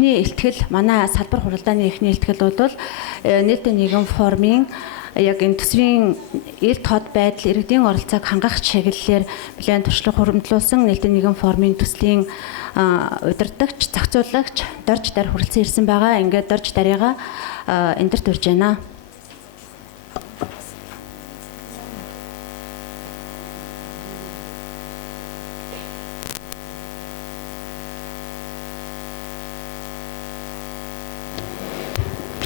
эхний илтгэл манай салбар хуралдааны эхний илтгэл бол нийтийн нийгэм форумын яг энэ төсвийн эрт хот байдал иргэдийн оролцоог хангах чиглэлээр нэлээд туршлага хуримтлуулсан нийтийн нийгэм форумын төслийн удирдагч, зохицуулагч дорж дарь хүрэлцэн ирсэн байгаа. Ингээд дорж дарыгаа эндэрт урьж байна.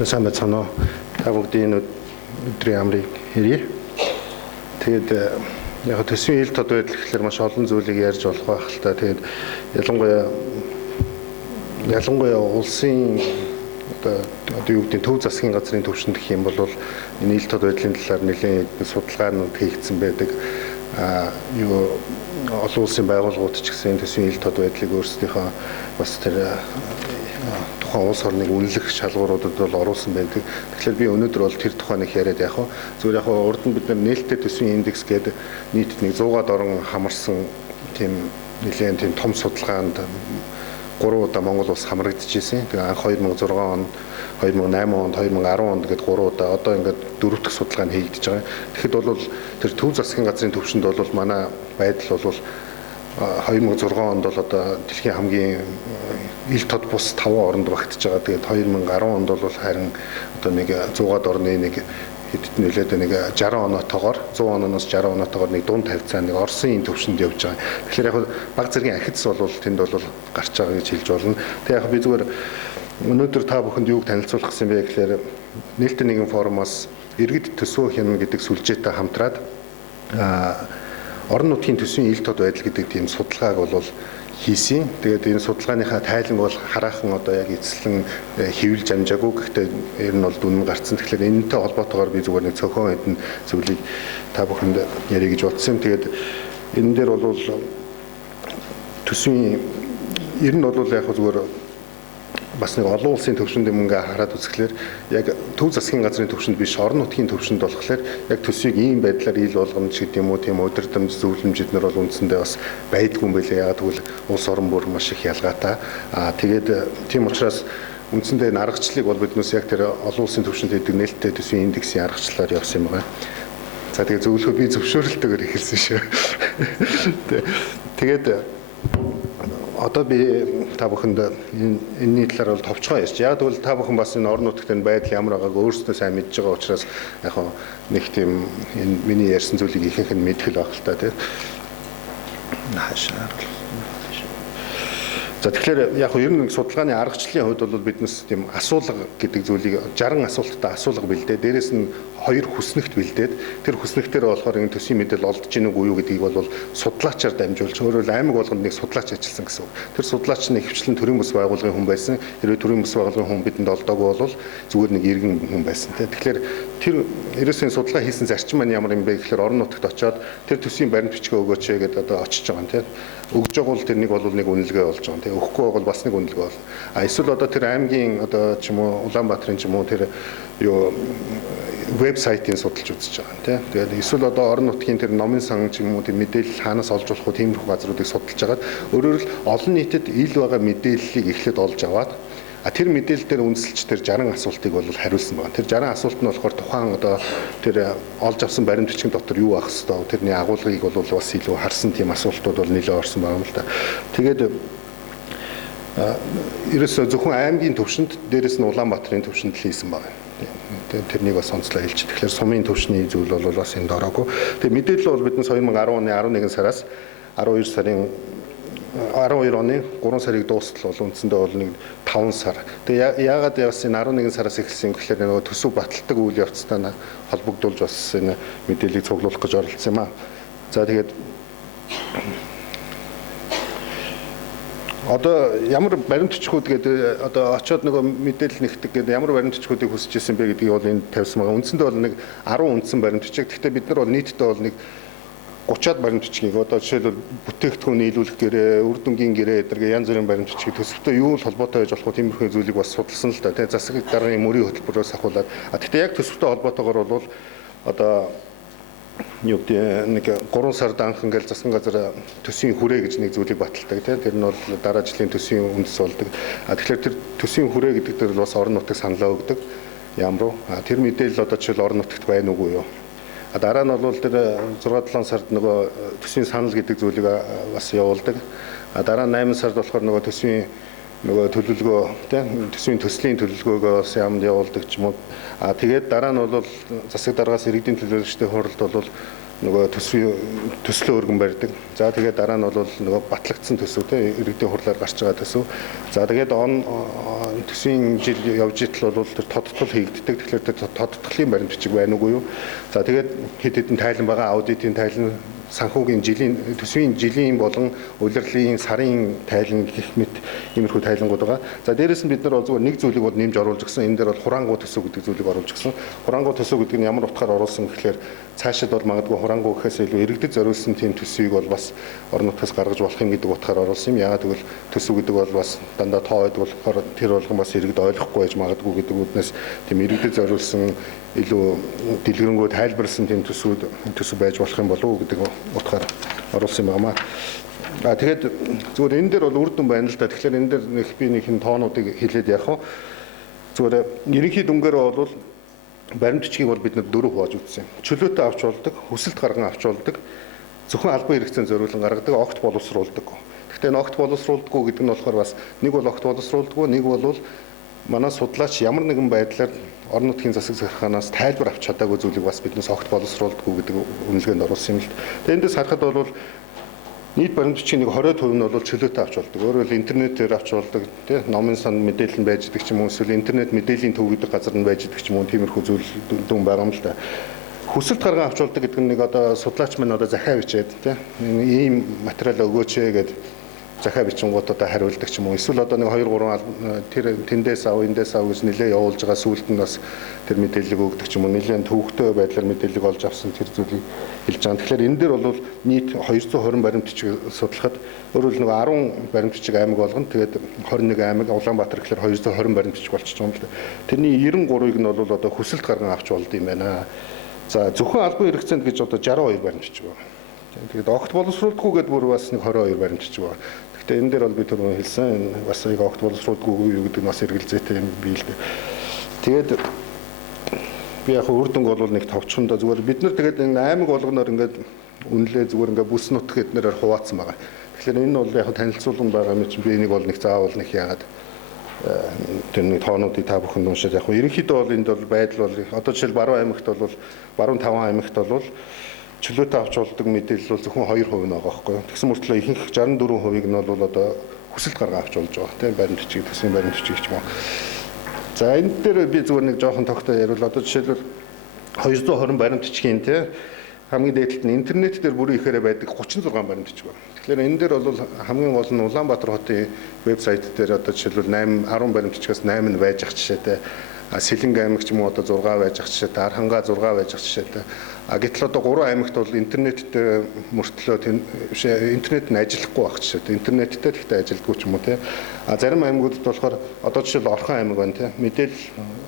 Сайн байцгаана уу. Та бүгдийн өдрийн амрыг хэрье. Тэгээд яг төсвийн ил тод байдал гэхэлэр маш олон зүйлийг ярьж болох байх л та. Тэгээд ялангуяа улсын одоо юу гэдэг төв засгийн газрын төвшөнд гэх юм бол энэ ил тод байдлын талаар нэлээд судалгаанууд хийгдсэн байдаг. Олон улсын байгууллагууд ч гэсэн төсвийн ил тод байдлыг өөрсдийнхөө бас тэр тухайн улс орныг үнэлэх шалгууруудад бол оруулсан байдаг. Тэгэхээр би өнөөдөр бол тэр тухайг яриад яг хөө зүгээр яг урд нь бид нар нээлттэй төсвийн индекс гэдэг нийт нэг 100-аад орон хамарсан тийм нэлээд тийм том судалгаанд 3 удаа Монгол улс хамрагдчихжээ. Тэгээ анх 2006 онд, 2008 онд, 2010 онд гээд 3 удаа одоо ингээд 4 дахь судалгаа нь хийгдэж байгаа. Тэгэхэд бол тэр төв засгийн газрын төвшөнд бол манай байдал бол 2006 онд бол одоо дэлхийн хамгийн ил тод бус 5 оронд багтж байгаа. Тэгээд 2010 онд бол харин одоо нэг 100-аад орны нэг хэдд нөлөөд нэг 60 оноотойгоор 100 оноос 60 оноотойгоор нэг дунд тавьцаа нэг Оросын төвшөнд явж байгаа. Тэгэхээр яг баг зэргийн ахиц бол тэнд бол гарч байгаа гэж хэлж болно. Тэгээд яг би зүгээр өнөөдөр та бүхэнд юуг танилцуулах гэсэн бэ гэхээр нээлттэй нийгэм форумоос иргэд төсвөө хянана гэдэг сүлжээтэй хамтраад орон нутгийн төсвийн ил тод байдал гэдэг тийм судалгааг бол хийсэн. Тэгээд энэ судалгааныхаа тайлан бол хараахан одоо яг эцэслэн хэвлж амжаагүй. Гэхдээ ер нь бол дүн гарцсан. Тэгэхээр энэтэй холбоотойгоор би зүгээр нэг цөөхөн хэдэн зүйлийг та бүхэнд ярих гэж бодсон. Тэгээд энэ дээр бол төсвийн ер нь бол яг зүгээр бас нэг олон улсын төвшөнд ингээ хараад үзэхлээр яг төв засгийн газрын төвшөнд биш орон нутгийн төвшөнд болохоор яг төсвийг ийм байдлаар ил болгоно ч гэдэм үү тийм удирдамж зөвлөмжид нар бол үндсэндээ бас байдгүй юм байлээ. Яг тэгвэл улс орон бүр маш их ялгаатай. Тэгээд тийм учраас үндсэндээ энэ аргачлалыг бол биднээс яг тэр олон улсын төвшөнд хийдэг нээлттэй төсвийн индексийн аргачлалаар явсан юм байна. За тэгээд зөвлөхөө би зөвшөөрөлтөөр эхэлсэн шүү. Тэгээд одоо би та бүхэнд энэний талаар бол товчгоо ярьж. Яг тэгвэл та бүхэн бас энэ орон нутгад энэ байдал ямар байгааг өөрсдөө сайн мэдж байгаа учраас яг нэг тийм энэ миний ярьсан зүйлийг ихэнх нь мэдгэл байх л та тийм. За тэгэхээр яг ер нь судалгааны аргачлалын хувьд бол биднес тийм асуулга гэдэг зүйлийг 60 асуулттай асуулга бэлдээ. Дээрээс нь 2 хүснэгт бэлдээд тэр хүснэгтээр болохоор энэ төсвийн мэдээлэл олдож ийн үгүй юу гэдгийг бол судлаачаар дамжуулж өөрөөр аймаг болгонд нэг судлаач ажилласан гэсэн үг. Тэр судлаач нь ихэвчлэн төрийн бас байгууллагын хүн байсан. Хэрвээ төрийн бас байгууллагын хүн бидэнд олдоогүй бол зүгээр нэг иргэн хүн байсан. Тэгэхээр тэр ерөөсөө судалгаа хийсэн зарчим маань ямар юм бэ гэхээр орон нутагт очиод тэр төсвийн баримт бичгээ өгөөч гэдэг одоо очиж байгаа юм тийм. Өгж байгаа бол тэрнийг бол нэг үнэлгээ болж байгаа. Тэгээ өгөхгүй бол бас нэг үнэлгээ бол. Эсвэл одоо тэр аймгийн одоо ч юм уу Улаанбаатарын ч юм уу тэр юу вебсайтыг судалж үзэж байгаа тийм. Тэгээд эсвэл одоо орон нутгийн тэр номын сан ч юм уу тэр мэдээлэл хаанаас олж болох вэ тиймэрхүү газруудыг судалж агаад өөрөөр л олон нийтэд ил байгаа мэдээллийг эхлээд олж аваад тэр мэдээлэл дээр үндэслэж тэр 60 асуултыг бол хариулсан байна. Тэр 60 асуулт нь болохоор тухайн одоо тэр олж авсан баримт бичгийн дотор юу ах хэвээр тэрний агуулгыг бол бас илүү харсан тийм асуултууд бол нэлээд орсон байна л да. Тэгээд ерөөсөө зөвхөн аймгийн төвшөнд дээрээс нь Улаанбаатарын төвшөнд л хийсэн байна. Тэрнийг бас онцлоо хэлж. Тэгэхээр сумын төвшний зүйл бол бас энд ороогүй. Тэгээд мэдээлэл бол биднес 2010 оны 11 сараас 12 сарын 12 оны 3 сарыг дуустал бол үндсэндээ бол нэг 5 сар. Тэгээ яагаад бас энэ 11 сараас эхэлсэн гэхээр нөгөө төсөв баталдаг үйл явцтай холбогдуулж бас энэ мэдээллийг цуглуулах гэж оролцсон юм аа. За тэгээд одоо ямар баримт бичгүүд гэдэг одоо очиод нөгөө мэдээлэл нэгтгэх гэдэг ямар баримт бичгүүдийг хүсэж ирсэн бэ гэдгийг бол энд тавьсан байгаа. Үндсэндээ бол нэг 10 үндсэн баримт бичиг. Гэхдээ бид нар бол нийтдээ бол нэг 30-аад баримт бичгийг одоо жишээлбэл бүтээгдэхүүн нийлүүлэх гэрээ, үр дүнгийн гэрээ гэдэг янз бүрийн баримт бичгийг төсөвтэй юу холбоотой байж болох вэ тиймэрхүү зүйлийг бас судалсан л да. Тэгээ засаг даргын мөрийн хөтөлбөрөөс ахуулаад. Гэхдээ яг төсөвтэй холбоотойгоор бол одоо юу гэдэг нэг 3 сард анх ингээл засгийн газар төсвийн хүрээ гэж нэг зүйлийг баталдаг тийм. Тэр нь бол дараа жилийн төсвийн үндэс болдог. Тэгэхээр тэр төсвийн хүрээ гэдэг дээр бас орон нутаг саналаа өгдөг. Ямар уу? Тэр мэдээлэл одоо жишээл орон нутагт байна уугүй юу? Дараа нь бол тэр 6-7 сард нөгөө төсвийн санал гэдэг зүйлийг бас явуулдаг. Дараа нь 8 сард болохоор нөгөө төсвийн нөгөө төлөвлөгөө тийм төсвийн төслийн төлөвлөгөөгөө бас ямд явуулдаг ч юм уу. Тэгээд дараа нь бол засаг даргаас иргэдийн төлөөлөгчдийн хуралд бол нөгөө төслөө өргөн барьдаг. За тэгээд дараа нь бол нөгөө батлагдсан төсөв тийм иргэдийн хурлаар гарч байгаа төсөв. За тэгээд төсвийн жил явж идэл бол тэр тодтол хийгддэг. Тэгэхээр тэр тодтолын баримт бичиг байна уугүй юу? За тэгээд хэд хэдэн тайлан байгаа аудитын тайлан санхүүгийн төсвийн жилийн болон улирлын сарын тайлан гэх мэт иймэрхүү тайлангууд байгаа. За дээрэс нь бид нар зүгээр нэг зүйлийг бол нэмж оруулж гисэн. Энэ дээр бол хураангуй төсөв гэдэг зүйлийг оруулж гисэн. Хураангуй төсөв гэдэг нь ямар утгаар оруулсан гэхээр цаашид бол магадгүй хураангуй гэхээс илүү иргэдэд зориулсан тийм төсвийг бол бас орон нутгаас гаргаж болох юм гэдэг утгаар оруулсан юм. Яагаад гэвэл төсөв гэдэг бол бас дандаа тоо байдаг болохоор тэр болгон бас иргэд ойлгохгүй байж магадгүй гэдэг үднээс тийм иргэдэд зориулсан илүү дэлгэрэнгүй тайлбарласан тийм төсөв байж болох юм болов уу гэдэг утгаар оруулсан юм байна. Тэгээд зүгээр энэ дээр бол үр дүн байна л да. Тэгэхээр энэ дээр би нэг хэн тоонуудыг хэлээд яах вэ? Зүгээр ерөнхий дүнгээр бол баримт бичгийг бол бид нар 4 хувааж үзсэн. Чөлөөтэй авч болдог, хүсэлт гарган авч болдог, зөвхөн албан хэрэгцээнд зориулан гаргадаг, огт боловсруулдаг. Гэхдээ энэ огт боловсруулдаггүй гэдэг нь болохоор бас нэг бол огт боловсруулдаггүй, нэг бол манай судлаач ямар нэгэн байдлаар орон нутгийн засаг захиргаанаас тайлбар авч чадаагүй зүйлийг бас биднээс огт боловсруулдаггүй гэдэг үнэлгээнд оруулсан юм л. Тэгээд эндээс харахад бол нийт баримт бичгийн нэг 20% нь бол чөлөөтэй авч болдог. Өөрөөр хэл интернетээр авч болдог, тийм номын сан мэдээлэл нь байж идэг ч юм уу, эсвэл интернет мэдээллийн төв гэдэг газар нь байж идэг ч юм уу, тиймэрхүү зүйл дүн байгаа юм л да. Хүсэлт гарган авч болдог гэдэг нь нэг одоо судлаач маань одоо захиа бичээд тийм ийм материал өгөөч гэдэг захиа бичингууд одоо хариулдаг ч юм уу. Эсвэл одоо нэг 2 3 тэр тэндээс ав эндээс ав гэж нэлээ явуулж байгаа сүулт нь бас тэр мэдээллийг өгдөг ч юм уу. Нэлээд төвөгтэй байдлаар мэдээллийг олж авсан тэр зүйлийг хэлж байгаа. Тэгэхээр энэ дээр бол нийт 220 баримт бичиг судлахад өөрөөр нэг 10 баримт бичиг аймаг болгоно. Тэгээд 21 аймаг Улаанбаатар гэхээр 220 баримт бичиг болчихж байгаа юм л да. Тэрний 93-ыг нь бол одоо хүсэлт гарган авч болд юм байна. За зөвхөн албан хэрэгцээнд гэж одоо 62 баримт бичиг байна. Тэгээд огт боловсруулдаггүй гэдээ бүр бас нэг 22 баримт бичиг байна. Гэхдээ энэ дээр бол би түрүүн хэлсэн бас яг огт боловсруулдаггүй юу гэдэг нь бас эргэлзээтэй юм бий л дээ. Тэгээд би яг үр дүнг бол нэг товчхондоо зүгээр бид нар тэгээд энэ аймаг болгоноор ингээд үнэлээ зүгээр ингээд бүс нутг эднэрээр хуваацсан байгаа. Тэгэхээр энэ бол яг танилцуулган байгаа юм чинь би энийг бол нэг заавал нэг яагаад тэр нэг тоонуудыг та бүхэнд уншаад яг ерөнхийдөө бол энд бол байдал бол одоо жишээл Баруун аймагт бол Баруун 5 аймагт бол чөлөөтэй авч болдог мэдээлэл бол зөвхөн 2% нь байгаа байхгүй юу. Тэгсэн мөртлөө ихэнх 64%-ыг нь бол одоо хүсэлт гарган авч болж байгаа тийм баримт бичиг төсвийн баримт бичиг ч юм уу. За энэ дээр би зүгээр нэг жоохон тогтоо ярил. Одоо жишээлбэл 220 баримт бичгийн тийм хамгийн дээдлэлт нь интернет дээр бүрэн ихээр байдаг 36 баримт бичиг байна. Тэгэхээр энэ дээр бол хамгийн гол нь Улаанбаатар хотын вебсайт дээр одоо жишээлбэл 10 баримт бичгээс 8 нь байж ах жишээтэй. Сэлэнг аймаг ч юм уу одоо 6 байж ах жишээтэй, Архангаа 6 байж ах жишээтэй. Гэтэл одоо 3 аймагт бол интернеттэй мөртлөө интернет нь ажиллахгүй байх жишээтэй. Интернеттэй гэхдээ ажилдгүй ч юм уу тий. Зарим аймагуудад болохоор одоо жишээл Орхон аймаг байна тий. Мэдээлэл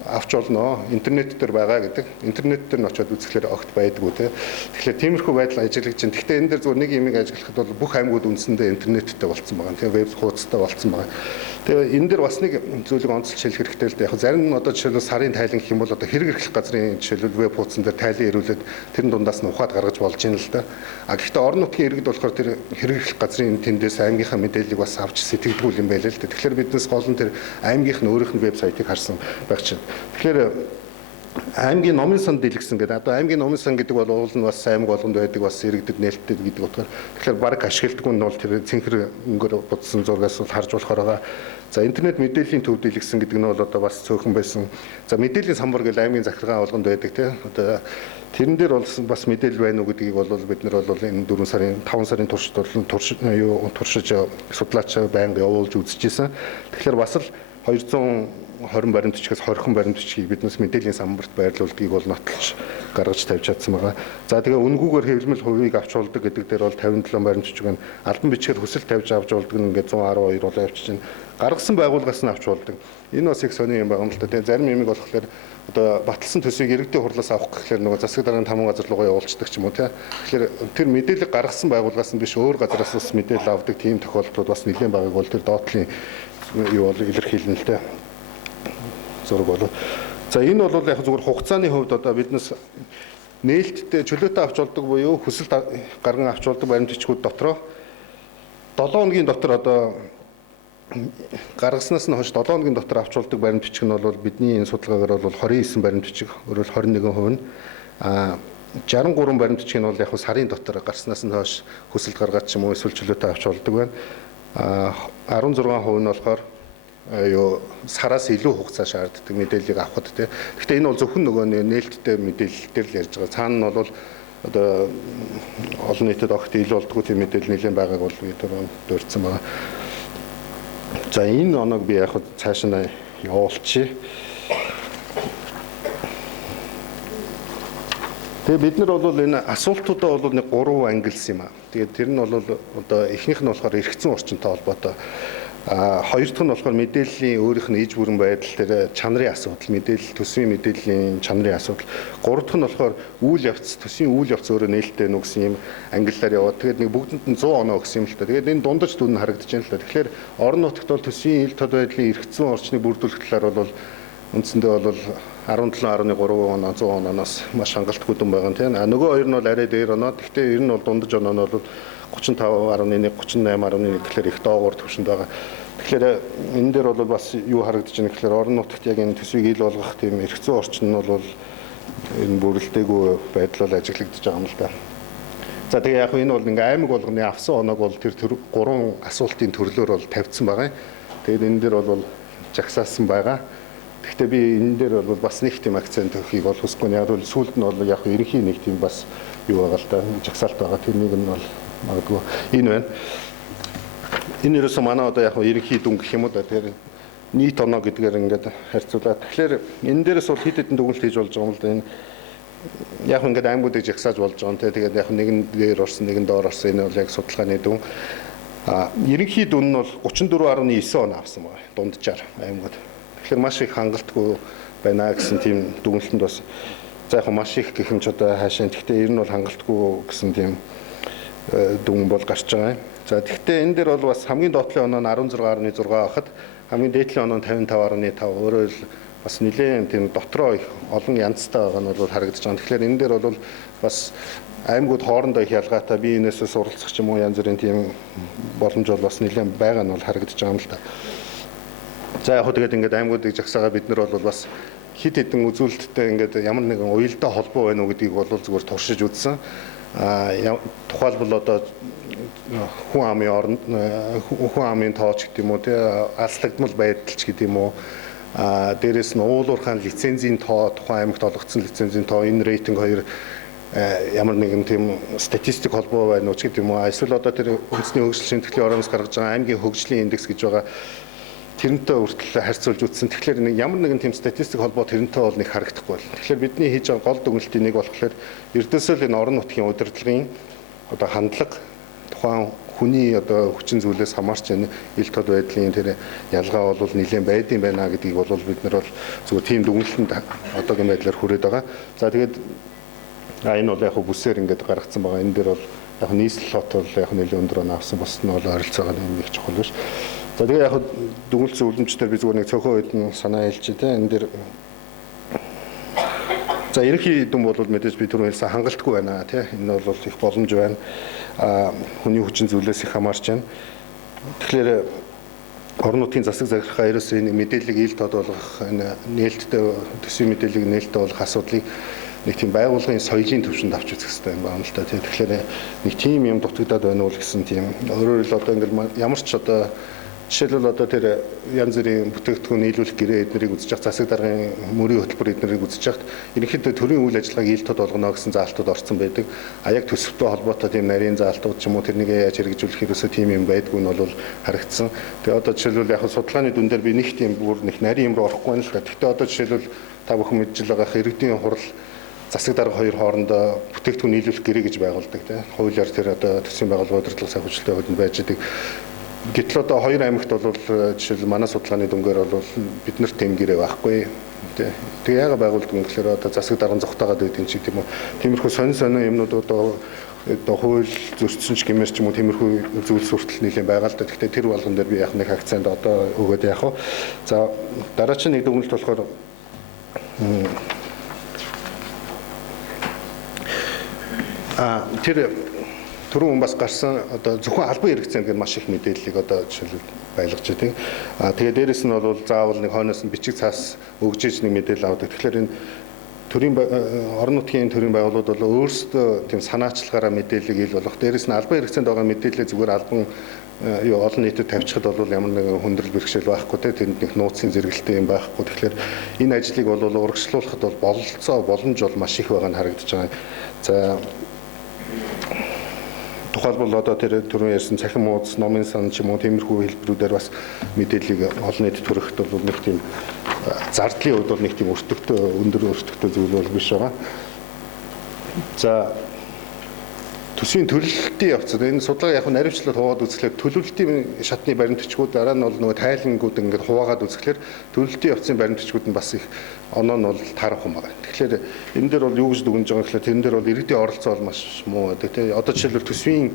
авч болно. Интернет дээр байгаа гэдэг. Интернет дээр нь очиод үзэхлээр огт байдгүй тий. Тэгэхээр тиймэрхүү байдал ажиглаж байна. Гэхдээ энэ дээр зөв нэг юмыг ажиглахад бол бүх аймагуд үндсэндээ интернеттэй болцсон байгаа. Тэгээ веб хуудастай болцсон байгаа. Тэгээ энэ дээр бас нэг зүйлийг онцолж хэлэх хэрэгтэй л дээ. Яг зарим нь одоо жишээлбэл сарын тайлан гэх юм бол одоо хэрэг эрхлэх газрын жишээлбэл веб хуудсан дээр тайлан ирүүлээд тэрэн дундаас нь ухаад гаргаж болж юм л да. Гэхдээ орон нутгийн иргэд болохоор тэр хэрэг эрхлэх газрын тэндээс аймгийнхаа мэдээллийг бас авч сэтгэлдгүүл юм байлаа л да. Тэгэхээр биднес гол нь тэр аймгийнх нь өөрийнх нь вебсайтыг харсан байх чинь. Тэгэхээр аймгийн номын сан дэлгэсэн гэдэг. Одоо аймгийн номын сан гэдэг бол уул нь бас аймаг болгонд байдаг бас иргэдэд нээлттэй гэдэг утгаар. Тэгэхээр баг ашигладаг нь бол тэр цэнхэр өнгөөр будсан зургаас бол харж болохоор байгаа. За интернет мэдээллийн төв дэлгэсэн гэдэг нь бол одоо бас цөөхөн байсан. За мэдээллийн самбар гэл аймгийн захиргаан болгонд байдаг тийм. Одоо тэрэн дээр бол бас мэдээлэл байна уу гэдгийг бол бид нар бол энэ 4 сарын 5 сарын туршид туршиж судлаач байнга явуулж үзчихсэн. Тэгэхээр бас л 220 баримт бичгээс 20 баримт бичгийг биднес мэдээллийн самбарт байрлуулдгийг бол нотолж гаргаж тавьж чадсан байгаа. За тэгээ үнгүүгээр хэвлэмэл хувийг авч болдог гэдэг дээр бол 57 баримт бичиг нь албан бичгээр хүсэл тавьж авч болдог нь ингээд 112 болоо явчих чинь гаргасан байгууллагаас нь авч болдог. Энэ бас их сони юм байгаа юм л да. Тэгээ зарим юмыг болохоор одоо баталсан төсвийг иргэдийн хурлаас авах гэхлээр нөгөө засаг дарганы таман газар руугаа явуулцдаг ч юм уу тий. Тэгэхээр тэр мэдээлэл гаргасан байгууллагаас нь биш өөр газараас бас мэдээлэл авдаг тийм тохиолдлууд бас нэлээд байгааг бол тэр доотлын юу бол илэрхийлнэ л дээ. Зураг болоо. За энэ бол яг зүгээр хугацааны хувьд одоо биднес нээлттэй чөлөөтэй авч болдог буюу хүсэлт гарган авч болдог баримт бичгүүд дотроо 7 хоногийн дотор одоо гаргаснаас нь хойш 7 хоногийн дотор авч болдог баримт бичиг нь бол бидний энэ судалгаагаар бол 29 баримт бичиг, өөрөөр 21% нь 63 баримт бичиг нь бол яг сарын дотор гарснаас нь хойш хүсэлт гаргаад ч юм уу эсвэл чөлөөтэй авч болдог байна. 16% нь болохоор юу сараас илүү хугацаа шаарддаг мэдээллийг авахд тий. Гэхдээ энэ бол зөвхөн нөгөө нээлттэй мэдээлэл дээр л ярьж байгаа. Цаана нь бол одоо олон нийтэд огт илүү болдгоо тийм мэдээлэл нэлээд байгааг бол бид дурдсан байгаа. За энэ оног би яг цаашаа явуулчих. Тэгээ бид нар бол энэ асуултуудаа бол нэг 3 ангилсан юм аа. Тэгээд тэр нь бол одоо эхнийх нь болохоор эргэцэн орчинтой холбоотой. Хоёр дахь нь болохоор мэдээллийн өөрийнх нь иж бүрэн байдал дээр чанарын асуудал, мэдээлэл төсвийн мэдээллийн чанарын асуудал. Гурав дахь нь болохоор үйл явц, төсвийн үйл явц өөрөө нээлттэй нэ гэсэн юм ангиллаар яваад. Тэгээд нэг бүгдэнд нь 100 оноо өгсөн юм л та. Тэгээд энэ дундаж дүн нь харагдаж байна л та. Тэгэхээр орон нутагт бол төсвийн ил тод байдлын эргэцэн орчныг бүрдүүлэх талаар бол үндсэндээ бол 17.3 оноо 100 онооноос маш хангалтгүй дүн байгаа юм тийм. Нөгөө хоёр нь бол арай дээр оноо. Гэхдээ ер нь бол дундаж оноо нь бол 35.1, 38.1 гэхэлэр их доогуур түвшинд байгаа. Тэгэхээр энэ дээр бол бас юу харагдаж байна гэхээр орон нутагт яг энэ төсвийг ил болгох тийм эргэцэн орчин нь бол энэ бүрэлдэхүүн байдал бол ажиглагдаж байгаа юм л да. За тэгээ яг энэ бол ингээ аймаг болгоны авсан оноог бол тэр 3 асуултын төрлөөр бол тавьсан байгаа. Тэгээд энэ дээр бол жагсаасан байгаа. Гэхдээ би энэ дээр бол бас нэг тийм акцент өгөхийг бол хүсэхгүй. Яг бол сүүлд нь бол яг ерөнхий нэг тийм бас юу байгаа л да. Жагсаалт байгаа. Тэрнийг нь бол магадгүй энэ байна. Энэ ерөөсөө манай одоо яг ерөнхий дүн гэх юм уу да. Тэр нийт оноо гэдгээр ингээд харьцуулаад. Тэгэхээр энэ дээрээс бол хэд хэдэн дүгнэлт хийж болж байгаа юм л да. Энэ яг ингээд аймагуудыг жагсааж болж байгаа юм те. Тэгээд яг нэгэн дээр орсон, нэгэн доор орсон. Энэ бол яг судалгааны дүн. Ерөнхий дүн нь бол 34.9 оноо авсан байгаа. Дунджаар аймагуд. Тэгэхээр маш их хангалтгүй байна гэсэн тийм дүгнэлтэнд бас за яг маш их гэх юм ч одоо хаашаа. Гэхдээ ер нь бол хангалтгүй гэсэн тийм дүн бол гарч байгаа юм. За тэгэхээр энэ дээр бол бас хамгийн доотлын оноо нь 16.6 байхад хамгийн дээдлийн оноо нь 55.5. Өөрөөр бас нэлээд тийм дотроо их олон янзтай байгаа нь бол харагдаж байгаа. Тэгэхээр энэ дээр бол бас аймагуд хоорондоо их ялгаатай бие биенээсээ суралцах ч юм уу янз бүрийн тийм боломж бол бас нэлээд байгаа нь бол харагдаж байгаа юм л да. За яг тэгээд ингээд аймагуудыг жагсаага бид нар бол бас хит хитэн үзүүлэлттэй ингээд ямар нэгэн уялдаа холбоо байна уу гэдгийг бол зүгээр туршиж үзсэн. Тухайлбал одоо хүн амын тооч гэдэг юм уу тий алслагдмал байдалч гэдэг юм уу дээрэс нь уулуурхаан лицензийн тоо тухайн аймагт олгогдсон лицензийн тоо энэ рейтинг хоёр ямар нэгэн тийм статистик холбоо байна уу ч гэдэг юм уу эсвэл одоо тэр үндэсний хөгжил шинтгэлийн орноос гаргаж байгаа аймгийн хөгжлийн индекс гэж байгаа тэрнтэй үргэлжлэл харьцуулж үзсэн. Тэгэхээр нэг ямар нэгэн тийм статистик холбоо тэрнтэй бол нэг харагдахгүй байна. Тэгэхээр бидний хийж байгаа гол дүгнэлтийн нэг болохоор ердөөсөө энэ орон нутгийн удирдлагын одоо хандлага тухайн хүний одоо хүчин зүйлээс хамаарч энэ ил тод байдлын тэр ялгаа бол нэлээд байдсан байна гэдгийг бол бид нар бол зүгээр тийм дүгнэлтэнд одоогийн байдлаар хүрээд байгаа. За тэгээд энэ бол яг бүсээр ингээд гаргацсан байгаа. Энэ дээр бол яг нийслэл хот бол яг нэлээд өндөр оноо авсан бос нь бол ойролцоогоо нэг чухал биш. За тэгээ яг дүгнэлт зөвлөмжтөр би зүгээр нэг цөөхөн үед нь санаа хэлж дээ. Энэ дээр за ерөнхий дүн бол мэдээж би түрүү хэлсэн хангалтгүй байна тий. Энэ бол их боломж байна. Хүний хүчин зүйлээс их хамаарч байна. Тэгэхээр орон нутгийн засаг захиргаа ерөөсөө энэ мэдээллийг ил тод болгох энэ нээлттэй төсвийн мэдээллийг нээлттэй болгох асуудлыг нэг тийм байгууллагын соёлын төвшөнд авч үзэх хэрэгтэй юм байна л да тий. Тэгэхээр нэг тийм юм дутагдаад байна уу гэсэн тийм өөрөөр хэл одоо ингээл ямар ч одоо Жишээлбэл одоо тэр янз бүрийн бүтээгдэхүүн нийлүүлэх гэрээ эднэрийг үзэж явах, засаг даргын мөрийн хөтөлбөр эднэрийг үзэж явахт ерөнхийдөө төрийн үйл ажиллагааг ил тод болгоно гэсэн заалтууд орсон байдаг. А яг төсөвтэй холбоотой тийм нарийн заалтууд ч юм уу тэрнийг яаж хэрэгжүүлэх хэрэгсээ тийм юм байдгүй нь бол харагдсан. Тэгээ одоо жишээлбэл яг судалгааны дүн дээр би нэг тийм бүр нэг нарийн юм руу орохгүй байна л да. Гэхдээ одоо жишээлбэл та бүхэн мэдж байгаа иргэдийн хурал засаг дарга хоёр хоорондоо бүтээгдэхүүн нийлүүлэх гэрээ гэж байгуулдаг тийм. Хуулиар тэр одоо төсвийн байгууллага удирдлага санхүүжилттэй хуулинд байж байгаа. Гэтэл одоо хоёр аймагт бол жишээл манай судалгааны дүнгээр бол бид нарт тийм гэрээ байхгүй. Тэгээ яагаад байгуулдаг юм гэхээр одоо засаг дарган зогтойгоод байдаг юм чи тийм үү. Тиймэрхүү сонин юмнууд одоо хууль зөрчсөн ч гэмээр ч юм уу тиймэрхүү зүйл суртал нэлээд байгаа л да. Гэхдээ тэр болгон дээр би яг нэг акцент одоо өгөөд яах вэ. За дараагийн нэг дүгнэлт болохоор тэр түрүүн бас гарсан одоо зөвхөн албан хэрэгцээнд гээд маш их мэдээллийг одоо жишээлбэл байлгаж байдаг. Тэгээ дээрэс нь бол заавал нэг хойноос нь бичиг цаас өгж иж нэг мэдээлэл авдаг. Тэгэхээр энэ төрийн орон нутгийн төрийн байгууллагууд бол өөрсдөө тийм санаачлагаараа мэдээллийг ил болгох. Дээрэс нь албан хэрэгцээнд байгаа мэдээлэлээ зүгээр албан олон нийтэд тавьчихад бол ямар нэгэн хүндрэл бэрхшээл байхгүй те тэнд нэг нууцын зэрэгэлтэй юм байхгүй. Тэгэхээр энэ ажлыг бол урагшлуулахад бол бололцоо боломж бол маш их байгаа нь харагдаж байгаа. За тухайлбал одоо тэр түрүүн ярьсан цахим мууц, номын сан ч юм уу тиймэрхүү хэлбэрүүдээр бас мэдээллийг олон нийтэд төрөхөд бол нэг тийм зардлын хувьд бол нэг тийм өндөр өртөгтэй зүйл бол биш байгаа. За төсвийн төлөлтийн явцад энэ судалгаа яг наривчлал хуваад үзэхлээр төлөвлөлтийн шатны баримтчгууд дараа нь бол нөгөө тайлангууд ингээд хуваагаад үзэхлээр төлөвлөлтийн явцын баримтчгууд нь бас их оноо нь бол таарах юм байна. Тэгэхээр энэ дээр бол юу гэж дүгнэж байгаа гэхээр тэрэн дээр бол иргэдийн оролцоо бол маш муу байдаг тийм. Одоо жишээлбэл төсвийн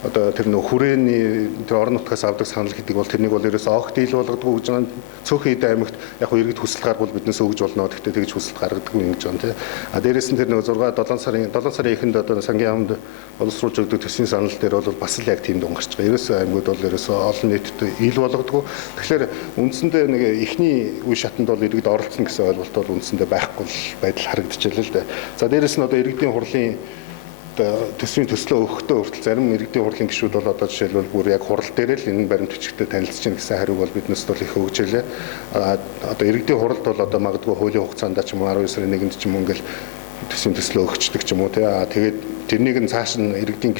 одоо тэр нөх хүрээний тэр орон нутгаас авдаг санал гэдэг бол тэрнийг бол ерөөсөө огт ил болгодгоо гэж байгаа. Цөөхөн эд аймагт яг иргэд хүсэлт гаргавал биднээс өгж болно. Гэхдээ тэгж хүсэлт гаргадаг юм гэж байна тийм. Дээрээс нь тэр нэг 7 сарын эхэнд одоо сангийн яамд боловсруулж өгдөг төсвийн санал дээр бол бас л яг тийм дүн гарч байгаа. Ерөөсөө аймагуд бол ерөөсөө олон нийтэд ил болгодгоо. Тэгэхээр үндсэндээ нэг эхний үе шатанд бол иргэд оролцсон гэсэн ойлголт бол үндсэндээ байхгүй байдал харагдчихлаа л дээ. За дээрээс нь одоо иргэдийн хурлын төсвийн төслөө өгөхдөө хүртэл зарим иргэдийн хурлын гишүүд бол одоо жишээлбэл бүр яг хурал дээр л энэ баримт бичигтэй танилцж байна гэсэн хариуг бол биднээс бол их өгж илээ. Одоо иргэдийн хуралд бол одоо магадгүй хуулийн хугацаанд ч юм уу 12 сарын 1-нд ч юм уу ингээл төсвийн төслөө өгчдөг ч юм уу тэгээд тэрнийг нь цааш нь иргэдийн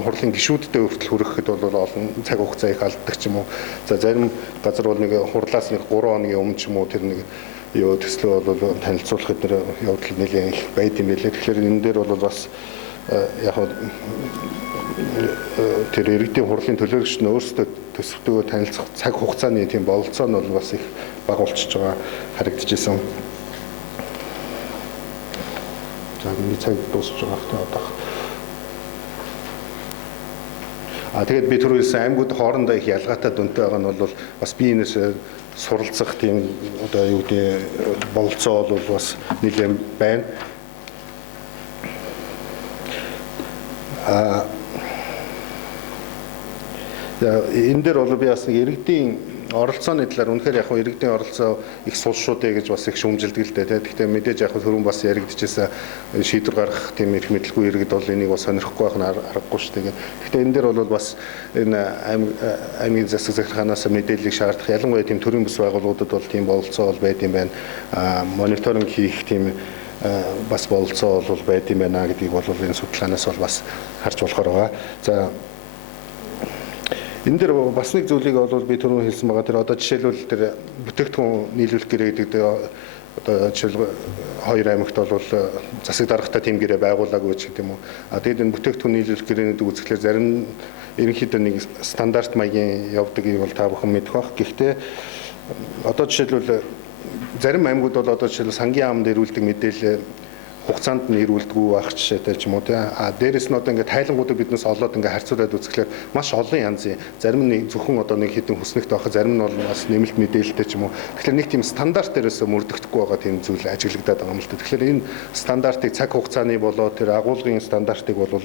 хурлын гишүүдтэй хүртэл хүрэхэд бол олон цаг хугацаа их алддаг ч юм уу. За зарим газар бол нэг хурлаас нэг 3 хоногийн өмнө ч юм уу тэр нэг юу төслөө бол танилцуулах эдгээр явдал нэлээд их байд юм байлээ. Тэгэхээр энэ дээр бол бас яг тэр иргэдийн хурлын төлөөлөгч нь өөрсдөө төсөвтөө танилцах цаг хугацааны тийм бололцоо нь бол бас их бага болчихж байгаа харагдчихсан. За миний цаг дуусч байгаа хэрэгтэй одоо. Тэгээд би түрүүсэн аймагуд хоорондоо их ялгаатай дүнтэй байгаа нь бол бас би энэс суралцах тийм одоо юу гэдэг бололцоо бол бас нэлээд байна. Энэ дээр бол би бас нэг иргэдийн оролцооны талаар үнэхээр яг иргэдийн оролцоо их сул шүү дээ гэж бас их шүүмжилдэг л дээ. Гэхдээ мэдээж яг түрүүн бас яригдчихсэн шийдвэр гаргах тийм эрх мэдэлгүй иргэд бол энийг бас сонирхгүй байх нь аргагүй шүү дээ. Гэхдээ энэ дээр бол бас энэ аймгийн засаг захиргаанаас мэдээллийг шаардах ялангуяа тийм төрийн бүс байгууллагуудад бол тийм бололцоо бол байд юм байна. Мониторинг хийх тийм бас бололцоо бол байд юм байна гэдгийг бол энэ судалгаанаас бол бас харж болохоор байгаа. За энэ дээр бас нэг зүйлийг бол би түрүүн хэлсэн байгаа. Тэр одоо жишээлбэл тэр бүтээгдэхүүн нийлүүлэх гэрээ гэдэг одоо жишээл хоёр аймагт бол засаг даргатай тийм гэрээ байгуулаагүй ч гэдэг юм уу. Тэгээд энэ бүтээгдэхүүн нийлүүлэх гэрээний үзэсгэлээр зарим ерөнхийдөө нэг стандарт маягийн явдгийг бол та бүхэн мэдэх бах. Гэхдээ одоо жишээлбэл зарим аймагуд бол одоо жишээл сангийн яамд ирүүлдэг мэдээлэл хугацаанд нь ирүүлдэггүй байх жишээтэй ч юм уу тийм. Дээрээс нь одоо ингээд тайлангуудыг биднээс олоод ингээд харьцуулаад үзэхлээр маш олон янзын зарим нь зөвхөн одоо нэг хэдэн хүснэгт байх, зарим нь бол бас нэмэлт мэдээлэлтэй ч юм уу. Тэгэхээр нэг тийм стандарт дээрээс мөрдөгдөхгүй байгаа тийм зүйл ажиглагдаад байгаа юм л да. Тэгэхээр энэ стандартыг цаг хугацааны болоо тэр агуулгын стандартыг бол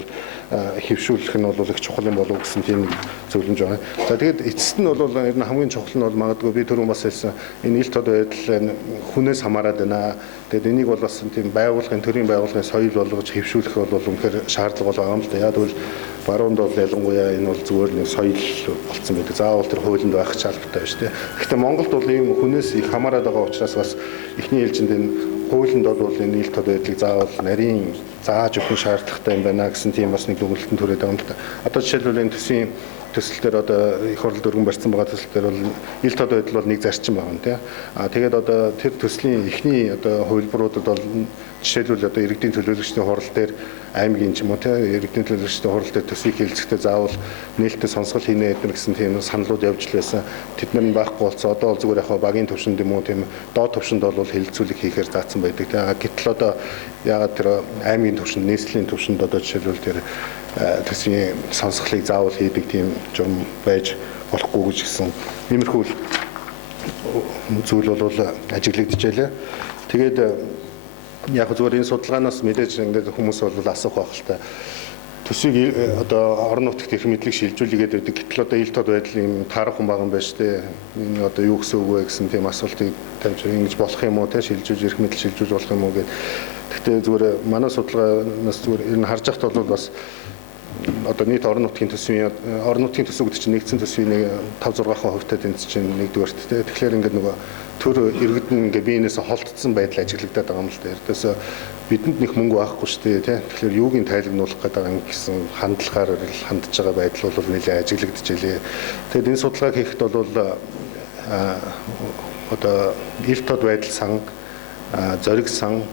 хэвшүүлэх нь бол их чухал юм болов гэсэн тийм зөвлөмж байгаа. За тэгээд эцэст нь бол ер нь хамгийн чухал нь бол магадгүй би түрүүн бас хэлсэн энэ ил тод байдал хүнээс хамаарат байна. Тэгээд энийг бол бас тийм байгууллагын төрийн байгууллагын соёл болгож хэвшүүлэх бол үнэхээр шаардлага байгаа юм л да. Яг тэгвэл баруунд бол ялангуяа энэ бол зүгээр нэг соёл болцсон байдаг. Заавал тэр хуулинд байх шаардлагатай биш тийм. Гэхдээ Монголд бол ийм хүнээс их хамаарат байгаа учраас бас эхний ээлжинд энэ хуулинд бол энэ ил тод байдлыг заавал нарийн зааж өгөх шаардлагатай юм байна гэсэн тийм бас нэг дүгнэлтэн төрөөд байгаа юм л да. Одоо жишээлбэл энэ төсвийн төсөл дээр одоо их хурл дөрвөн барьсан байгаа төсөл дээр бол ил тод байдал бол нэг зарчим байгаа юм тийм. Тэгээд одоо тэр төслийн эхний одоо хувилбаруудад бол жишээлбэл одоо иргэдийн төлөөлөгчдийн хурал дээр аймгийн ч юм уу тийм иргэдийн төлөөлөгчдийн хурал дээр төсвийг хэлцэхдээ заавал нээлттэй сонсгол хийнэ гэдэг гэсэн тийм саналууд явж лээсэн. Тэд нар нь байхгүй болцоо одоо бол зүгээр яг багийн төвшөнд юм уу тийм доод төвшөнд бол хэлэлцүүлэг хийхээр заасан байдаг тийм. Гэтэл одоо ягаад тэр аймгийн төвшөнд нийслэлийн төвшөнд одоо жишээлбэл тэр төсвийн сонсголыг заавал хийдэг тийм журам байж болохгүй гэж гисэн иймэрхүү зүйл бол ажиглагдчихжээ. Тэгээд яг зүгээр энэ судалгаанаас мэдээж ингээд хүмүүс бол асуух байх л та. Төсвийг одоо орон нутагт их мэдлэг шилжүүлгээд байдаг. Гэтэл одоо ил тод байдал юм таарах хүн байгаа юм байна шүү дээ. Энэ одоо юу гэсэн үг вэ гэсэн тийм асуултыг тавьж ингэж болох юм уу те шилжүүлж их мэдлэг шилжүүлж болох юм уу гэдэг. Гэхдээ зүгээр манай судалгаанаас зүгээр энэ харж байхад бол бас одоо нийт орон нутгийн төсвийн төсөв гэдэг чинь нэгдсэн төсвийн 5-6% тэнцэж чинь нэгдүгээрт те. Тэгэхээр ингээд нөгөө төр иргэд нь ингээ биенээсээ холдсон байдал ажиглагдаад байгаа юм л да. Ердөөсөө бидэнд нэг мөнгө байхгүй шүү дээ тий. Тэгэхээр юугийн тайлагнуулах гэдэг юм гэсэн хандлагаар хандж байгаа байдал бол нэлээд ажиглагдчихжээ. Тэгэд энэ судалгааг хийхэд бол одоо ил тод байдал сан, зориг сан,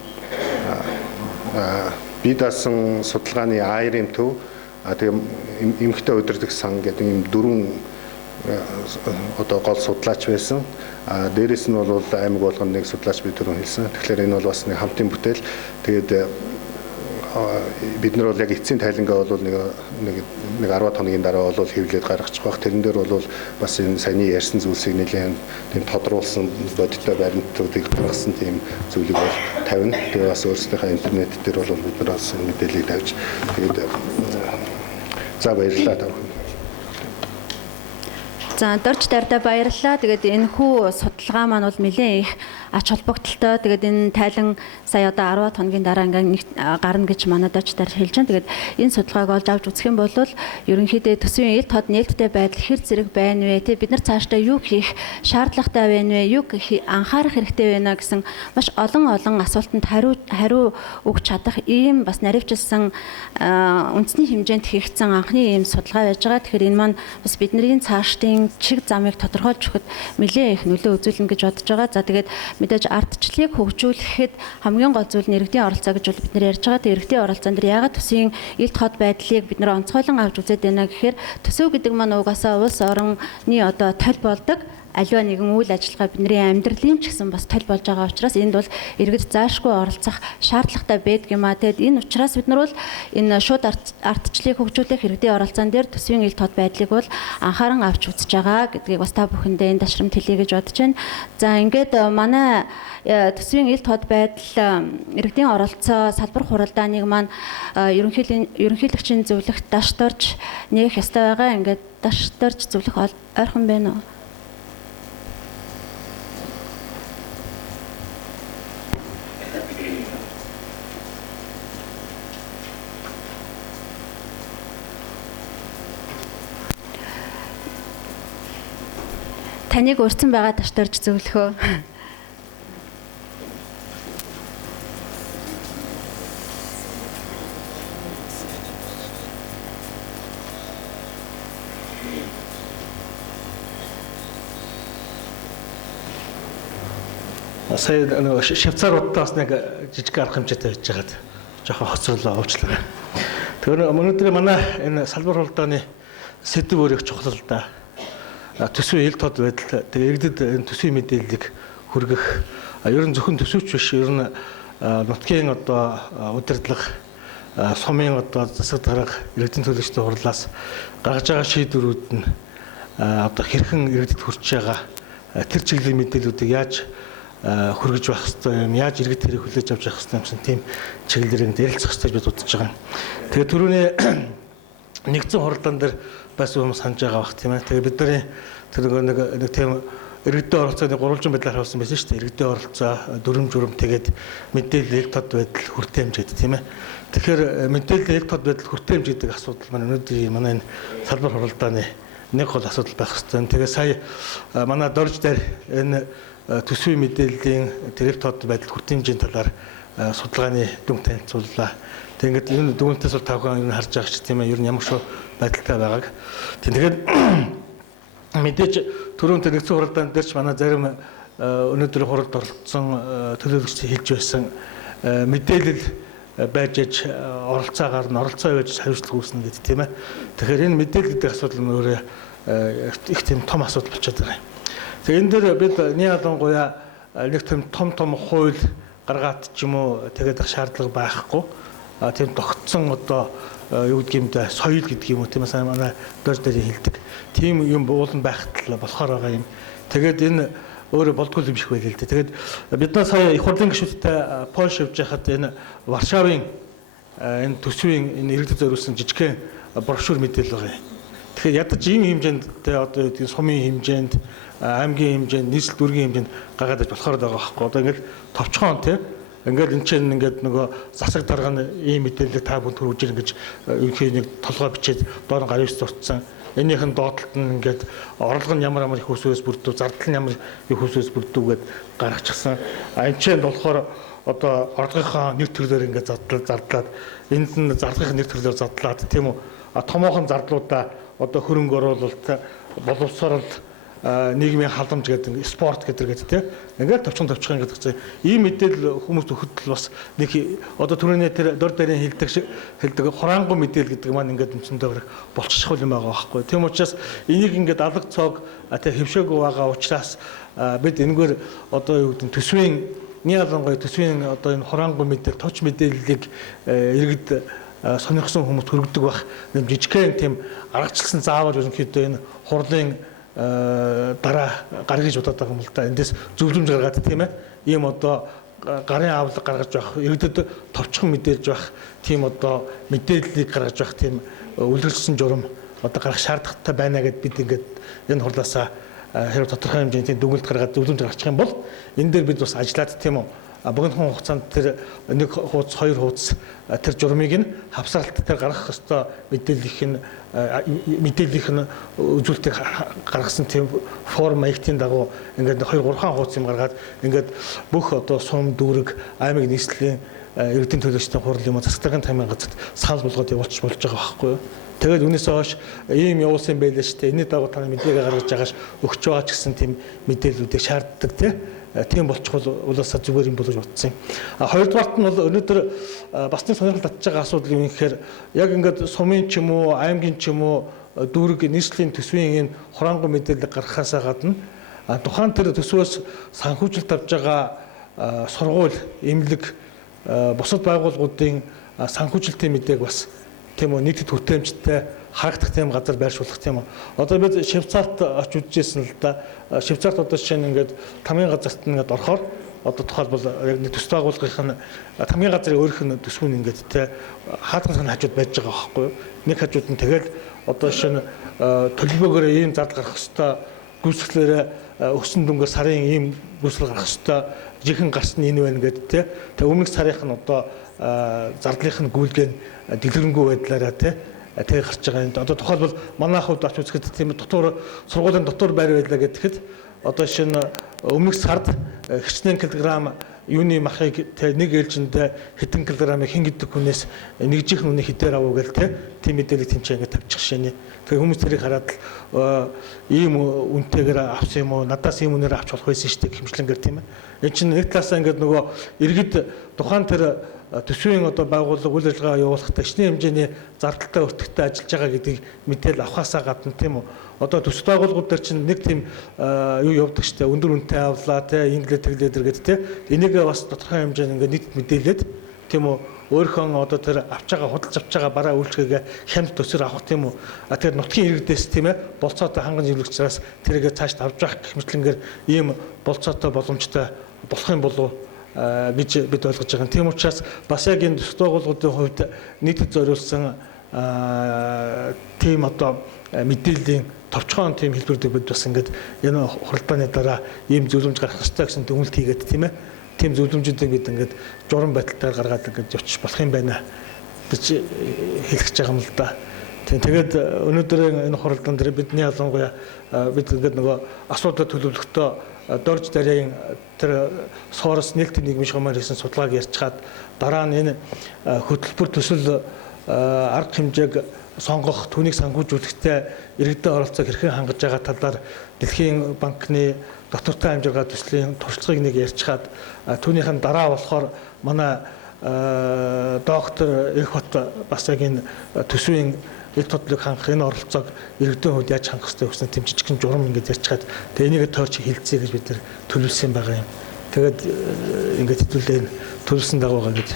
бие даасан судалгааны АР-ийн төв, тэгээ эмэгтэй удирдах сан гэдэг ийм дөрвөн одоо гол судлаач байсан. Дээрээс нь бол аймаг болгонд нэг судлаач бид түрүүн хэлсэн. Тэгэхээр энэ бол бас нэг хамтын бүтээл. Тэгээд бид нар бол яг эцсийн тайлангаа бол нэг 10 хоногийн дараа бол хэвлээд гаргачих бах. Тэрэн дээр бол бас энэ саяны ярьсан зүйлсийг нэлээд тийм тодруулсан бодиттой баримтуудыг гаргасан тийм зүйлийг бол тавина. Тэгээд бас өөрсдийнхөө интернет дээр бол бид нар бас мэдээллийг тавьж тэгээд за баярлалаа тав. За дорж дайрдаа баярлалаа. Тэгээд энэ хүү судалгаа маань бол нэлээд их ач холбогдолтой. Тэгээд энэ тайлан сая одоо 10 хоногийн дараа ингээд гарна гэж манай дорж дайр хэлж байна. Тэгээд энэ судалгааг олж авч үзэх юм бол ерөнхийдөө төсвийн ил тод нээлттэй байдал хэр зэрэг байна вэ? Тэ бид нар цаашдаа юу хийх шаардлагатай байна вэ? Юу анхаарах хэрэгтэй байна гэсэн маш олон асуултанд хариу өгч чадах ийм бас наривчилсан үндэсний хэмжээнд хийгдсэн анхны ийм судалгаа байж байгаа. Тэгэхээр энэ маань бас бидний цаашдын чиг замыг тодорхойлж өгөхөд нэлээд их нөлөө үзүүлнэ гэж бодож байгаа. За тэгээд мэдээж ардчлалыг хөгжүүлэхэд хамгийн гол зүйл нь иргэдийн оролцоо гэж бид нэр ярьж байгаа. Тэгээд иргэдийн оролцоон дээр ягаад төсвийн ил тод байдлыг бид нэр онцгойлон авч үзээд байна гэхээр төсөв гэдэг маань угаасаа улс орны одоо толь болдог. Аливаа нэгэн үйл ажиллагаа бидний амьдралын ч гэсэн бас толь болж байгаа учраас энд бол иргэд заашгүй оролцох шаардлагатай байдаг юм а. Тэгэд энэ учраас бид нар бол энэ шууд ардчлалыг хөгжүүлэх иргэдийн оролцоон дээр төсвийн ил тод байдлыг бол анхааран авч үзэж байгаа гэдгийг бас та бүхэндээ энэ ташрамт хэлье гэж бодож байна. За ингээд манай төсвийн ил тод байдал иргэдийн оролцоо салбар хуралдааныг маань ерөнхийлөгчийн зөвлөгт дашторж нээх ёстой байгаа. Ингээд дашторж зөвлөх ойрхон байна уу? Таныг урьдсан байгаа дашторж зөвлөхөө. Сая Швейцаруудаас нэг жижиг арга хэмжээтэй байж байгаад жоохон хоцрорлоо уучлаарай. Тэгэхээр өнөөдөр манай энэ салбар хуралдааны сэдв өөр их чухал л да. Төсвийн ил тод байдал тэгээ иргэдэд энэ төсвийн мэдээллийг хүргэх ер нь зөвхөн төсөвч биш ер нь нутгийн одоо удирдлага сумын одоо засаг дарга иргэдийн төлөөлөгчдийн хурлаас гаргаж байгаа шийдвэрүүд нь одоо хэрхэн иргэдэд хүрч байгаа тэр чиглэлийн мэдээллүүдийг яаж хүргэж байх хэрэгтэй юм, яаж иргэд тэрийг хүлээж авч явах хэрэгтэй юмсан тийм чиглэлээр ярилцах хэрэгтэй гэж бодож байгаа. Тэгээ түрүүний нэгдсэн хуралдаан дээр бас юм санаж байгаа бах тийм ээ. Тэгээ бидний тэр нэг тийм иргэдийн оролцооны гурвалжин байдлаар харуулсан байсан шүү дээ. Иргэдийн оролцоо, дүрм журм тэгээд мэдээлэл тод байдал хүртээмж гэдэг тийм ээ. Тэгэхээр мэдээлэл тод байдал хүртээмж гэдэг асуудал өнөөдөр манай энэ салбар хуралдааны нэг гол асуудал байх хэвээр. Тэгээд сая манай дорж дээр энэ төсвийн мэдээллийн тод байдал хүртээмжийн талаар судалгааны дүнг танилцууллаа. Тэгээд энэ дүнтээс бол тавхан ер нь харж байгаа ч тийм ээ. Ер нь ямар шүү байдалтай байгааг. Тэгээд мэдээж түрүүн нэгдсэн хуралдаан дээр ч манай зарим өнөөдөр хуралд оролцсон төлөөлөгч хэлж байсан мэдээлэл байж аж оролцоогаар нь оролцоо байж хариуцлага үүснэ гэдэг тийм ээ. Тэгэхээр энэ мэдээлэл гэдэг асуудал нь өөрөө их тийм том асуудал болчиход байгаа юм. Тэгээ энэ дээр бид нэг ялангуяа нэг том хууль гаргаад ч юм уу тэгээд шаардлага байхгүй. Тийм тогтсон одоо юу гэдэг юм да соёл гэдэг юм уу тийм ээ манай дөрж дээр хэлдэг. Тийм юм уулан байхад л болохоор байгаа юм. Тэгээд энэ өөрөө болдгоо юм шиг байлээ л дээ. Тэгээд бид нар сая их хурлын гишүүдтэй Польш явж байхад энэ Варшавын энэ төсвийн энэ иргэдэд зориулсан жижигхэн брошюр мэдээлэл байгаа юм. Тэгэхээр ядаж ийм хэмжээнд одоо тийм сумын хэмжээнд аймгийн хэмжээнд нийслэл дүүргийн хэмжээнд гаргаад иж болохоор байгаа байхгүй. Одоо ингээд товчхон тийм ингээд энэ чинь ингээд нөгөө засаг дарга нь ийм мэдээлэл та бүхэн төрүүлж ингэж ерөнхий нэг толгой бичээд доор гарын ус зурцсан. Энийхэн доотлолт нь ингээд орлого нь ямар их өсвөөс бүрдүү, зардал нь ямар их өсвөөс бүрдүүгээд гаргачихсан. Энэ чинь болохоор одоо орлогынхаа нэг төрлөөр ингээд зардлаад энд нь зарлагын нэг төрлөөр задлаад тийм үү. Томоохон зардлуудаа одоо хөрөнгө оруулалт, боловсролд нийгмийн халамж гэдэг спорт гэдэг тийм ингээд товчхон гэдэг чинь ийм мэдээлэл хүмүүст өгөхөд бас нэг одоо түрүүний тэр дор дээрийн хэлдэг хураангуй мэдээлэл гэдэг маань ингээд үндсэндээ болчихгүй юм байгаа байхгүй. Тийм учраас энийг ингээд алга цог хэвшээгүй байгаа учраас бид энэгээр одоо юу гэдэг төсвийн ялангуяа төсвийн одоо энэ хураангуй мэдээлэл товч мэдээллийг иргэд сонирхсан хүмүүст хүргэдэг байх нэг жижигхэн тийм аргачлсан заавар ерөнхийдөө энэ хурлын дараа гаргаж удаад байгаа юм л да. Эндээс зөвлөмж гаргаад тийм ээ. Ийм одоо гарын авлага гаргаж байх, иргэдэд товчхон мэдээлж байх, тийм одоо мэдээллийг гаргаж байх тийм үлгэрсэн журам одоо гарах шаардлагатай байна гэд бид ингээд энэ хурлаасаа хэрэг тодорхой хэмжээний дүгнэлт гаргаад зөвлөмж гаргачих юм бол энэ дээр бид бас ажиллаад тийм үү. Богино хугацаанд тэр нэг хуудас, хоёр хуудас тэр журмыг нь хавсралт тэр гаргах ёстой мэдээллийнх нь үзүүлэлтийг гаргасан тийм форм маягтын дагуу ингээд 2-3 хуудас юм гаргаад ингээд бүх одоо сум дүүрэг аймаг нийслэлийн иргэдийн төлөөлөгчдийн хурал юм засагтаргын таймын газарт санал болгоод явуулж болж байгаа байхгүй юу. Тэгээд үүнээс хойш ийм явуулсан юм байлаа шүү дээ. Энэний дагуу таны мэдээлэл гаргаж байгаач өгч байгаа ч гэсэн тийм мэдээллүүдийг шаарддаг тийм болчихвол улаасаа зүгээр юм болж бодсон юм. Хоёрдугаарт нь бол өнөөдөр бас нэг сонирхол татж байгаа асуудал юм гэхээр яг ингээд сумын ч юм уу, аймгийн ч юм уу дүүрэг нийслэлийн төсвийн энэ хураангуй мэдээлэл гаргахаасаа гадна тухайн тэр төсвөөс санхүүжилт авж байгаа сургууль, эмнэлэг, бусад байгууллагуудын санхүүжилтийн мэдээг бас тийм үү нийтэд хүртээмжтэй харагдах тийм газар байршуулах тийм үү. Одоо бид Швейцарт очиж үзсэн л да. Швейцарт одоо жишээ нь ингээд тамгын газарт ингээд орохоор одоо тухайлбал яг нэг төсөв байгууллагын тамгын газрын өөрийнх нь төсвүүд ингээд те хаалган хажууд байж байгаа байхгүй юу. Нэг хажууд нь тэгэл одоо жишээ нь төлөвлөгөөр ийм зардал гарах хэвээр гүйцэтгэлээр өссөн дүнгээр сарын ийм гүйцэтгэл гарах хэвээр жихэн гарсан энэ байна гэдэг те. Тэг өмнөх сарынх нь одоо зардлынх нь гүйлгээ дэлгэрэнгүй байдлаараа тэгээ гарч байгаа юм. Одоо тухайлбал манай хувьд ач үзэхэд тийм дотор сургуулийн дотор байр байлаа гэхэд одоо шинэ өмнөх сард хичнээн килограмм юуны махыг нэг ээлжиндээ хэдэн килограммыг хэн гэдэг хүнээс нэг жих нүний хідээр авуу гэл тийм мэдээлэл тэмцээ ингээд тавьчих шээ. Тэгээ хүмүүс тэрийг хараад ийм үнэтэйгээр авсан юм уу надаас ийм үнээр авч болох байсан шүү дээ хэмжлэнгээр тийм ээ. Энэ чинь нэг талаасаа ингээд нөгөө иргэд тухайн тэр төсвийн одоо байгууллага үйл ажиллагаа явуулахдаа хичнээн хэмжээний зардалтай өртөгтэй ажиллаж байгаа гэдгийг мэдээлэл авахаасаа гадна тийм үү. Одоо төсөв байгууллагууд дээр чинь нэг тийм юу явдаг штэ өндөр үнэтэй авлаа те инглээ тэглээд иргэд те энийг бас тодорхой хэмжээнд ингээд нийт мэдээлээд тийм үү өөрхөн одоо тэр авч байгаа худалдаж авч байгаа бараа үйлчлэгээ хямд төсөр авах тийм үү. Тэгэхээр нутгийн иргэдээс тийм ээ болцоотой ханган зөвлөгчраас тэрийгэ цааш авч явах гэх мэтлэнгээр ийм болцоотой боломжтой болох юм болов гэж бид ойлгож байгаа. Тийм учраас бас яг энэ төсөв байгууллагуудын хувьд нийтэд зориулсан тийм одоо мэдээллийн товчхон тийм хэлбэрдэг бид бас ингээд энэ хуралдааны дараа ийм зөвлөмж гарах ёстой гэсэн дүгнэлт хийгээд тийм ээ. Тийм зөвлөмжүүдийг бид ингээд журам байдалтаар гаргаад ингээд явчих болох юм байна гэж хэлэх гэж байгаа юм л да. Тэгээд өнөөдөр энэ хуралдаан дээр бидний ялангуяа бид ингээд нөгөө асуудал төлөвлөлтөө дорж дараагийн тэр суурс нээлттэй нийгмийн шугамар хийсэн судалгааг ярьцгаад дараа нь энэ хөтөлбөр төсөл арга хэмжээг сонгох, түүнийг санхүүжүүлэхдээ иргэдэд оролцоог хэрхэн хангаж байгаа талаар Дэлхийн банкны доктортой амжиргаа төслийн туршлагыг нэг ярьцгаад түүнийхэн дараа болохоор манай доктор Эрхбат бас яг энэ төсвийн ил тодлыг хангах энэ оролцоог иргэдийн хувьд яаж хангах ёстой гэсэн тийм жижигхэн журам ингэж ярьцгаад тэгээ энийг тойрч хилцээ гэж бид нэр төлөвлөсөн байгаа юм. Тэгээд ингэж хэвлээ төлөвлөсөн дагуугаа гэж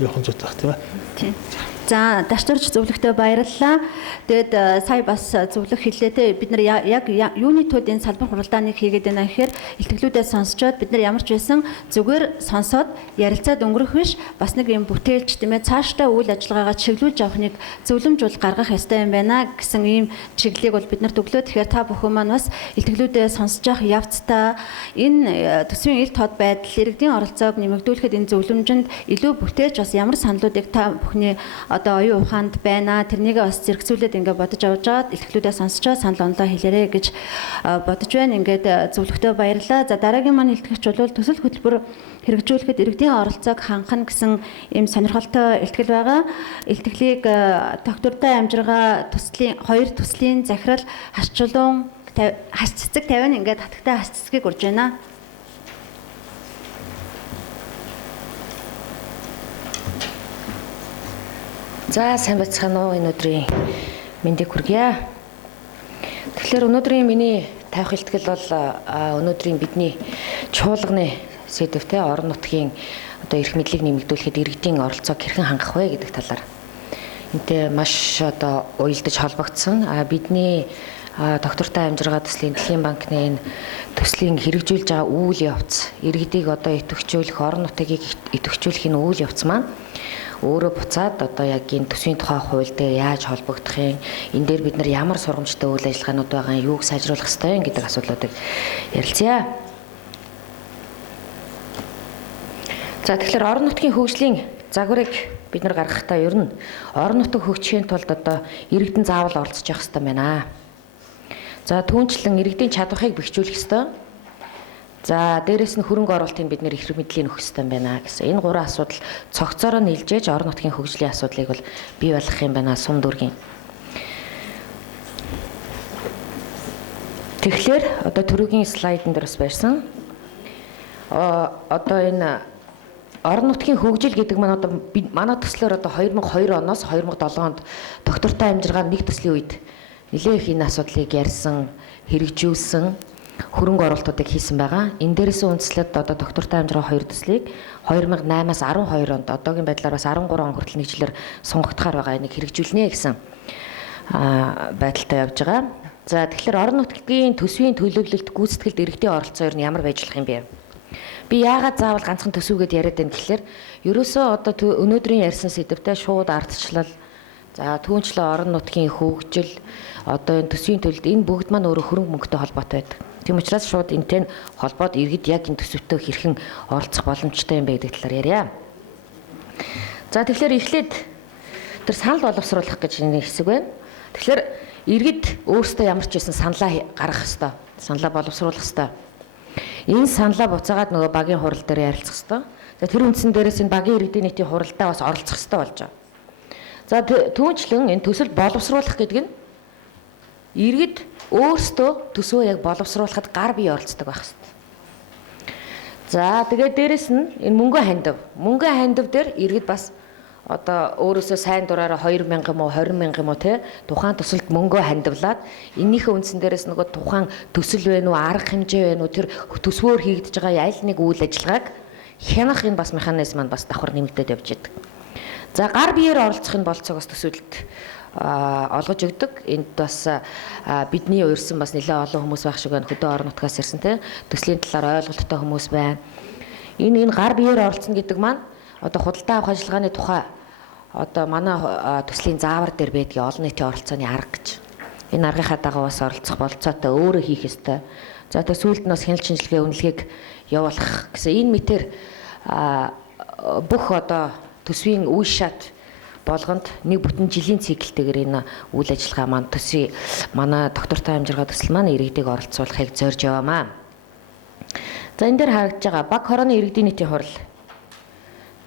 явах нь зүйтэй баг тийм ээ. Тийм. За дашдурч зөвлөгтөө баярлалаа. Тэгэд сая бас зөвлөх хэллээ те бид нар яг юуны тулд энэ салбар хуралдааныг хийгээд байна гэхээр илтгэлүүдээ сонсчоод бид нар ямар ч байсан зүгээр сонсоод ярилцаад өнгөрөх биш бас нэг юм бүтээлч тийм ээ цаашдаа үйл ажиллагаагаа чиглүүлж авахныг зөвлөмжүүл гаргах ёстой юм байна гэсэн ийм чиглэлийг бол бид нарт өглөө. Тэгэхээр та бүхэн маань бас илтгэлүүдээ сонсож явах явцдаа энэ төсвийн ил тод байдал иргэдийн оролцоог нэмэгдүүлэхэд энэ зөвлөмжөнд илүү бүтээлч бас ямар саналуудыг та бүхний одоо оюун ухаанд байна. Тэрнийг бас зэрэгцүүлээд ингээд бодож авч жаад илтгэлүүдээ сонсчоо санал онолоо хэлээрэй гэж бодож байна. Ингээд зөвлөгтөө баярлалаа. За дараагийн маань илтгэгч бол төсөл хөтөлбөр хэрэгжүүлэхэд иргэдийн оролцоог хангах гэсэн ийм сонирхолтой илтгэл байгаа. Илтгэлийг доктортой амжиргаа төслийн 2 төслийн захирал хасчулуун хас цэцэг 50 ингээд хатагтай хас цэцгийг урьж байна. За сайн байцгаана уу, энэ өдрийн мэндийг хүргье. Тэгэхээр өнөөдрийн миний тавих илтгэл бол өнөөдрийн бидний чуулганы сэдвтэй орон нутгийн одоо эрх мэдлийг нэмэгдүүлэхэд иргэдийн оролцоог хэрхэн хангах вэ гэдэг талаар энтэй маш одоо уялдаж холбогдсон. Бидний доктортой амжиргаа төслийн Дэлхийн банкны энэ төслийн хэрэгжүүлж байгаа үйл явц, иргэдийг одоо идэвхжүүлэх, орон нутгийг идэвхжүүлэх энэ үйл явц маань өөрөө буцаад одоо яг энэ төсвийн тухай хууль дээр яаж холбогдох юм, энэ дээр бид нар ямар сургамжтай үйл ажиллагаанууд байгаа юм, юуг сайжруулах ёстой юм гэдэг асуудлуудыг ярилцъя. За тэгэхээр орон нутгийн хөгжлийн загварыг бид нар гаргахдаа ер нь орон нутаг хөгжихийн тулд одоо иргэдэн заавал оролцож явах ёстой байна. За түүнчлэн иргэдийн чадварыг бэхжүүлэх ёстой. За дээрэс нь хөрөнгө оруулалтыг бид нэр эрх мэдлийн өгөх ёстой байна гэсэн. Энэ гурван асуудал цогцоороо нийлжээж орон нутгийн хөгжлийн асуудлыг бол бий болгох юм байна сум дүүргийн. Тэгэхээр одоо түрүүгийн слайдн дээр бас байсан. Одоо энэ орон нутгийн хөгжил гэдэг маань одоо манай төслөөр одоо 2002 оноос 2007 онд доктортой амжиргаа нэг төслийн үед нэлээд их энэ асуудлыг ярьсан, хэрэгжүүлсэн хөрөнгө оруулалтуудыг хийсэн байгаа. Энэ дээрээс үндэслээд одоо доктортой амжиргаа 2 төслийг 2008-аас 12 онд одоогийн байдлаар бас 13 он хүртэл нэг жилээр сунгагдахаар байгаа. Энийг хэрэгжүүлнэ гэсэн байдалтай явж байгаа. За тэгэхээр орон нутгийн төсвийн төлөвлөлт гүйцэтгэлд иргэдийн оролцоо ер нь ямар байж болох юм бэ? Би яагаад заавал ганцхан төсвөгээд яриад байна гэхээр ерөөсөө одоо өнөөдрийн ярьсан сэдвтэй шууд ардчлал, за түүнчлэн орон нутгийн хөгжил, одоо энэ төсвийн төлөлд энэ бүгд маань өөрөө хөрөнгө мөнгөтэй холбоотой байдаг. Тийм учраас шууд энтэй холбоод иргэд яг энэ төсөвтөө хэрхэн оролцох боломжтой юм бэ гэдэг талаар ярья. За тэгэхээр эхлээд тэр санал боловсруулах гэж нэг хэсэг байна. Тэгэхээр иргэд өөрсдөө ямар ч байсан саналаа гаргах ёстой. Саналаа боловсруулах ёстой. Энэ саналаа буцаагаад нөгөө багийн хурал дээр ярилцах ёстой. За тэр үндсэн дээрээс энэ багийн иргэдийн нийтийн хуралдаа бас оролцох ёстой болж байгаа. За түүнчлэн энэ төсөл боловсруулах гэдэг нь иргэд өөрсдөө төсвөө яг боловсруулахад гар бие оролцдог байх хэрэгтэй. За тэгээд дээрэс нь энэ мөнгөн хандив дээр иргэд бас одоо өөрөөсөө сайн дураараа 2000 юм уу 20,000 юм уу те тухайн төсөлд мөнгөө хандивлаад эннийхээ үндсэн дээрээс нөгөө тухайн төсөл вэ нү арга хэмжээ вэ нү тэр төсвөөр хийгдэж байгаа аль нэг үйл ажиллагааг хянах энэ бас механизм маань бас давхар нэмэгдээд явж байдаг. За гар биеэр оролцох энэ болцоог бас төсөөлөлт олгож өгдөг. Энд бас бидний уурсан бас нэлээд олон хүмүүс байх шиг байна. Хөдөө орон нутгаас ирсэн те төслийн талаар ойлголттой хүмүүс байна. Энэ гар биеэр оролцно гэдэг маань одоо худалдаа авах ажиллагааны тухай одоо манай төслийн заавар дээр байдгийн олон нийтийн оролцооны арга гэж. энэ аргынхаа дагуу бас оролцох болцоотой өөрөө хийх ёстой. За тэгээ сүүлд нь бас хяналт шинжилгээ үнэлгээг явуулах гэсэн энэ мэтэр бүх одоо төсвийн үе шат болгонд нэг бүтэн жилийн циклтэйгээр энэ үйл ажиллагаа маань манай доктортой амжиргаа төсөл маань иргэдийг оролцуулахыг зорж яваамаа. За энэ дээр харагдж байгаа баг хорооны иргэдийн нийтийн хурал.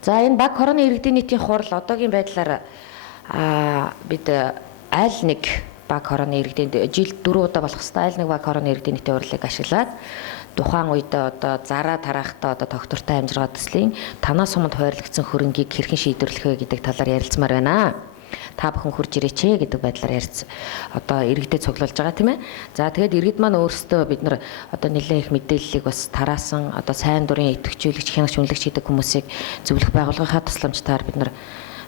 За энэ баг хорооны иргэдийн нийтийн хурал одоогийн байдлаар бид аль нэг баг хорооны иргэдийн жилд 4 удаа болох хэвээр аль нэг баг хорооны иргэдийн нийтийн хурлыг ашиглаад тухайн үед одоо зараа тараахтаа одоо доктортой амжиргаа төслийн танаас суманд хойрлогдсон хөрөнгийг хэрхэн шийдвэрлэх вэ гэдэг талаар ярилцмаар байна. Та бүхэн хурж ирээч гэдэг байдлаар одоо иргэдэд цуглуулж байгаа тийм ээ. За тэгээд иргэд маань өөрсдөө бид нар одоо нэлээд их мэдээллийг бас тараасан одоо сайн дурын идэвхжүүлэгч хянагч үнэлэгч гэдэг хүмүүсийг зөвлөх байгууллагынхаа тусламжтайгаар бид нар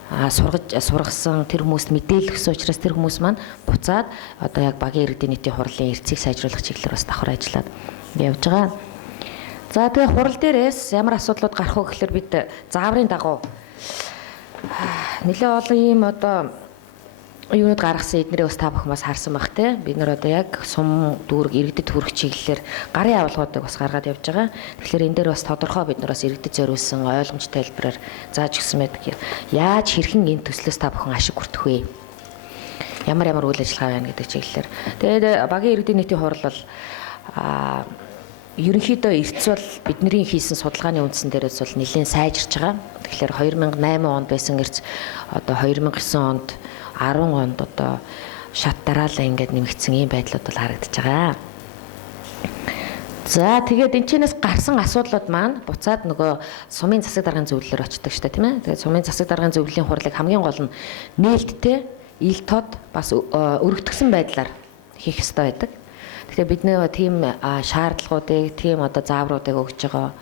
сургасан тэр хүмүүст мэдээлэл өгсөн учраас тэр хүмүүс маань буцаад одоо яг багийн иргэдийн нийтийн хурлын эрцгийг сайжруулах чиглэлээр бас давхар ажиллаад явж байгаа. За тэгээ хурал дээрээс ямар асуудлууд гарах вэ гэхээр бид зааврын дагуу нэлээд олон ийм одоо юунууд гаргасан эднэрээ бас та бүхэн бас харсан бах те. Бид нар одоо яг сум дүүрэг иргэдэд хүрэх чиглэлээр гарын авалгуудыг бас гаргаад явж байгаа. Тэгэхээр энэ дээр бас тодорхой бид нар бас иргэдэд зориулсан ойлгомжтой хэлбэрээр зааж өгсөн байдаг. Яаж хэрхэн энэ төслөөс та бүхэн ашиг хүртэх вэ? Ямар үйл ажиллагаа байна гэдэг чиглэлээр. Тэгээд багийн иргэдийн нийтийн хурал бол ерөнхийдөө эрдэс бол бидний хийсэн судалгааны үндсэн дээрээс бол нэлээд сайжирч байгаа. Тэгэхээр 2008 онд байсан эрдэс одоо 2009 онд 10 онд одоо шат дараалал ингээд нэмэгдсэн ийм байдлууд бол харагдаж байгаа. За тэгээд энэчнээс гарсан асуудлууд маань буцаад нөгөө сумын засаг даргын зөвлөлөөр очдог шүү дээ тийм ээ. Тэгээд сумын засаг даргын зөвлөлийн хурлыг хамгийн гол нь нээлттэй, ил тод бас өргөтгсөн байдлаар хийх ёстой байдаг. Тэгэхээр бид нөө тийм шаардлагуудыг, тийм одоо заавруудыг өгж байгаа.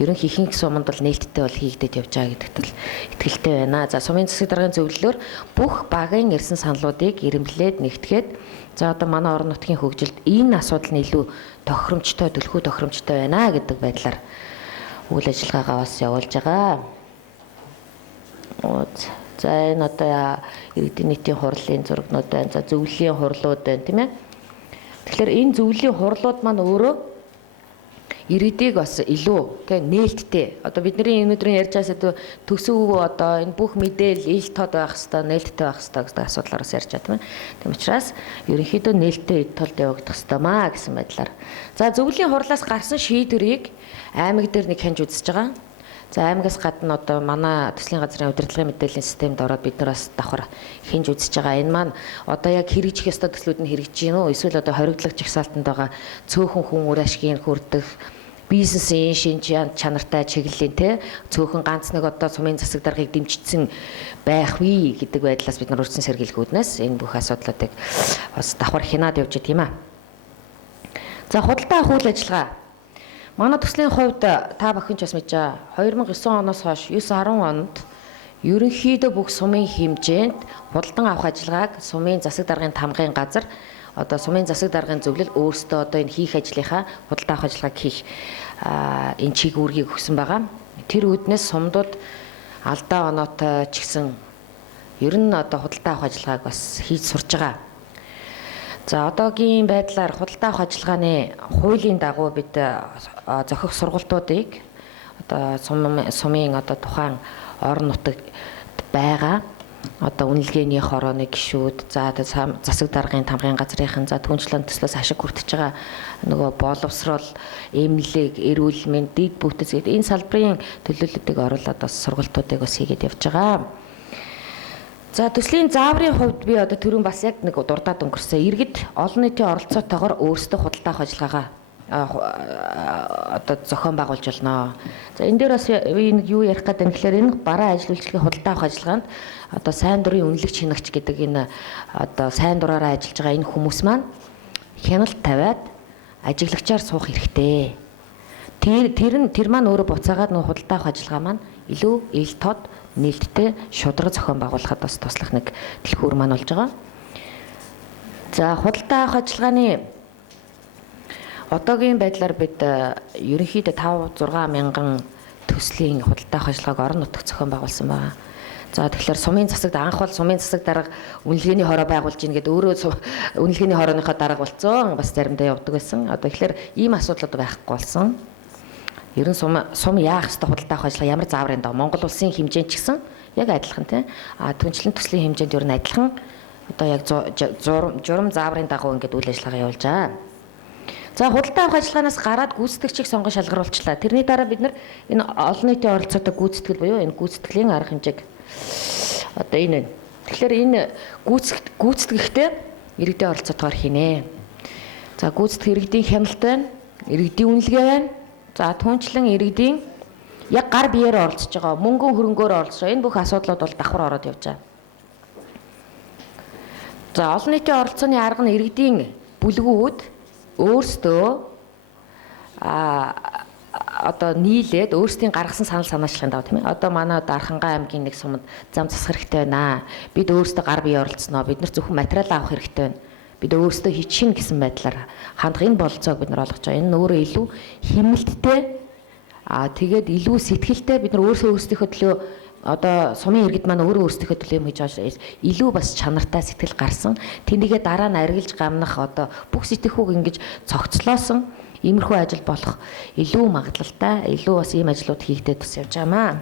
Ерөнхий ихэнх суманд бол нээлттэй бол хийгдэж явж байгаа гэдэгт бол итгэлтэй байна. За сумын засаг даргын зөвлөлөөр бүх багийн ирсэн саналуудыг ирэмблээд нэгтгээд за одоо манай орон нутгийн хөгжилд энэ асуудал нь илүү тохиромжтой, төлхөө тохиромжтой байна гэдэг байдлаар үйл ажиллагаагаа бас явуулж байгаа. За энэ одоо иргэдийн нийтийн хурлын зурагнууд байна. За зөвлөлийн хурлууд байна тийм ээ. Тэгэхээр энэ зөвлөлийн хурлууд маань өөрөө иргэдийг бас илүү тийм нээлттэй. Одоо бидний өнөөдрийн ярьж байгаа төсөв одоо энэ бүх мэдээлэл ил тод байх хэвээр, нээлттэй байх хэвээр гэдэг асуудлаар бас ярьж байгаа тийм ээ. Тийм учраас ерөнхийдөө нээлттэй ил толд явагдах хэвээр маа гэсэн байдлаар. За зөвлөлийн хурлаас гарсан шийдвэрийг аймаг дээр нэг хянж үзэж байгаа. За аймагаас гадна одоо манай төслийн газрын удирдлагын мэдээллийн системд ороод бид нар бас давхар хинж үзэж байгаа. Энэ маань одоо яг хэрэгжих ёстой төслүүд нь хэрэгжиж гин үү? Эсвэл одоо хоригдлох жагсаалтанд байгаа цөөхөн хүн үр ашгийг хүрдэх бизнесийн шинж чанартай чиглэлийн те цөөхөн ганц нэг одоо сумын засаг даргыг дэмжигдсэн байх вэ гэдэг байдлаас бид нар урьдчилан сэргийлгүүднээс энэ бүх асуудлуудыг бас давхар хянаад явж байгаа юм аа. За худалдаа авах үйл ажиллагаа. Манай төслийн хувьд та бүхэн ч бас мэдж байгаа 2009 оноос хойш 9-10 онд ерөнхийдөө бүх сумын хэмжээнд худалдан авах ажиллагааг сумын засаг даргын тамгын газар одоо сумын засаг даргын зөвлөл өөрсдөө одоо энэ хийх ажлынхаа худалдаа авах ажиллагааг хийх энэ чиг үүргийг өгсөн байгаа. Тэр үүднээс сумдууд алдаа оноотой ч гэсэн ер нь одоо худалдаа авах ажиллагааг бас хийж сурж байгаа. За одоогийн байдлаар худалдаа авах ажиллагааны хуулийн дагуу бид зохих сургалтуудыг одоо сумын одоо тухайн орон нутагт байгаа одоо үнэлгээний хорооны гишүүд за засаг даргын тамгын газрынхан за түнчлэн төслөөс ашиг хүртэж байгаа нөгөө боловсрол эмнэлэг эрүүл мэнд дэд бүтэц гэдэг энэ салбарын төлөөллүүдийг оруулаад бас сургалтуудыг бас хийгээд явж байгаа. За төслийн зааврын хувьд би одоо түрүүн бас яг нэг дурдаад өнгөрсөн. Иргэд олон нийтийн оролцоотойгоор өөрсдөө худалдаа авах ажиллагаагаа одоо зохион байгуулж болно. За энэ дээр бас би нэг юу ярих гэдэг нь гэхээр энэ бараа ажил үйлчлэгийн худалдаа авах ажиллагаанд одоо сайн дурын үнэлэгч хянагч гэдэг энэ одоо сайн дураараа ажиллаж байгаа энэ хүмүүс маань хяналт тавиад ажиглагчаар суух хэрэгтэй. Тэр маань өөрөө буцаагаад нөх худалдаа авах ажиллагаа маань илүү ил тод нээлттэй шударга зохион байгуулахад бас туслах нэг дэлгүүр маань болж байгаа. За худалдаа авах ажиллагааны одоогийн байдлаар бид ерөнхийдөө 5-6 мянган төслийн худалдаа авах ажиллагааг орон нутагт зохион байгуулсан байна. За тэгэхээр сумын засагт анх бол сумын засаг дарга үнэлгээний хороо байгуулж ийн гэдэг өөрөө үнэлгээний хорооныхоо дарга болсон бас заримдаа явдаг байсан. Одоо тэгэхээр ийм асуудлууд байхгүй болсон. Ер нь сум яах ёстой худалдаа авах ажиллагаа ямар зааврын даа Монгол улсын хэмжээнд ч гэсэн яг адилхан тийм. Түнчлэн төслийн хэмжээнд ер нь адилхан одоо яг журам зааврын дагуу ингээд үйл ажиллагаа явуулж байгаа. За худалдаа авах ажиллагаанаас гараад гүйцэтгэгчийг сонгон шалгаруулчлаа. Тэрний дараа бид нар энэ олон нийтийн оролцоотой гүйцэтгэл буюу энэ гүйцэтгэлийн арга хэмжээг одоо энэ. Тэгэхээр энэ гүйцэтгэхдээ иргэдийн оролцоотойгоор хийнэ. За гүйцэтгэх иргэдийн хяналт байна, иргэдийн үнэлгээ байна. За түнчлэн иргэдийн яг гар биеэр оролцож байгаа, мөнгөн хөрөнгөөр оролцож байгаа энэ бүх асуудлууд бол давхар ороод явж байгаа. За олон нийтийн оролцооны арга нь иргэдийн бүлгүүд өөрсдөө одоо нийлээд өөрсдийн гаргасан санал санаачлалын дагуу тийм ээ. Одоо манай Дархангай аймгийн нэг сумд зам засах хэрэгтэй байна. Бид өөрсдөө гар бие оролцсноо. Бид нар зөвхөн материал авах хэрэгтэй байна. Бид өөрсдөө хийчихнэ гэсэн байдлаар хандах энэ бололцоог бид нар олгож байгаа. Энэ нь өөрөө илүү хэмнэлттэй тэгээд илүү сэтгэлтэй бид нар өөрсдийнхөө төлөө одоо сумын иргэд маань өөрөө өөрсдийнхөө төлөө юм хийж байгаа илүү бас чанартай сэтгэл гарсан. Тэнийгээ дараа нь арилж гамнах одоо бүх сэтгэхүйг ингэж цогцлоосон иймэрхүү ажил болох илүү магадлалтай илүү бас ийм ажлууд хийгдээд тус явж байгаамаа.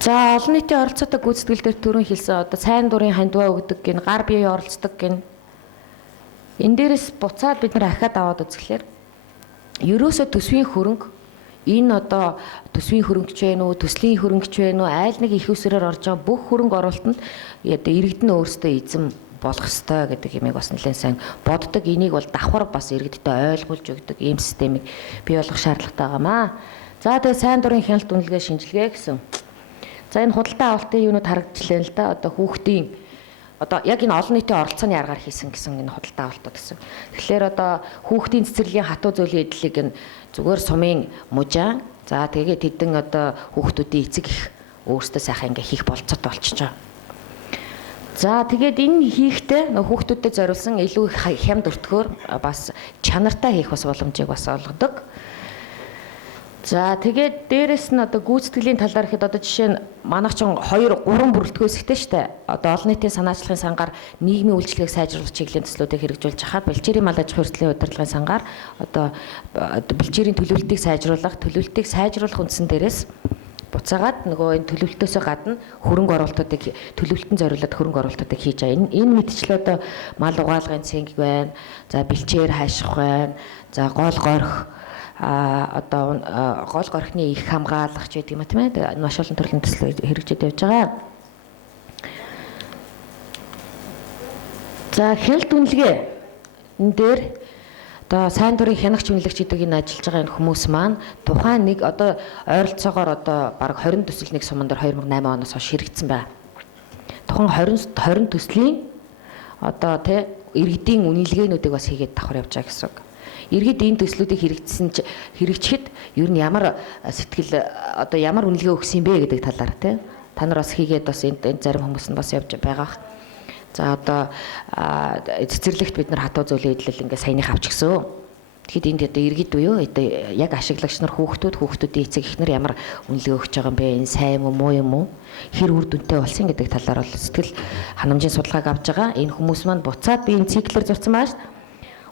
За олон нийтийн оролцоотой гүйцэтгэл дээр түрүүн хэлсэн одоо сайн дурын хандваа өгдөг гин гар бие оролцдог гин энэ дээрээс буцаад бид нар ахаад аваад үзэхлээр ерөөсөө төсвийн хөрөнгө энэ одоо төсвийн хөрөнгөч вэ үү, төслийн хөрөнгөч вэ үү, айл нэг их усрээр орж байгаа бүх хөрөнгө оруулалтанд иргэдэн өөрсдөө эзэм болох ёстой гэдэг юмыг бас нэлээд сайн боддог. Энийг бол давхар бас иргэдтэй ойлгуулж өгдөг ийм системийг бий болгох шаардлагатай байгаамаа. За тэгээ сайн дурын хяналт үнэлгээ шинжилгээ гэсэн. За энэ худалдаа авалтын юунууд харагдчихлаа л да. Одоо хүүхдийн одоо яг энэ олон нийтийн оролцооны аргаар хийсэн гэсэн энэ худалдаа авалтууд гэсэн. Тэгэхээр одоо хүүхдийн цэцэрлэгийн хатуу зөлийн эдлийг нь зүгээр сумын мужаа за тэгээд тэдэн одоо хүүхдүүдийн эцэг их өөрсдөө сайхан ингээ хийх болцоотой болчихж байгаа. За тэгээд энэ хийхдээ нөх хүүхдүүдэд зориулсан илүү хямд өртгөөр бас чанартай хийх бас боломжийг бас олгодог. За тэгээд дээрэс нь одоо гүйцэтгэлийн талаар ихэд одоо жишээ нь манайх ч 2 3 бүрэлдэхүүнс ихтэй штэ. Одоо олон нийтийн санаачлагын сангаар нийгмийн үйлчлэгийг сайжруулах чиглэлийн төслүүдийг хэрэгжүүлж хахад бэлчээрийн мал аж ахуй эрсдлийн удирдлагын сангаар одоо бэлчээрийн төлөвлөлтийг сайжруулах үндсэн дээрээс буцаагаад нөгөө энэ төлөвлөлтөөсөө гадна хөрөнгө оруулалтуудыг төлөвлөлтөнд зориулаад хөрөнгө оруулалтуудыг хийж байгаа. Энэ мэдчлээ одоо мал угаалгын цэнг байна. За бэлчээр хайших байна. За гол горих одоо гол горхны их хамгаалагч гэдэг юм а тийм ээ маш олон төрлийн төсөл хэрэгжиж явж байгаа. За хяналт үнэлгээ энэ дээр одоо сайн дурын хянагч үнэлэгч гэдэг энэ ажиллаж байгаа энэ хүмүүс маань тухайн нэг одоо ойролцоогоор одоо бараг 20 төсөл нэг суман дээр 2008 оноос хойш хэрэгжсэн байна. Тухайн 20 төслийн одоо тий иргэдийн үнэлгээнүүдийг бас хийгээд давхар явж байгаа гэсэн үг. Иргэд энэ төслүүдийг хэрэгжихэд ер нь ямар сэтгэл одоо ямар үнэлгээ өгсөн бэ гэдэг талаар тий та нар бас хийгээд бас энэ зарим хүмүүс нь бас явж байгаа. За одоо цэцэрлэгт бид нар хатуу зөлийн эдлэл ингээ саяных авчихсан. Тэгэхэд энд одоо иргэд буюу одоо яг ашиглагч нар хүүхдүүдийн эцэг эхнэр ямар үнэлгээ өгч байгаа юм бэ? Энэ сайн юм уу, муу юм уу? Хэр үр дүнтэй болсон гэдэг талаар бол сэтгэл ханамжийн судалгааг авч байгаа. Энэ хүмүүс маань буцаад би энэ циклээр зурсан бааш.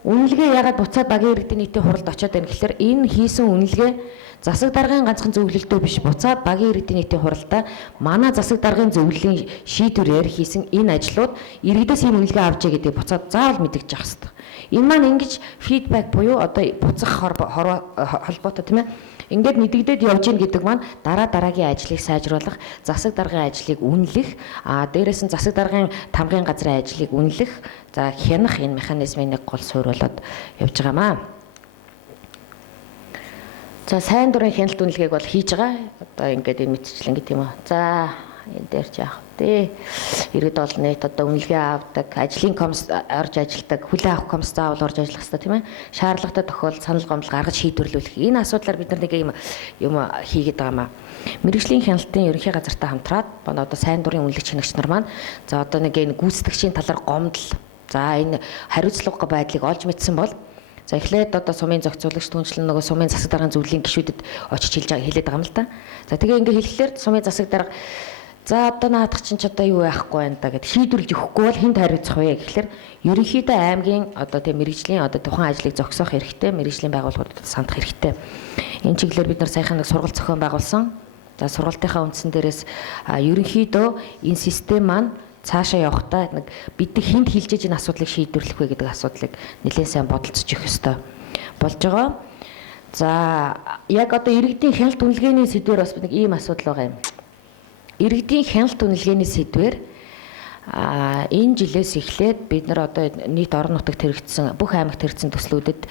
Үнэлгээ ягаад буцаад багийн иргэдийн нийтийн хуралд очиод байна гэхээр энэ хийсэн үнэлгээ засаг даргын ганцхан зөвлөлтөө биш буцаад багийн иргэдийн нийтийн хуралдаа манай засаг даргын зөвлөлийн шийдвэрээр хийсэн энэ ажлууд иргэдээс ийм үнэлгээ авчээ гэдгийг буцаад заавал мэдгэж явах хэрэгтэй. Энэ маань ингэж фидбек буюу одоо буцах холбоотой тийм ээ. Ингээд мэдэгдээд явж гин гэдэг маань дараагийн ажлыг сайжруулах, засаг даргын ажлыг үнэлэх, дээрээс нь засаг даргын тамгын газрын ажлыг үнэлэх, за хянах энэ механизмын нэг гол суурь болоод явж байгаамаа. За сайн дурын хяналт үнэлгээг бол хийж байгаа. Одоо ингээд энэ мэдчилэн гэдэг юм аа. За энэ дээр ч яах вэ? Иргэд олон нийт одоо үнэлгээ авдаг, ажлын комисс орж ажилладаг, хүлээн авах комисс заавал орж ажиллах хэрэгтэй тийм ээ. Шаардлагатай тохиолдолд санал гомдол гаргаж шийдвэрлүүлэх. Энэ асуудлаар бид нар нэг юм хийгээд байгаамаа. Мэргэжлийн хяналтын ерөнхий газартай хамтраад одоо сайн дурын үнэлэгч хянагч нар маань за одоо нэг энэ гүйцэтгэгчийн талаар гомдол, за энэ хариуцлагагүй байдлыг олж мэдсэн бол За эхлээд одоо сумын зохицуулагч түнчлэн нөгөө сумын засаг даргын зөвлөлийн гишүүдэд очиж хэлээд байгаа юм л та. За тэгээ ингээ хэлэхлээр сумын засаг дарга за одоо наадах чинь ч одоо юу яахгүй байна да гэд шийдвэрлэж өгөхгүй бол хэн хариуцах вэ гэхлээр ерөнхийдөө аймгийн одоо тийм мэрэгжлийн одоо тухайн ажлыг зогсоох хэрэгтэй, мэрэгжлийн байгууллагуудад сандах хэрэгтэй. Энэ чиглэлээр бид нар саяхан нэг сургалт зохион байгуулсан. За сургалтынхаа үндсэн дээрээс ерөнхийдөө энэ систем маань цаашаа явахдаа нэг бид хэнд хилжиж энэ асуудлыг шийдвэрлэх вэ гэдэг асуудлыг нэлээд сайн бодолцож өгөх ёстой болж байгаа. За яг одоо иргэдийн хяналт үнэлгээний сэдвээр бас нэг ийм асуудал байгаа юм. Иргэдийн хяналт үнэлгээний сэдвээр энэ жилээс эхлээд бид нар одоо нийт орон нутагт хэрэгжсэн бүх аймагт хэрэгжсэн төслүүдэд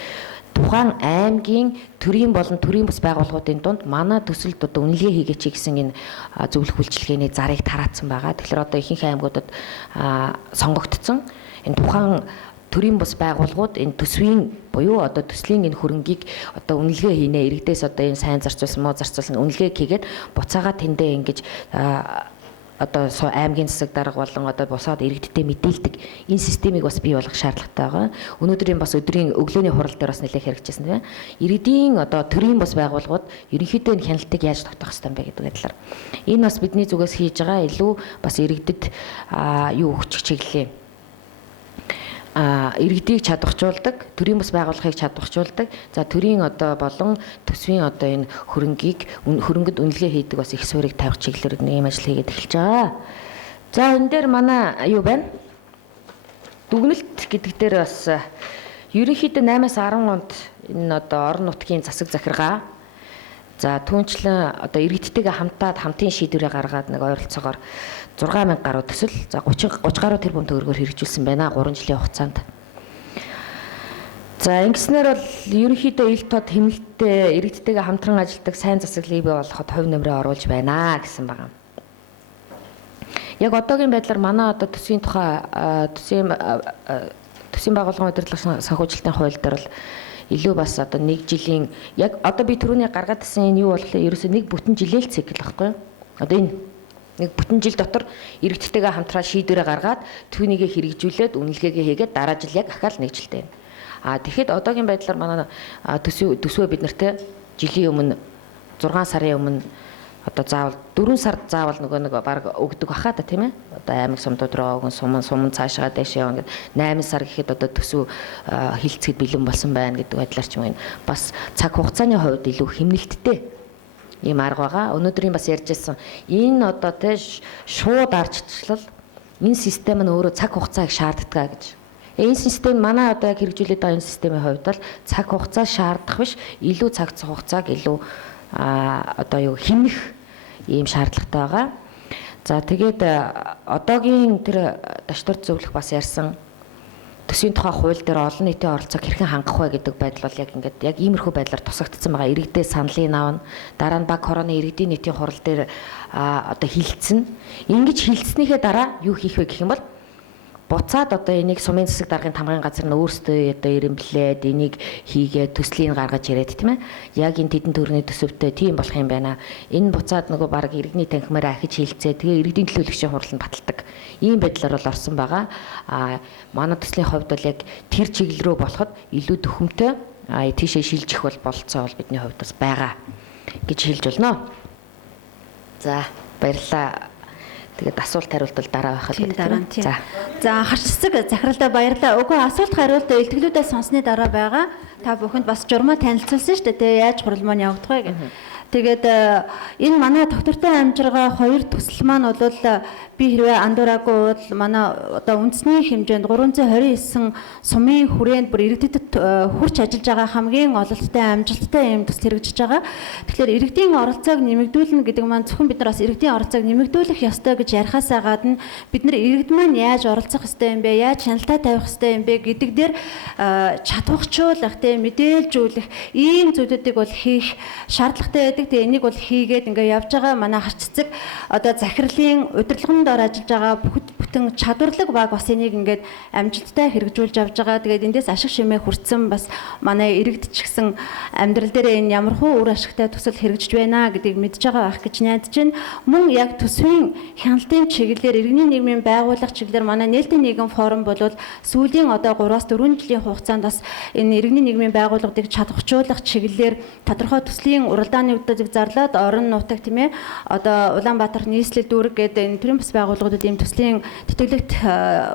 тухайн аймгийн төрийн болон төрийн бус байгууллагуудын дунд манай төсөлд одоо үнэлгээ хийгээч гэсэн энэ зөвлөх үйлчилгээний зарыг тараацсан байгаа. Тэгэхээр одоо ихэнх аймагуудад сонгогдсон энэ тухайн төрийн бус байгууллагууд энэ төсвийн буюу одоо төслийн энэ хөрөнгийг одоо үнэлгээ хийнэ, иргэдээс одоо энэ сайн зарцуулсан, муу зарцуулсан үнэлгээ хийгээд буцаага тэндээ ингэж одоо аймгийн засаг дарга болон одоо бусаад иргэдтэй мэдээлдэг энэ системийг бас бий болгох шаардлагатай байгаа. Өнөөдрийн бас өдрийн өглөөний хурал дээр бас нэлээд хэрэгжижсэн тийм ээ. Иргэдийн одоо төрийн бус байгууллагууд ерөнхийдөө энэ хяналтыг яаж тогтоох ёстой юм бэ гэдэг талаар. Энэ бас бидний зүгээс хийж байгаа илүү бас иргэдэд юу өгч чиглэлээ. Иргэдийг чадварчуулдаг, төрийн бус байгууллагыг чадварчуулдаг. За төрийн одоо болон төсвийн одоо энэ хөрөнгөд үнэлгээ хийдэг бас их суурийг тавих чиглэлээр нэг юм ажил хийгээд эхэлж байгаа. За энэ дээр манай юу байна? Дүгнэлт гэдэг дээр бас ерөнхийдөө 8-аас 10 онд энэ одоо орон нутгийн засаг захиргаа за түүнчлэн одоо иргэдтэйгээ хамтын шийдвэрээ гаргаад нэг ойролцоогоор 6000 гаруй төсөл за 30 гаруй тэрбум төгрөгөөр хэрэгжүүлсэн байна 3 жилийн хугацаанд. За ингэснээр бол ерөнхийдөө ил тод хэмнэлттэй иргэдтэйгээ хамтран ажилладаг сайн засаглалыг бий болгоход хувь нэмрээ оруулж байна гэсэн байгаа. Яг одоогийн байдлаар манай одоо төсвийн тухай төсвийн байгууллагын удирдлага санхүүжилтийн хууль дээр бол илүү бас одоо 1 жилийн яг одоо би түрүүний гаргаад ирсэн энэ юу болохоор ерөөсөө нэг бүтэн жилийн цикл байхгүй юу? Одоо энэ нэг бүтэн жил дотор иргэдтэйгээ хамтраад шийдвэрээ гаргаад түүнийгээ хэрэгжүүлээд үнэлгээгээ хийгээд дараа жил яг ахаал нэг жилтэй. Тэгэхэд одоогийн байдлаар манай төсвөө бид нарт жилийн өмнө 6 сарын өмнө одоо заавал 4 сард заавал нэг баг өгдөг баха та тийм ээ. Одоо аймаг сумдууд руу өгөн сум цаашаа дэш явна гэд 8 сар гэхэд одоо төсөв хилцэхэд бэлэн болсон байна гэдэг байдлаар ч юм уу бас цаг хугацааны хувьд илүү хэмнэлттэй ийм арга байгаа. Өнөөдрийн бас ярьж байсан энэ одоо тий шууд ардчлал энэ систем нь өөрөө цаг хугацааг шаарддаг гэж. Энэ систем манай одоо яг хэрэгжүүлээд байгаа энэ системийн хувьд бол цаг хугацаа шаардах биш, илүү цаг хугацааг илүү одоо юу хэмнэх ийм шаардлагатай байгаа. За тэгээд одоогийн тэр дашнуурт зөвлөх бас ярьсан төсвийн тухай хууль дээр олон нийтийн оролцоог хэрхэн хангах вэ гэдэг байдал бол яг иймэрхүү байдлаар тусгагдсан байгаа. Иргэдээ саналын авна. Дараа нь баг хорооны иргэдийн нийтийн хурал дээр одоо хилцэн. Ингэж хилцснийхээ дараа юу хийх вэ гэх юм бол буцаад одоо энийг сумын засаг даргын тамгын газар нь өөрсдөө одоо ирэмблээд энийг хийгээд төслийг гаргаж ирээд тийм ээ. Яг энэ тэдэн төгрөгийн төсөвтэй тийм болох юм байна. Энэ буцаад нөгөө баг иргэний танхимаараа ахиж хилцээ. Тэгээ иргэдийн төлөөлөгчийн хурал нь баталдаг. Ийм байдлаар бол орсон байгаа. Манай төслийн хувьд бол яг тэр чиглэл рүү болоход илүү төхөмтэй тийшээ шилжих бол болцоо бол бидний хувьд бас байгаа гэж хэлж болно. За баярлалаа. Тэгээд асуулт хариулт бол дараа байх л гэдэг. За харчцэг захиралтай баярлалаа. Үгүй асуулт хариулт илтгэлүүдээ сонссны дараа байгаа. Та бүхэнд бас журмаа танилцуулсан шүү дээ. Тэгээ яаж хурал маань явагдах вэ гэх. Тэгээд энэ манай доктортой амжиргаа 2 төсөл маань бол би хэрвээ андуураагүй бол манай одоо үндэсний хэмжээнд 329 сумын хүрээнд бүр иргэдэд хүрч ажиллаж байгаа хамгийн ололттой амжилттай юм төсөл хэрэгжиж байгаа. Тэгэхээр иргэдийн оролцоог нэмэгдүүлнэ гэдэг маань зөвхөн бид нар бас иргэдийн оролцоог нэмэгдүүлэх ёстой гэж ярихаасаа гадна бид нар иргэд маань яаж оролцох ёстой юм бэ? Яаж хяналтаа тавих ёстой юм бэ гэдэг дээр чадварчуулах, мэдээлжүүлэх ийм зүйлүүдийг бол хийх шаардлагатай байдаг. байдаг. Тэгээ энийг бол хийгээд ингээ явж байгаа манай харч цэцэг одоо захирлын удирдлагын доор ажиллаж байгаа бүтэн чадварлаг баг бас энийг ингээд амжилттай хэрэгжүүлж явж байгаа. Тэгээд эндээс ашиг шимээ хүртсэн бас манай иргэдчгсэн амьдрал дээр энэ ямархуу үр ашигтай төсөл хэрэгжиж байна гэдгийг мэдж байгаа байх гэж найдаж байна. Мөн яг төсвийн хяналтын чиглэлээр иргэний нийгмийн байгууллага чиглэлээр манай нээлттэй нийгэм форум бол сүүлийн одоо 3-аас 4 жилийн хугацаанд бас энэ иргэний нийгмийн байгууллагыг чадварчуулах чиглэлээр тодорхой төслийн уралдааны үддийг зарлаад орон нутаг тийм ээ одоо Улаанбаатар нийслэл дүүрэг гэдэг энэ төрийн бас байгууллагуудад ийм төслийн тэтгэлэгт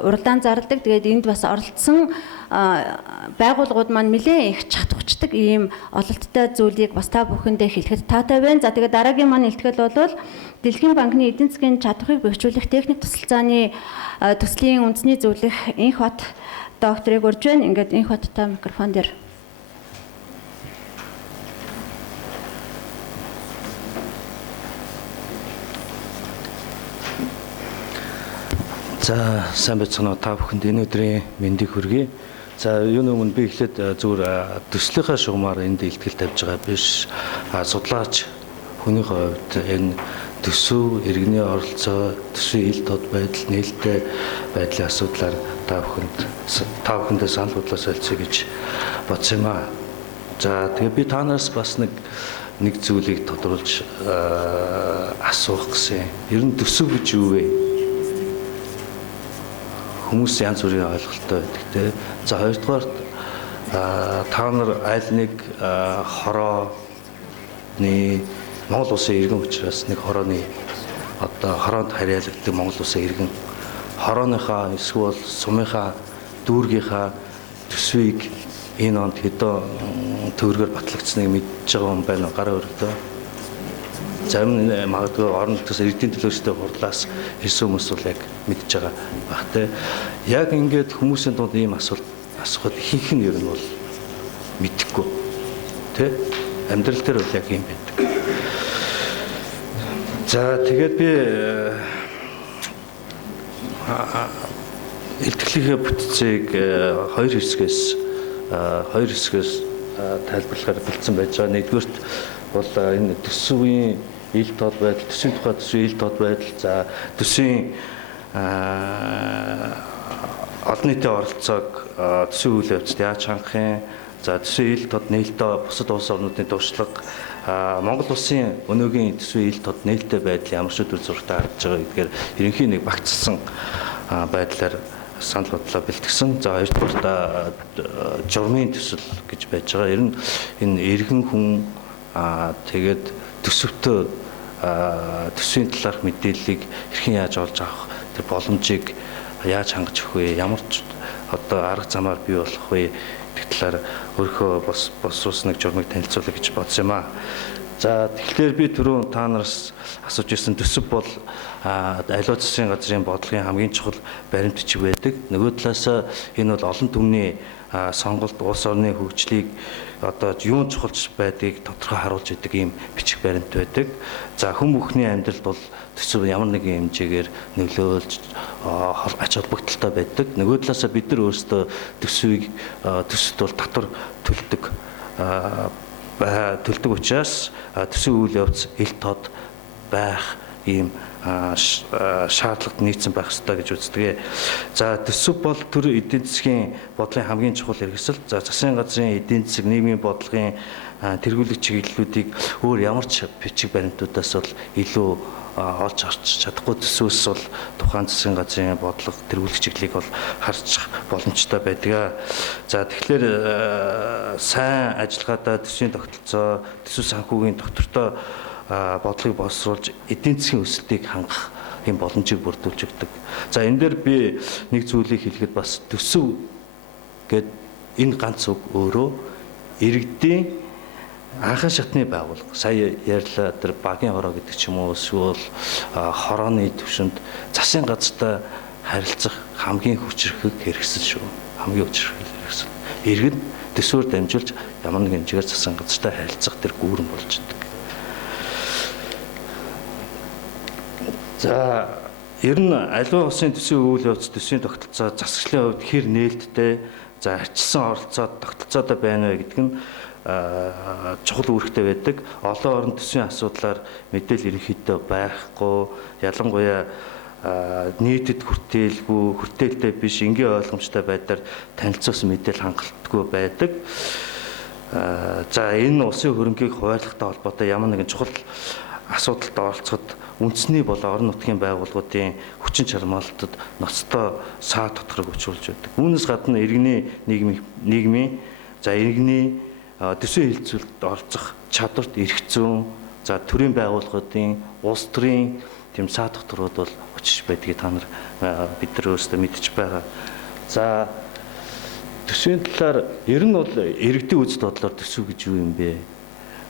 уралдаан зарладаг. Тэгээд энд бас оролцсон байгууллагууд маань нэлээд их чадварчдаг ийм ололттой зүйлийг бас та бүхэндээ хэлэхэд таатай байна. За тэгээд дараагийн маань илтгэл бол Дэлхийн банкны эдийн засгийн чадварыг бэхжүүлэх техник тусалцааны төслийн үндэсний зөвлөх Инх бат докторыг урьж байна. Ингээд Инх баттай микрофон дээр. За сайн байцгаана уу та бүхэнд энэ өдрийн мэндийг хүргэе. За юуны өмнө би эхлээд зүгээр төслийнхаа шугамаар энд илтгэл тавьж байгаа биш. Судлаач хүний хувьд энэ төсөв, иргэний оролцоо, төсвийн ил тод байдал, нээлттэй байдлын асуудлаар та бүхэндээ санал бодлоо солилцъё гэж бодсон юм аа. За тэгээ би танаас бас нэг зүйлийг тодруулж асуух гэсэн. Ер нь төсөв гэж юу вэ? Хүмүүс янз бүрийн ойлголттой байдаг те. За хоёрдугаар та нар аль нэг хорооны Монгол улсын иргэн учраас нэг хорооны одоо хороонд харьяалагддаг Монгол улсын иргэн хорооныхаа эсвэл сумынхаа дүүргийнхаа төсвийг энэ онд хэдэн төгрөгөөр батлагдсныг мэдж байгаа юм байна гараа өргөдөө. Зарим магадгүй орон нутгаас эрдэнэ төлөөлөлтөй хурлаас ирсэн хүмүүс бол яг мэдж байгаа баг те. Яг ингээд хүмүүсийн дунд ийм асуухад ихэнх нь ер нь бол мэдэхгүй те. Амьдрал дээр бол яг юм байдаг. За тэгээд би илтгэлийнхээ бүтцийг хоёр хэсгээс тайлбарлахаар бэлдсэн байж байгаа. Нэгдүгürt бол энэ төсвийн ил тод байдал, төсвийн тухай төсвийн ил тод байдал, за төсвийн олон нийтийн оролцоог төсвийн үйл явцад яаж хангах юм, за төсвийн ил тод нээлттэй бусад улс орнуудын туршлага, Монгол улсын өнөөгийн төсвийн ил тод нээлттэй байдал ямар ч үр зурагтай харагдж байгаа гэдгээр ерөнхийн нэг багцсан байдлаар санал бодлоо бэлтгэсэн. За хоёрдугаар журмын төсөл гэж байж байгаа. Ер нь энэ иргэн хүн тэгээд төсөвтөө төсвийн талаарх мэдээллийг хэрхэн яаж олж авах, тэр боломжийг яаж хангаж өгөх вэ? Ямар ч одоо арга замаар бий болох вэ? Гэх талаар өөрөө босрус нэг журмыг танилцуулъя гэж бодсон юм аа. За тэгэхээр би түрүүн та нараас асууж ирсэн төсөв бол аливаа засгийн газрын бодлогын хамгийн чухал баримт бичиг байдаг. Нөгөө талаас энэ бол олон түмний сонголт, улс орны хөгжлийг одоо юун чухалч байдгийг тодорхой харуулж идэг ийм бичиг баримт байдаг. За хүн бүхний амьдралд бол төсөв ямар нэгэн хэмжээгээр нөлөөлж ач холбогдолтой байдаг. Нөгөө талаас бид нар өөрсдөө төсөвт бол татвар төлдөг учраас төсвийн үйл явц ил тод байх ийм шаардлагад нийцсэн байх ёстой гэж үздэг. За төсөв бол төр эдийн засгийн бодлогын хамгийн чухал хэрэгсэл. За засгийн газрын эдийн засаг нийгмийн бодлогын тэргүүлэх чиглэлүүдийг өөр ямар ч бичиг баримтуудаас бол илүү олж харж чадахгүй төсвөөс бол тухайн засгийн газрын бодлого тэргүүлэх чиглэлийг бол харж боломжтой байдаг. За тэгэхээр сайн ажиллагаатай төсвийн тогтолцоо, төсөв санхүүгийн доктортой бодлогыг боловсруулж эдийн засгийн өсөлтийг хангах юм боломжийг бүрдүүлж өгдөг. За энэ дээр би нэг зүйлийг хэлэхэд бас төсөв гэд энэ ганц үг өөрөө иргэдийн анхан шатны байгууллага. Сая ярьлаа тэр багийн хороо гэдэг ч юм уу эсвэл хорооны төвшөнд засгийн газартай харилцах хамгийн хүчрхэг хэрэгсэл шүү. Хамгийн хүчрхэг хэрэгсэл. Иргэд төсвөөр дамжуулж ямар нэг хэмжээгээр засгийн газартай харилцах тэр гүүрэн болж идэг. За ер нь аливаа улсын төсвийн үйл явц, төсвийн тогтолцоо засаглалын хувьд хэр нээлттэй, за арчилсан оролцоод тогтолцоотой байна вэ гэдэг нь чухал үүрэгтэй байдаг. Олон орон төсвийн асуудлаар мэдээлэл ерөнхийдөө байхгүй. Ялангуяа нийтэд хүртээлтэй биш энгийн ойлгомжтой байдлаар танилцуулсан мэдээлэл хангалтгүй байдаг. За энэ улсын хөрөнгийг хуваарлахтай холбоотой ямар нэгэн чухал асуудалд оролцоход үндэсний бол орон нутгийн байгууллагуудын хүчин чармаалтад ноцтой саад тодорхойг учруулж байдаг. Үүнээс гадна иргэний нийгмийн иргэний төсвийн хилцүүлэлд оролцох чадварт эрх зүйн төрийн байгууллагуудын улс төрийн тийм саад доторууд бол очиж байдгийг та нар бид нар өөрсдөө мэдж байгаа. За төсвийн талаар ер нь бол иргэдийн үзэл бодлоор төсөв гэж юу юм бэ?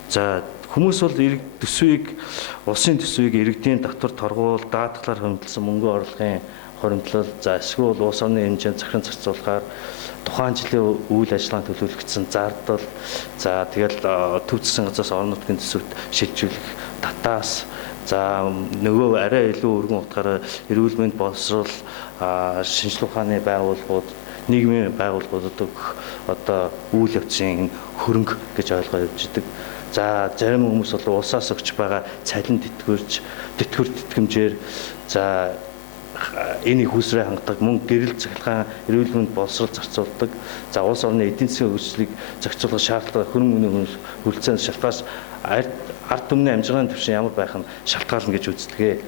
За хүмүүс бол төсвийг улсын төсвийг иргэдийн татвар торгуул даатгалаар хөндлөсөн мөнгө орлогын хоримтлал эсвэл улс орны хэмжээнд захиран зарцуулахаар тухайн жилийн үйл ажиллагаанд төлөвлөгдсөн зардал тэгэл төвчсөн газраас орон нутгийн төсөвт шилжүүлэх татаас нөгөө арай илүү өргөн утгаараа эрүүл мэнд боловсрол шинжилгээ ухааны байгууллагууд нийгмийн байгууллагуудад одоо үйл явцын хөрөнгө гэж ойлгоо явж идэг. За зарим хүмүүс бол улсаас өгч байгаа цалин тэтгэмжээр энийг хүүсрээ хангадаг мөн гэрэл цахилгаан эрүүл мэнд боловсрол зарцуулдаг. За улс орны эдийн засгийн хөгжлийг зохицуулах шаардлага хөрөнгө мөнгөний хөлцөөнд шалтгаалж ард түмний амжиргааны түвшин ямар байх нь шалтгаална гэж үздэг.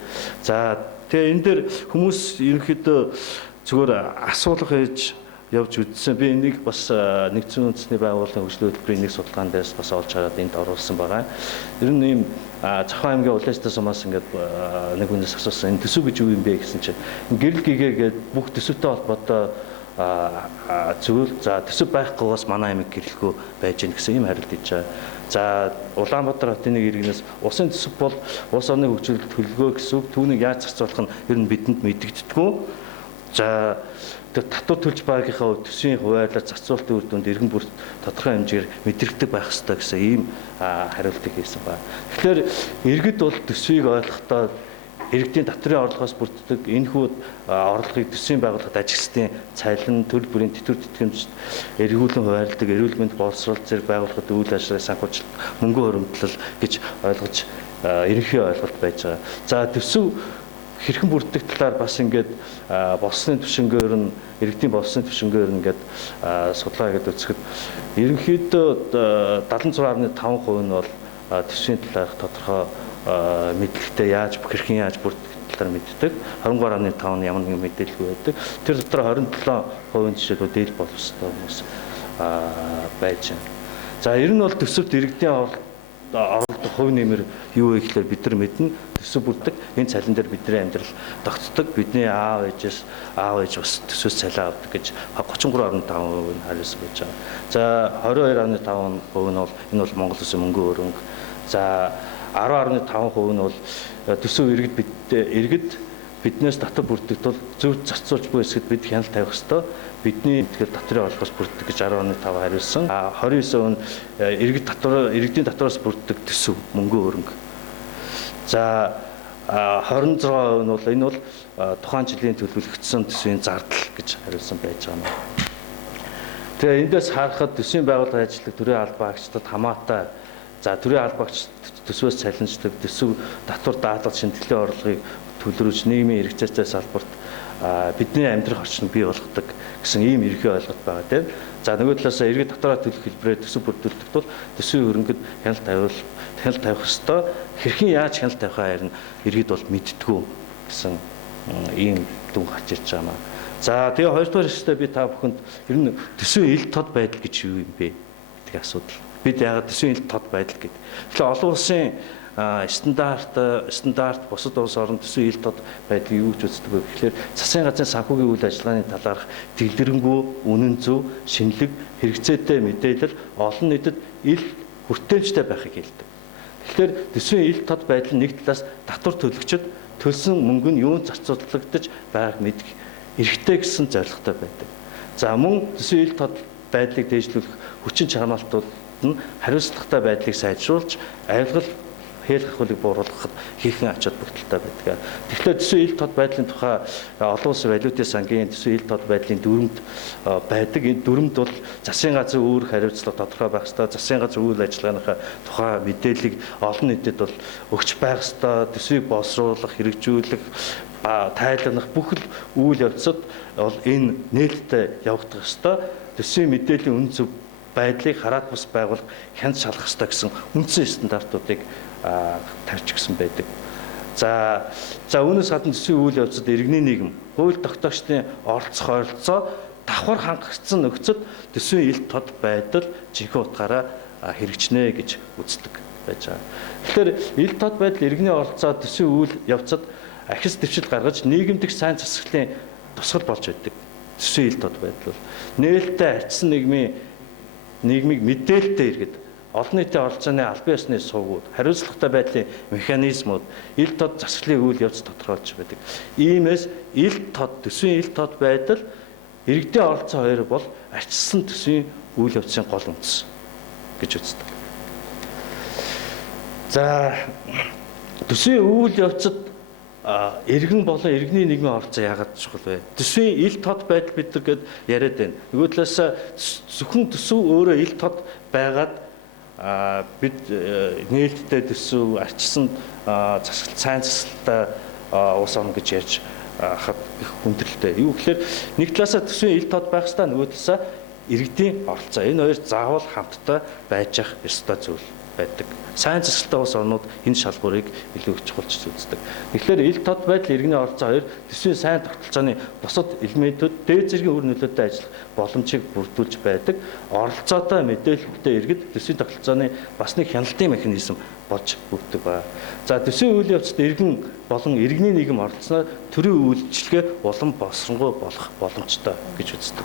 За тэгээ энэ дээр хүмүүс ерөнхийдөө зүгээр асуулах ээж явж үзсэн. Би энийг бас нэгдсэн үндэсний байгууллагын хөгжлийн хөтөлбөрийн нэг судалгаан дээрс бас олж хараад энд оруулсан байгаа. Ер нь ийм Завхан аймгийн улаачтай сумаас ингээд нэг хүнээс асуусан. Энэ төсөв гэж юу юм бэ гэсэн чинь гэрэл гэгээд бүх төсөвтэй холбоотой зөвл төсөв байхгүйгээс манай аймаг гэрэлгүй байж гэн гэсэн ийм хариулт хийж байгаа. За Улаанбаатар хотын нэг иргэнээс улсын төсөв бол улс орны хөгжүүлэлт төлөвлөгөө гэсэн үг. Түүнийг яаж зарцуулах нь ер нь бидэнд мэдэгддэггүй. За татвар төлж байгаагийнхаа төсвийн хуваарлаар зарцуулалтын үр дүнд иргэн бүрт тодорхой хэмжээгээр мэдрэгдэх байх ёстой гэсэн ийм хариултыг хийсэн байна. Тэгэхээр иргэд бол төсвийг ойлгохдоо иргэдийн татрын орлогоос бүрддэг энэхүү орлогыг төсвийн байгууллагад ажилчдын цалин, төрөл бүрийн тэтгэвэр тэтгэмжид эргүүлэн хуваарлдаг, эрүүл мэнд боловсрол зэрэг байгууллагад үйл ажиллагааны санхүүжилт, мөнгө хөрөмтлөл гэж ойлгож ерөнхий ойлголт байж байгаа. За төсөв хэрхэн бүрддэг талаар бас ингээд болсны түвшингээр нь иргэдийн болсны түвшингээр нь ингээд судалгаа хийгээд үзэхэд ерөнхийдөө 76.5% нь бол төсвийн талаарх тодорхой мэдлэгтэй хэрхэн яаж бүрддэг талаар мэддэг. 23.5% нь ямар нэгэн мэдээлэлгүй байдаг. Тэр дотор 27% жишээлбэл дээл боловсролтой хүмүүс байж байна. За ер нь бол төсөвт иргэдийн оролдох хувь нэмэр юу вэ гэхээр бид нар мэднэ төсөв бүрдэг энэ цалин дээр бидний амьдрал тогтдог бидний аав ээж бас төсөөс цалин авдаг гэж 33.5% нь хариулсан байж байгаа. За 22.5% нь бол энэ бол Монгол Улсын мөнгө хөрөнгө. За 10.5% нь бол төсөв иргэд биднээс татвар бүрддэг тул зөв зарцуулж буй хэсэгт бид хяналт тавих ёстой. Бидний тэгэхээр татрын орлогоос бүрддэг гэж 10.5 хариулсан. 29% нь иргэдийн татвараас бүрддэг төсөв мөнгө хөрөнгө. За 26% нь бол энэ бол тухайн жилийн төлөвлөгдсөн төсвийн зардал гэж хариулсан байж байгаа юм. Тэгээ эндээс харахад төсвийн байгууллагын ажилладаг төрийн албаагчдад хамаатай төрийн албаагч төсвөөс цалинждаг төсөв татвар даатгал шинтгэлийн орлогыг төлрүүлж нийгмийн хэрэгцээтэй салбарт бидний амьдрах орчныг бий болгодог гэсэн ийм ерөнхий ойлголт байгаа тийм. За нөгөө талаас иргэд татвараа төлөх хэлбэрээр төсөв бүрдүүлдэг тул төсвийн хөрөнгөд хяналт тавих ёстой. Хэрхэн яаж хяналт тавихаа харин иргэд бол мэддэггүй гэсэн ийм дүн гарч ирж байгаа маа. За тэгээ хоёрдугаар хэсэгтээ би та бүхэнд ер нь төсвийн ил тод байдал гэж юу юм бэ гэдэг асуудал. Бид яагаад төсвийн ил тод байдал гэдэг. Тэгэхээр олон улсын стандарт бусад улс орон төсвийн ил тод байдлыг юу гэж үздэг вэ гэхээр засгийн газрын санхүүгийн үйл ажиллагааны талаарх дэлгэрэнгүй, үнэн зөв, шинэлэг, хэрэгцээтэй мэдээлэл олон нийтэд ил хүртээмжтэй байхыг хэлдэг. Тэгэхээр төсвийн ил тод байдал нэг талаас татвар төлөгчид төлсөн мөнгө нь юунд зарцуулагдаж байгааг мэдэх эрхтэй гэсэн зорилготой байдаг. За мөн төсвийн ил тод байдлыг дэвшлүүлэх хүчин чармаалтууд нь хариуцлагатай байдлыг сайжруулж авилгал хэл хахуулыг бууруулахад хийхэн ач холбогдолтой байдаг. Тэгэхээр төсвийн ил тод байдлын тухай олон улсын валютын сангийн төсвийн ил тод байдлын дүрмд байдаг. Энэ дүрмд бол засгийн газрын үүрэг хариуцлага тодорхой байх ёстой. Засгийн газрын үйл ажиллагааныхаа тухай мэдээллийг олон нийтэд бол өгч байх ёстой. Төсвийг боловсруулах, хэрэгжүүлэх, тайлбарлах бүх л үйл явцад бол энэ нээлттэй явагдах ёстой. Төсвийн мэдээллийн үн зөв байдлыг хараад бус байгуулах хяналт шалгах ёстой гэсэн үндсэн стандартуудыг тавьж гисэн байдаг. За үүнээс гадна төсвийн үйл явцад иргэний нийгэм, хууль тогтоогчдын оролцох ойролцоо давхар хангагдсан нөхцөд төсвийн ил тод байдал жинхэнэ утгаараа хэрэгжинэ гэж үздэг байж байгаа. Тэгэхээр ил тод байдал иргэний оролцоо төсвийн үйл явцад ахис дэвшил гаргаж нийгэмдэх сайн засаглалын тусгал болж байдаг. Төсвийн ил тод байдал бол нээлттэй ачсан нийгмийг мэдээлэлтэй иргэд олон нийтийн оролцооны албан ёсны сувгууд, хариуцлагатай байдлын механизмууд ил тод засаглалын үйл явц тодорхойлж байдаг. Иймээс төсвийн ил тод байдал иргэдийн оролцоо хоёр бол ачсан төсвийн үйл явцын гол үндэс гэж үздэг. За төсвийн үйл явцад иргэн болон иргэний нийгмийн оролцоо яагаад чухал вэ? Төсвийн ил тод байдал бид нар гээд яриад байна. Нөгөө талаас зөвхөн төсөв өөрөө ил тод байгаад бид нээлттэй төсөв, арчсан сайн засалтай улс орн гэж ярьж хад их хүндрэлтэй. Юу гэхээр нэг талаасаа төсвийн ил тод байх ёстой, нөгөө талаасаа иргэдийн оролцоо. Энэ хоёр заавал хамтдаа байж ах ёстой зүйл байдаг. Сайн засалтай улс орнууд энэ шалгуурыг илүү их чухалж үздэг. Тэгэхээр ил тод байдал иргэний оролцоо хоёр төсвийн сайн тогтолцооны бусад элементүүд дээд зэргийн үр нөлөөтэй ажиллах боломжийг бүрдүүлж байдаг. Оролцоотой мэдээлэлтэй иргэд төсвийн тогтолцооны бас нэг хяналтын механизм болж өгдөг ба. За төсвийн үйл явцад иргэн болон иргэний нийгэм оролцсноор төрийн үйлчлэгээ улам боловсронгуй болох боломжтой гэж үздэг.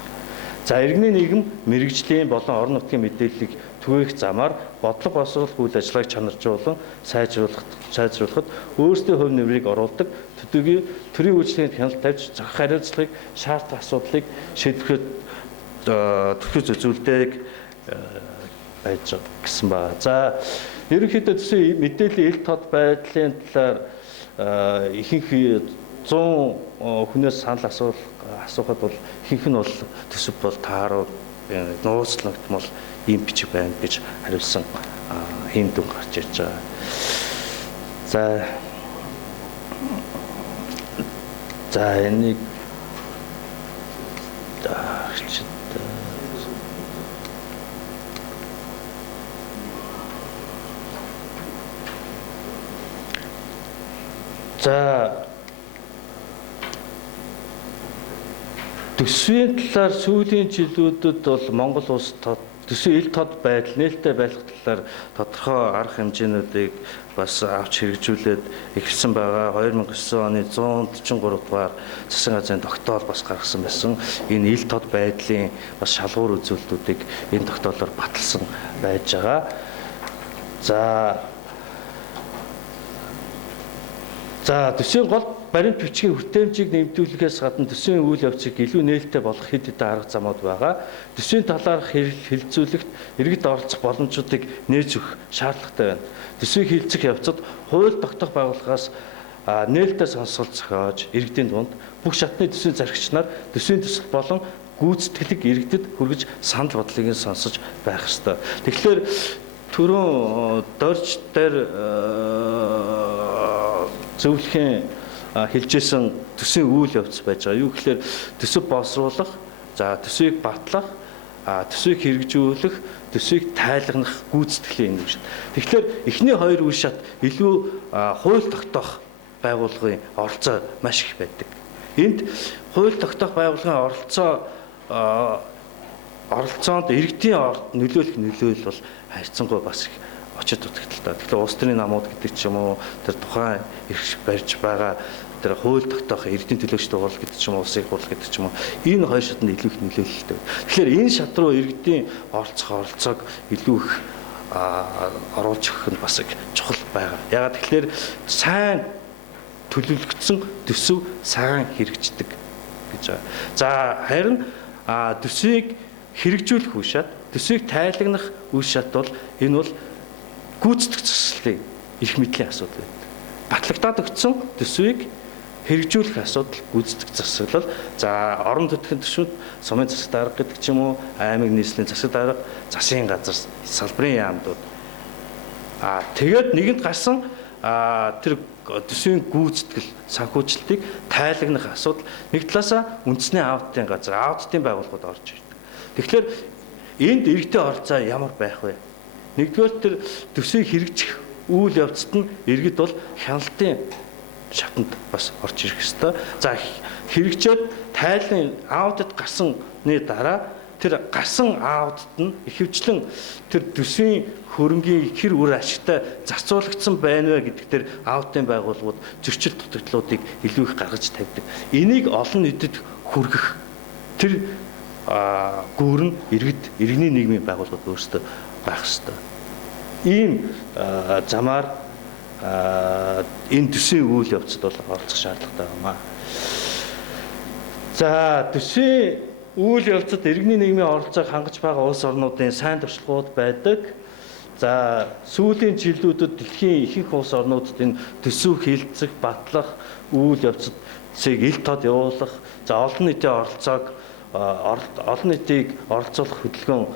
За иргэний нийгэм мэрэгжлийн болон орон нутгийн мэдээллийг түгээх замаар бодлого боловсруулах үйл ажиллагааг чанаржуулан сайжруулахад өөрсдийн хувь нэмрийг оруулдаг, төрийн үйлчлэгэнд хяналт тавьж зохих хариуцлагыг шаардах асуудлыг шийдэхэд төлөв зөвлөдөг байж гисэн ба. За ерөнхийдөө төсвийн мэдээллийн ил тод байдлын талаар ихэнх 100 хүнээс санал асуухад бол ихэнх нь бол төсөв бол тааруу нууцлагдмал ийм бичиг байна гэж хариулсан ийм дүн гарч ирж байгаа. За энийг төсвийн талаар сүүлийн жилүүдэд бол Монгол улс төсвийн ил тод байдал нээлттэй байх талаар тодорхой арга хэмжээнүүдийг бас авч хэрэгжүүлээд эхэлсэн байгаа. 2009 оны 143 дугаар засгийн газрын тогтоол бас гаргасан байсан. Энэ ил тод байдлын бас шалгуур үзүүлэлтүүдийг энэ тогтоолоор баталсан байж байгаа. За төсвийн гол баримт бичгийн хүртээмжийг нэмэгдүүлэхээс гадна төсвийн үйл явцыг илүү нээлттэй болох хэд хэдэн арга замууд байгаа. Төсвийн талаарх хэлэлцүүлэгт иргэд оролцох боломжуудыг нээж өгөх шаардлагатай байна. Төсвийг хэлэлцэх явцад хууль тогтоох байгууллагаас нээлттэй сонсголт зохиож иргэдийн дунд бүх шатны төсвийн зарчигч нар төсвийн төсөл болон гүйцэтгэлэг иргэдэд хүргэж санал бодлыг нь сонсож байх ёстой. Тэгэхээр түрүүн дорж дээр зөвлөхийн хэлжсэн төсвийн үйл явц байж байгаа. Юу гэхээр төсөв боловсруулах, төсвийг батлах, төсвийг хэрэгжүүлэх, төсвийг тайлгнах гүйцэтгэлийн юм шиг. Тэгэхээр эхний хоёр үе шат илүү хууль тогтоох байгууллагын оролцоо маш их байдаг. Энд хууль тогтоох байгууллагын оролцоонд иргэдийн нөлөөлөх нөлөөлөл бол хайцсангүй бас их очид утгаталтай. Тэгэхээр улс төрийн намууд гэдэг ч юм уу, тэр тухайн эрх барьж байгаа тэр хууль тогтоох эрдэнэ төлөөлөгчд уурал гэдэг ч юм уу, улсын хурлал гэдэг ч юм уу, энэ хоёр шатнд илүү их нөлөөлөлтэй. Тэгэхээр энэ шат руу иргэдийн оролцоог илүү их оруулж өгөх нь бас их чухал байгаа. Ягаад тэгэхээр сайн төлөвлөгдсөн төсөв сайн хэрэгждэг гэж байгаа. За харин төсвийг хэрэгжүүлэх үе шат, төсвийг тайлагнах үе шат бол энэ бол гүйцэтгэх засаглалын эрх мэдлийн асуудал байдаг. Батлагдаад өгсөн төсвийг хэрэгжүүлэх асуудал гүйцэтгэх засаглал. За орон нутгийн төсвүүд сумын засаг дарга гэдэг ч юм уу, аймаг нийслэлийн засаг дарга, засгийн газар, салбарын яамдууд. Тэгээд нэгэнд гарсан тэр төсвийн гүйцэтгэл санхүүжилтийг тайлагнах асуудал нэг талаасаа үндэсний аудитын газар, аудитын байгууллагууд орж ирдэг. Тэгэхээр энд иргэдийн оролцоо ямар байх вэ? Нэгдүгээр тэр төсвийг хэрэгжих үйл явцад нь иргэд бол хяналтын шатанд бас орж ирэх ёстой. За хэрэгжээд тайлан аудит гарсаны дараа тэр гарсан аудит нь ихэвчлэн тэр төсвийн хөрөнгийн хэр үр ашигтай зарцуулагдсан байна вэ гэдэг тэр аудитын байгууллагууд зөрчил дутагдлуудыг илүү их гаргаж тавьдаг. Энийг олон нийтэд хүргэх тэр гүүр нь иргэний нийгмийн байгууллагууд өөрсдөө байх ёстой. Ийм замаар энэ төсвийн үйл явцад бол оролцох шаардлагатай байна. За төсвийн үйл явцад иргэний нийгмийн оролцоог хангаж байгаа улс орнуудын сайн туршлагууд байдаг. За сүүлийн жилүүдэд дэлхийн ихэнх улс орнуудад энэ төсөв хилцэх, батлах үйл явцад ил тод явуулах, за олон нийтийн оролцоог олон нийтийг оролцуулах хөдөлгөөн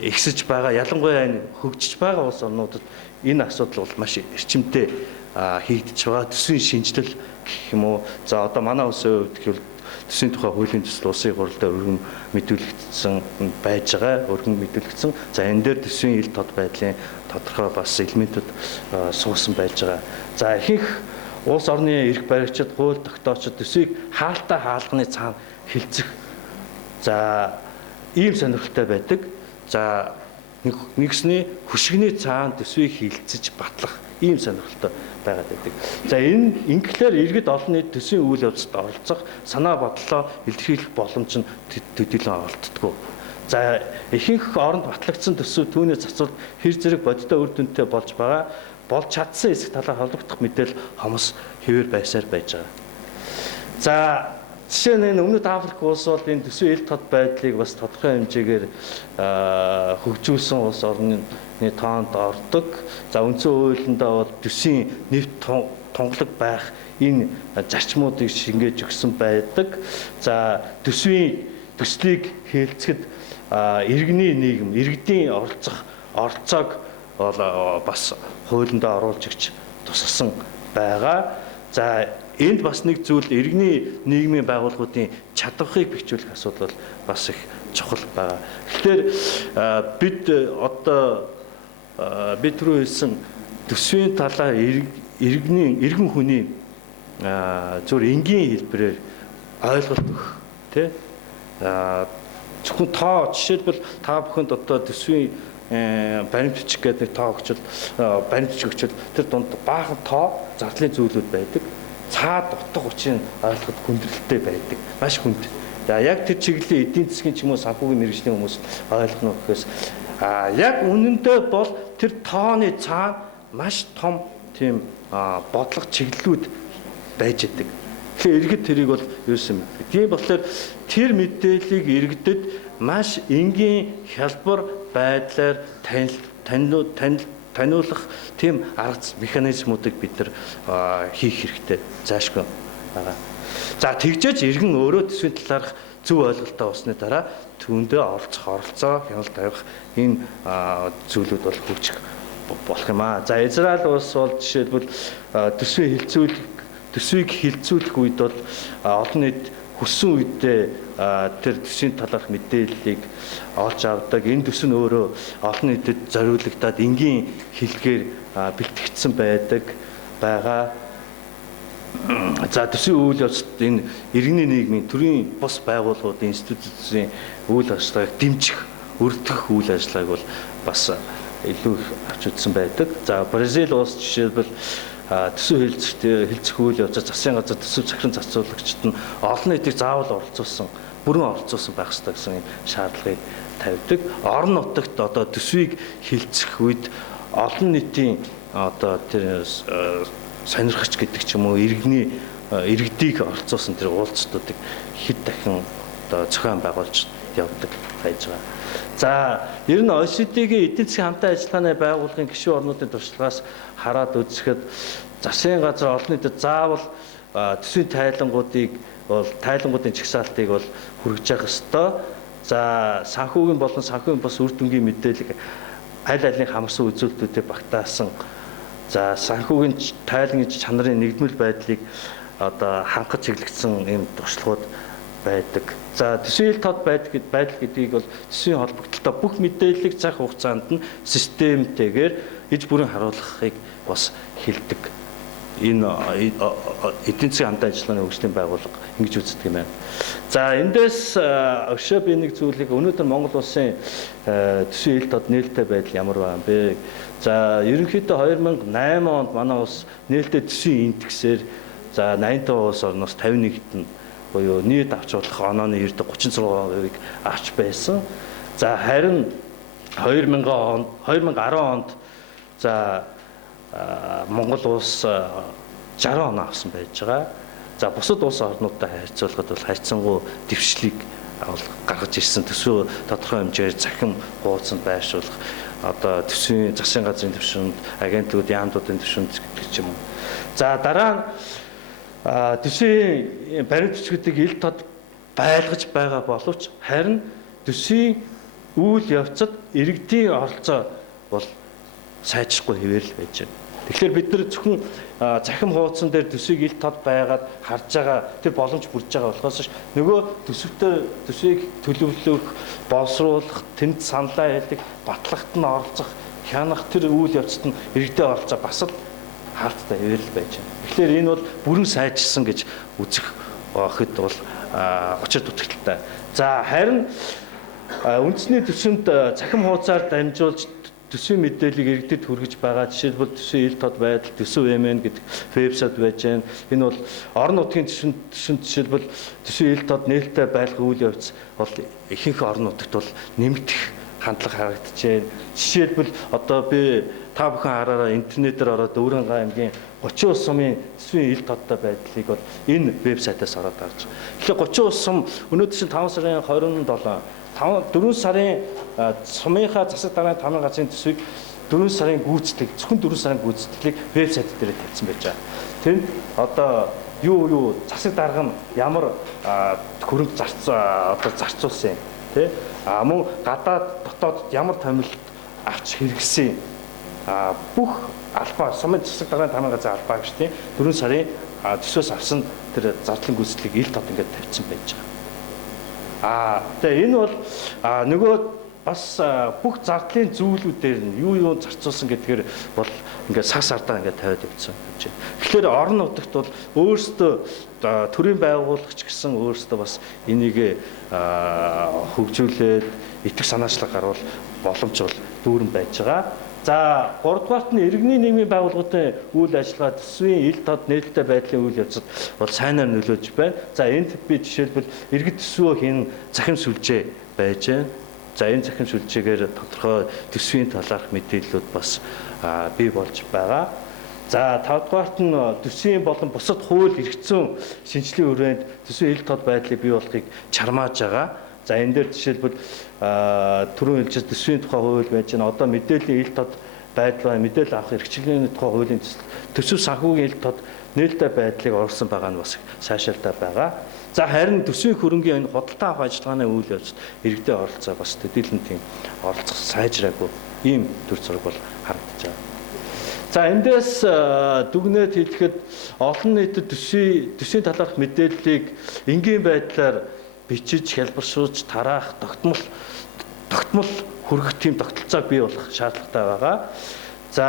ихсэж байгаа, ялангуяа энэ хөгжиж байгаа улс орнуудад энэ асуудал бол маш эрчимтэй хийгдэж байгаа. Төсвийн шинжилэл гэх юм уу. За одоо манай улсын хувьд гэвэл төсвийн тухай хуулийн төсөл улсын хурлаар өргөн мэдүүлэгдсэн байж байгаа, өргөн мэдүүлэгдсэн. За энэ дээр төсвийн ил тод байдлын тодорхой бас элементүүд суусан байж байгаа. За ихэнх улс орны эрх баригчид, хууль тогтоочид төсвийг хаалттай хаалганы цаана хилцэх. За ийм сонирхолтой байдаг. За нэгсний хөшигний цаана төсвийг хилцэж батлах ийм сонирхолтой байгаад байдаг. За энэ ингээр иргэд олон нийт төсвийн үйл явцад оролцох, санаа бодлоо илэрхийлэх боломж нь төдийлөн олддоггүй. За ихэнх оронд батлагдсан төсөв түүний зарцуулалт хэр зэрэг бодиттой үр дүнтэй болж байгаа, болж чадсан эсэх талаар холбогдох мэдээлэл хомос хэвээр байсаар байж байгаа. За жишээ нь Өмнөд Африк улс бол энэ төсвийн ил тод байдлыг бас тодорхой хэмжээгээр хөгжүүлсэн улс орны тоонд ордог. За үндсэн хуулиндаа бол төсвийн нэвт тунгалаг байх энэ зарчмуудыг шингээж өгсөн байдаг. За төслийг хэлцэхэд иргэний нийгэм, иргэдийн оролцоог бол бас хуулиндаа оруулж өгч тусгасан байгаа. За энд бас нэг зүйл иргэний нийгмийн байгууллагуудын чадварыг бэхжүүлэх асуудал бас их чухал байгаа. Тэгэхээр бид түрүү хэлсэн төсвийн талаар иргэн хүний зөвхөн энгийн хэлбэрээр ойлголт өгөх тий зөвхөн тоо жишээлбэл та бүхэнд одоо төсвийн баримтчиг гэдэг тоо өгчл баримтчиг өгчл тэр дунд баахан тоо зардлын зүйлүүд байдаг. Цаад утга учрыг ойлгоход хүндрэлтэй байдаг. Маш хүнд. За яг тэр чиглэлийн эдийн засгийн ч юм уу санхүүгийн мэргэжлийн хүмүүс ойлгоно гэхээс яг үнэндээ бол тэр тооны цаана маш том тийм бодлого чиглэлүүд байж идэг. Тэгэхээр иргэд тэрийг бол юусэн мэддэг. Тийм болохоор тэр мэдээллийг иргэдэд маш энгийн хялбар байдлаар таниулах тийм арга механизмуудыг бид нар хийх хэрэгтэй заашгүй байгаа. За тэгжээж иргэн өөрөө төсвийн талаарх зөв ойлголттой болсны дараа түүндээ оролцоо хяналт тавих энэ зүйлүүд бол хөгжих болох юм аа. За Израиль улс бол жишээлбэл төсвийг хилцүүлэх үед бол олон нийт хүссэн үедээ тэр төсвийн талаарх мэдээллийг олж авдаг. Энэ төсв нь өөрөө олон нийтэд зориулагдаад энгийн хэлгээр бэлтгэгдсэн байгаа. За төсвийн үйл явцад энэ иргэний нийгмийн төрийн бус байгууллагуудын институцийн үйл ажиллагааг дэмжих, өргөх үйл ажиллагааг бол бас илүү их авч үзсэн байдаг. За Бразил улс жишээлбэл төсөв хилцэх үйл явцад засгийн газар төсөв захиран зарцуулагчид нь олон нийтийг заавал бүрэн оролцуулсан байх ёстой гэсэн юм шаардлагыг тавьдаг. Орон нутагт одоо төсвийг хилцэх үед олон нийтийн одоо тэр сонирхогч гэдэг ч юм уу иргэдийг оролцуулсан тэр уулзалтуудыг хэд дахин одоо зохион байгуулж явдаг байж байгаа. За ер нь OECD-ийн эдийн засгийн хамтын ажиллагааны байгууллагын гишүүн орнуудын туршлагаас хараад үзэхэд засгийн газар олон нийтэд заавал төсвийн тайлангуудын чагсаалтыг бол хүргэж явах ёстой. За санхүүгийн болон санхүүгийн бус үр дүнгийн мэдээлэл аль алийн хамарсан үзүүлэлтүүдэд багтаасан. За санхүүгийн тайлан чанарын нэгдмэл байдлыг одоо хангаж чиглэгдсэн ийм туршлагууд байдаг. За төсвийн ил тод байдал гэдгийг бол төсвийн холбогдлолтой бүх мэдээллийг цаг хугацаанд нь системтэйгээр иж бүрэн харуулахыг бас хэлдэг. Энэ эдийн засгийн хамтын ажиллагааны хөгжлийн байгууллага ингэж үздэг юм байна. За эндээс өшөө би нэг зүйлийг өнөөдөр Монгол улсын төсвийн ил тод нээлттэй байдал ямар байна бэ? За ерөнхийдөө 2008 онд манай улс нээлттэй төсвийн индексээр за 85 улс орноос 51-т нь буюу нийт авч болох онооны ердөө 36%-ийг авч байсан. За харин 2010 онд за Монгол улс 60 оноо авсан байж байгаа. За бусад улс орнуудтай харьцуулахад бол хайцсангуй дэвшлиг гаргаж ирсэн. Төсвөө тодорхой хэмжээгээр захин хуудсан байршуулах одоо төсвийн засгийн газрын түвшинд, агентлагууд, яамдуудын түвшинд гэдэг ч юм уу. За дараа нь төсвийн баримт бичгүүдийг ил тод байлгаж байгаа боловч харин төсвийн үйл явцад иргэдийн оролцоо бол сайжрахгүй хэвээрл байж байна. Тэгэхээр бид нар зөвхөн захим хуудсан дээр төсвийг ил тод байгаад харж байгаа тэр боломж бүрдэж байгаа болохоос нөгөө төсвийг төлөвлөх, боловсруулах, тэнд саналаа хэлэх, батлагт нь оролцох, хянах тэр үйл явцад нь иргэдийн оролцоо бас л хаалттай хэвээрл байж байна. Тэгэхээр энэ бол бүрэн сайжирсан гэж үзэх хэд бол учир дутагдaltaй. За харин үндэсний түвшинд захим хуудасаар дамжуулж төсвийн мэдээллийг иргэдэд хүргэж байгаа. Жишээлбэл төсвийн ил тод байдал, төсөв MN гэдэг вебсайт байж байна. Энэ бол орон нутгийн түвшинд жишээлбэл төсвийн ил тод нээлттэй байлгах үйл явц бол ихэнх орон нутагт бол нэмэгдэх хандлага харагдаж байна. Жишээлбэл одоо би та бүхэн хараараа интернетээр ороод Өвөрхангай аймгийн 30 ус сумын төсвийн ил тодтой байдлыг бол энэ вебсайтаас ороод харж байгаа. Тэгэхээр 30 ус сум өнөөдөр чинь 5 сарын 27 4 сарын сумынхаа засаг даргын тамирын газрын төсвийг 4 сарын гүйцэтгэх, зөвхөн 4 сарын гүйцэтгэлийг вебсайт дээр тавьсан байж байгаа. Тэнд одоо юу засаг дарга нь ямар хөрөнгө зарцуулсан юм тий? Мөн гадаад дотоод ямар томилт авч хэрэгсэн бүх албаа сумын засаг даргын тамирын газрын албаа гэж тий 4 сарын төсвөөс авсан тэр зардлын гүйцэтгэлийг ил тод ингээд тавьсан байж байгаа. Тэгээ энэ бол нөгөө бас бүх зардлын зүйлүүдээр нь юу зарцуулсан гэдгээр бол ингээд сас ардаа ингээд тавиад явуулсан гэж байна. Тэгэхээр орон нутагт бол өөрсдөө төрийн байгууллагч гэсэн өөрсдөө бас энийг хөгжүүлээд итгэх санаачлаг гарвал боломж бол дүүрэн байж байгаа. За 3 дугаарт нь иргэний нийгмийн байгууллагуудын үйл ажиллагаа төсвийн ил тод нээлттэй байдлын үйл явцад бол сайнаар нөлөөлж байна. За энд би жишээлбэл иргэд төсвөө хийн захим сүлжээ байж байна. За энэ захим сүлжээгээр тодорхой төсвийн талаарх мэдээллүүд бас бий болж байгаа. За 5 дугаарт нь төсвийн болон бусад хууль эрхцэн шинжилгээ хүрээнд төсвийн ил тод байдлыг бий болохыг чармааж байгаа. За энэ дээр жишээлбэл түрүүн хэлж төсвийн тухай хууль байж байна. Одоо мэдээллийн ил тод байдал ба мэдээлэл авах эрхчлэлийн тухай хуулийн төсөв санхүүгийн ил тод нээлттэй байдлыг оруулсан байгаа нь бас сайшаалтай байгаа. За харин төсвийн хөрөнгийн энэ худалдаа авах ажиллагааны үйл явцад иргэдийн оролцоо бас төдийлөн тийм оролцох сайжраагүй ийм төр зураг бол харагдаж байгаа. За эндээс дүгнээд хэлэхэд олон нийтэд төсвийн талаарх мэдээллийг энгийн байдлаар бичиж, хялбаршуулж, тараах, тогтмол хүргэх тийм тогтолцоо бий болох шаардлагатай байгаа. За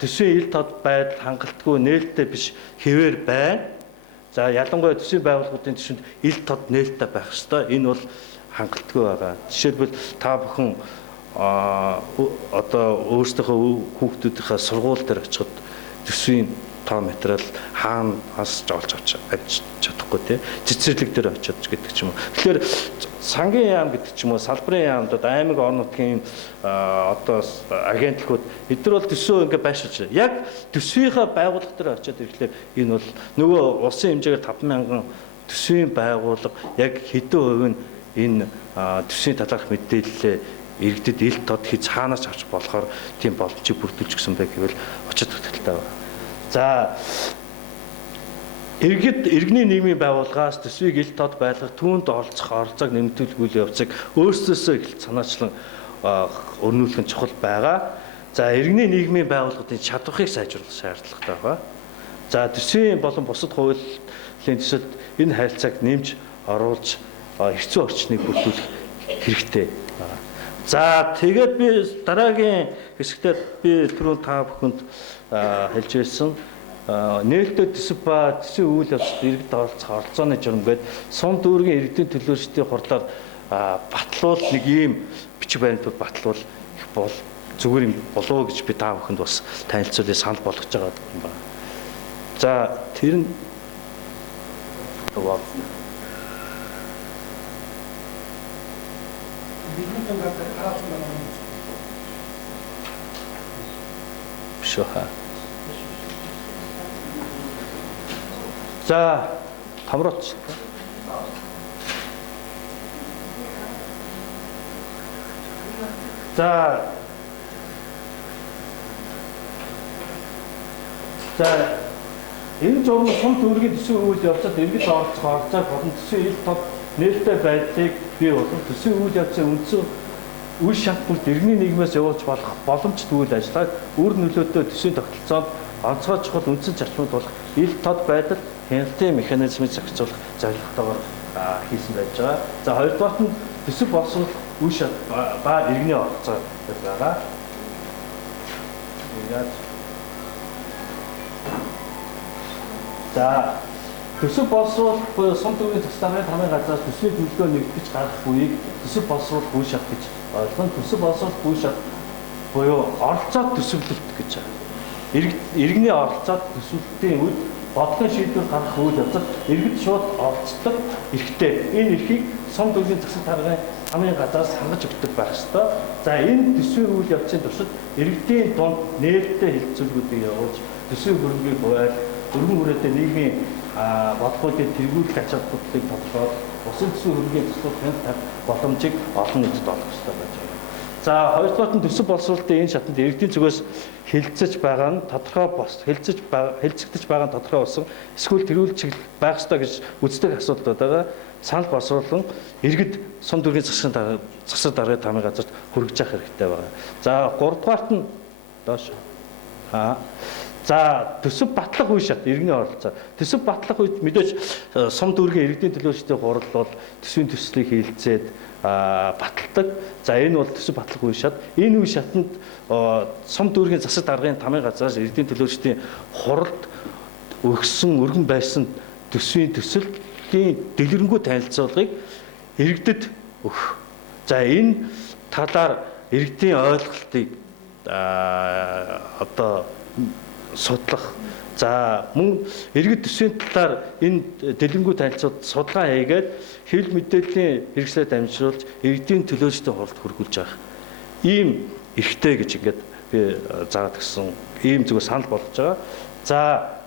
төсвийн ил тод байдал хангалтгүй нээлттэй биш хэвээр байна. За ялангуяа төсвийн байгууллагуудын түвшинд ил тод нээлттэй байх ёстой. Энэ бол хангалтгүй байгаа. Жишээлбэл та бүхэн одоо өөрсдийнхөө хүүхдүүдийнхээ сургууль дээр очиход төсвийн тоо материал хаанаас олж авч чадахгүй тий цэцэрлэг дээр очиод гэдэг ч юм уу. Тэгэхээр сангийн яам гэдэг ч юм уу, салбарын яамдад аймаг орон нутгийн одоо агентлагууд эдгээр бол төсөө ингээ байшуулж байна. Яг төсвийнхаа байгууллага дээр очиод ирэхлээр энэ бол нөгөө улсын хэмжээгээр 50000 төсвийн байгууллага яг хэдэн хувь нь энэ төсвийн талаарх мэдээлэлээ иргэдэд ил тод хийж хаанаас авч болохоор тийм боломжийг бүрдүүлж гисэн бай гэвэл очиж тогтолтой байна. За иргэний нийгмийн байгууллагаас төсвийг ил тод байлгах, түүнд оролцох оролцоог нэмэгдүүлэх үйл явцыг өөрсдөөсөө эхэлж санаачлан өрнүүлэх нь чухал байгаа. За иргэний нийгмийн байгууллагын чадварыг сайжруулах шаардлагатай байгаа. За төсвийн болон бусад хуулийн төсөлд энэ харилцааг нэмж оруулж хэцүү орчныг бүрдүүлэх хэрэгтэй. За тэгээд би дараагийн хэсэгтээ би түрүүн та бүхэнд хэлж байсан нээлттэй төсөв ба төсвийн үйл явцад иргэд оролцох оролцооны журам гээд сум дүүргийн иргэдийн төлөөлөлтийн хурлаар батлуул нэг ийм бичиг баримтууд батлуул их бол зүгээр юм болоо гэж би та бүхэнд бас танилцуулъя, санал болгож байгаа юм байна. За тэр нь шоха. За хамраач. За энэ журам сум дүүргийн төсвийн үйл явцад иргэд оролцох оролцоог болон төсвийн ил тод нээлттэй байдлыг бий болгох, төсвийн үйл явцын үндсэн үе шат бүрд иргэний нийгмээс явуулж болох боломжит үйл ажиллагааг үр нөлөөтэй төсвийн тогтолцоонд онцгой чухал үндсэн зарчмууд болох ил тод байдал хяналтын механизмыг зохицуулах зорилготойгоор хийсэн байж байгаа. За хоёрдугаарт нь төсөв боловсрол үе шат ба иргэний оролцоо байгаа. За төсөв боловсруулах буюу сум дүүргийн засгийн хамгаалалтын газраас төсвийн төлөвлөгөө нэгтгэж гаргах үеийг төсөв боловсруулах үе шат гэж ойлгоно. Төсөв боловсруулах үе шат буюу оролцоод төсөвлөлт гэж байгаа. Иргэний оролцоод төсөвлөлтийн үед бодлогын шийдвэр гаргах үйл явцад иргэд шууд оролцдог эрхтэй. Энэ эрхийг сум дүүргийн засгийн хамгаалалтын газраас хангаж өгдөг байх ёстой. За энэ төсвийн үйл явцын туршид иргэдийн дунд нээлттэй хэлэлцүүлгүүдийг явуулж төсвийн хөрөнгийг хуваал өргөн хүрээтэй нийгмийн бодлогуудын тэргүүлэх ач холбогдлыг тодорхойлох, усан төсвийн хөрөнгийн туслах боломжийг олон нийтэд олгох ёстой байж байгаа. За хоёрдугаар нь төсөв боловсруулалтын энэ шатанд иргэдийн зүгээс хэлэлцэж байгаа нь тодорхой хэлцэгдэж байгаа нь тодорхой болсон эсвэл тэрүүл чиглэл байх ёстой гэж үздэг асуудлууд байгаа. Санал боловсруулан иргэд сум дүүргийн засаг даргын тамгын газарт хүргэж явах хэрэгтэй байгаа. За гуравдугаарт нь доош. За төсөв батлах үе шат иргэний оролцоо. Төсөв батлах үед мэдээж сум дүүргийн иргэдийн төлөөлөлтийн хурал бол төсвийн төслийг хийлцээд баталдаг. За энэ бол төсөв батлах үе шат. Энэ үе шатанд сум дүүргийн засаг даргын тамгын газраас иргэдийн төлөөлөлтийн хуралд өгсөн өргөн байсан төсвийн төсөлтийн дэлгэрэнгүй танилцуулгыг иргэдэд өгөх. За энэ талаар иргэдийн ойлголтыг судлах. За мөн иргэд төсвийн талаар энэ дэлгэнгүй танилцуулт судалгаа хийгээд хэвлэл мэдээллийн хэрэгслээр дамжуулж иргэдийн төлөөлөлтийн хуралд хүргүүлж байгаа. Ийм эрхтэй гэж ингээд би заагаад гисэн ийм зүгээр санал болгож байгаа.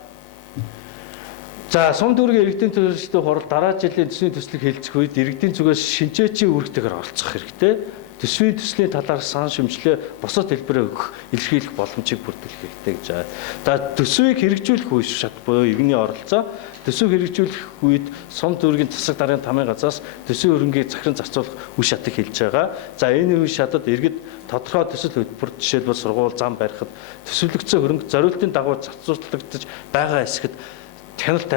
За сум дүүргийн иргэдийн төлөөлөлтийн хурал дараа жилийн төсвийн төслийг хэлцэх үед иргэдийн зүгээс шинжээчийн үүрэгтэйгээр оролцох хэрэгтэй. Төсвийн төслийн талаар сан шимжлээ бусад хэлбэрээр өгөх, илэрхийлэх боломжийг бүрдүүлэх хэрэгтэй гэж байна. За төсвийг хэрэгжүүлэх үе шат буюу иргэний оролцоо. Төсвийг хэрэгжүүлэх үед сум дүүргийн засаг даргын тамгын газраас төсвийн хөрөнгийг захиран зарцуулах үе шатыг хэлж байгаа. За энэ үе шатад иргэд тодорхой төсөл хөтөлбөр жишээлбэл сургууль, зам барихад төсвөлөгцөө хөрөнгө зориултын дагуу зарцуулагдаж байгаа хэсэгт хяналт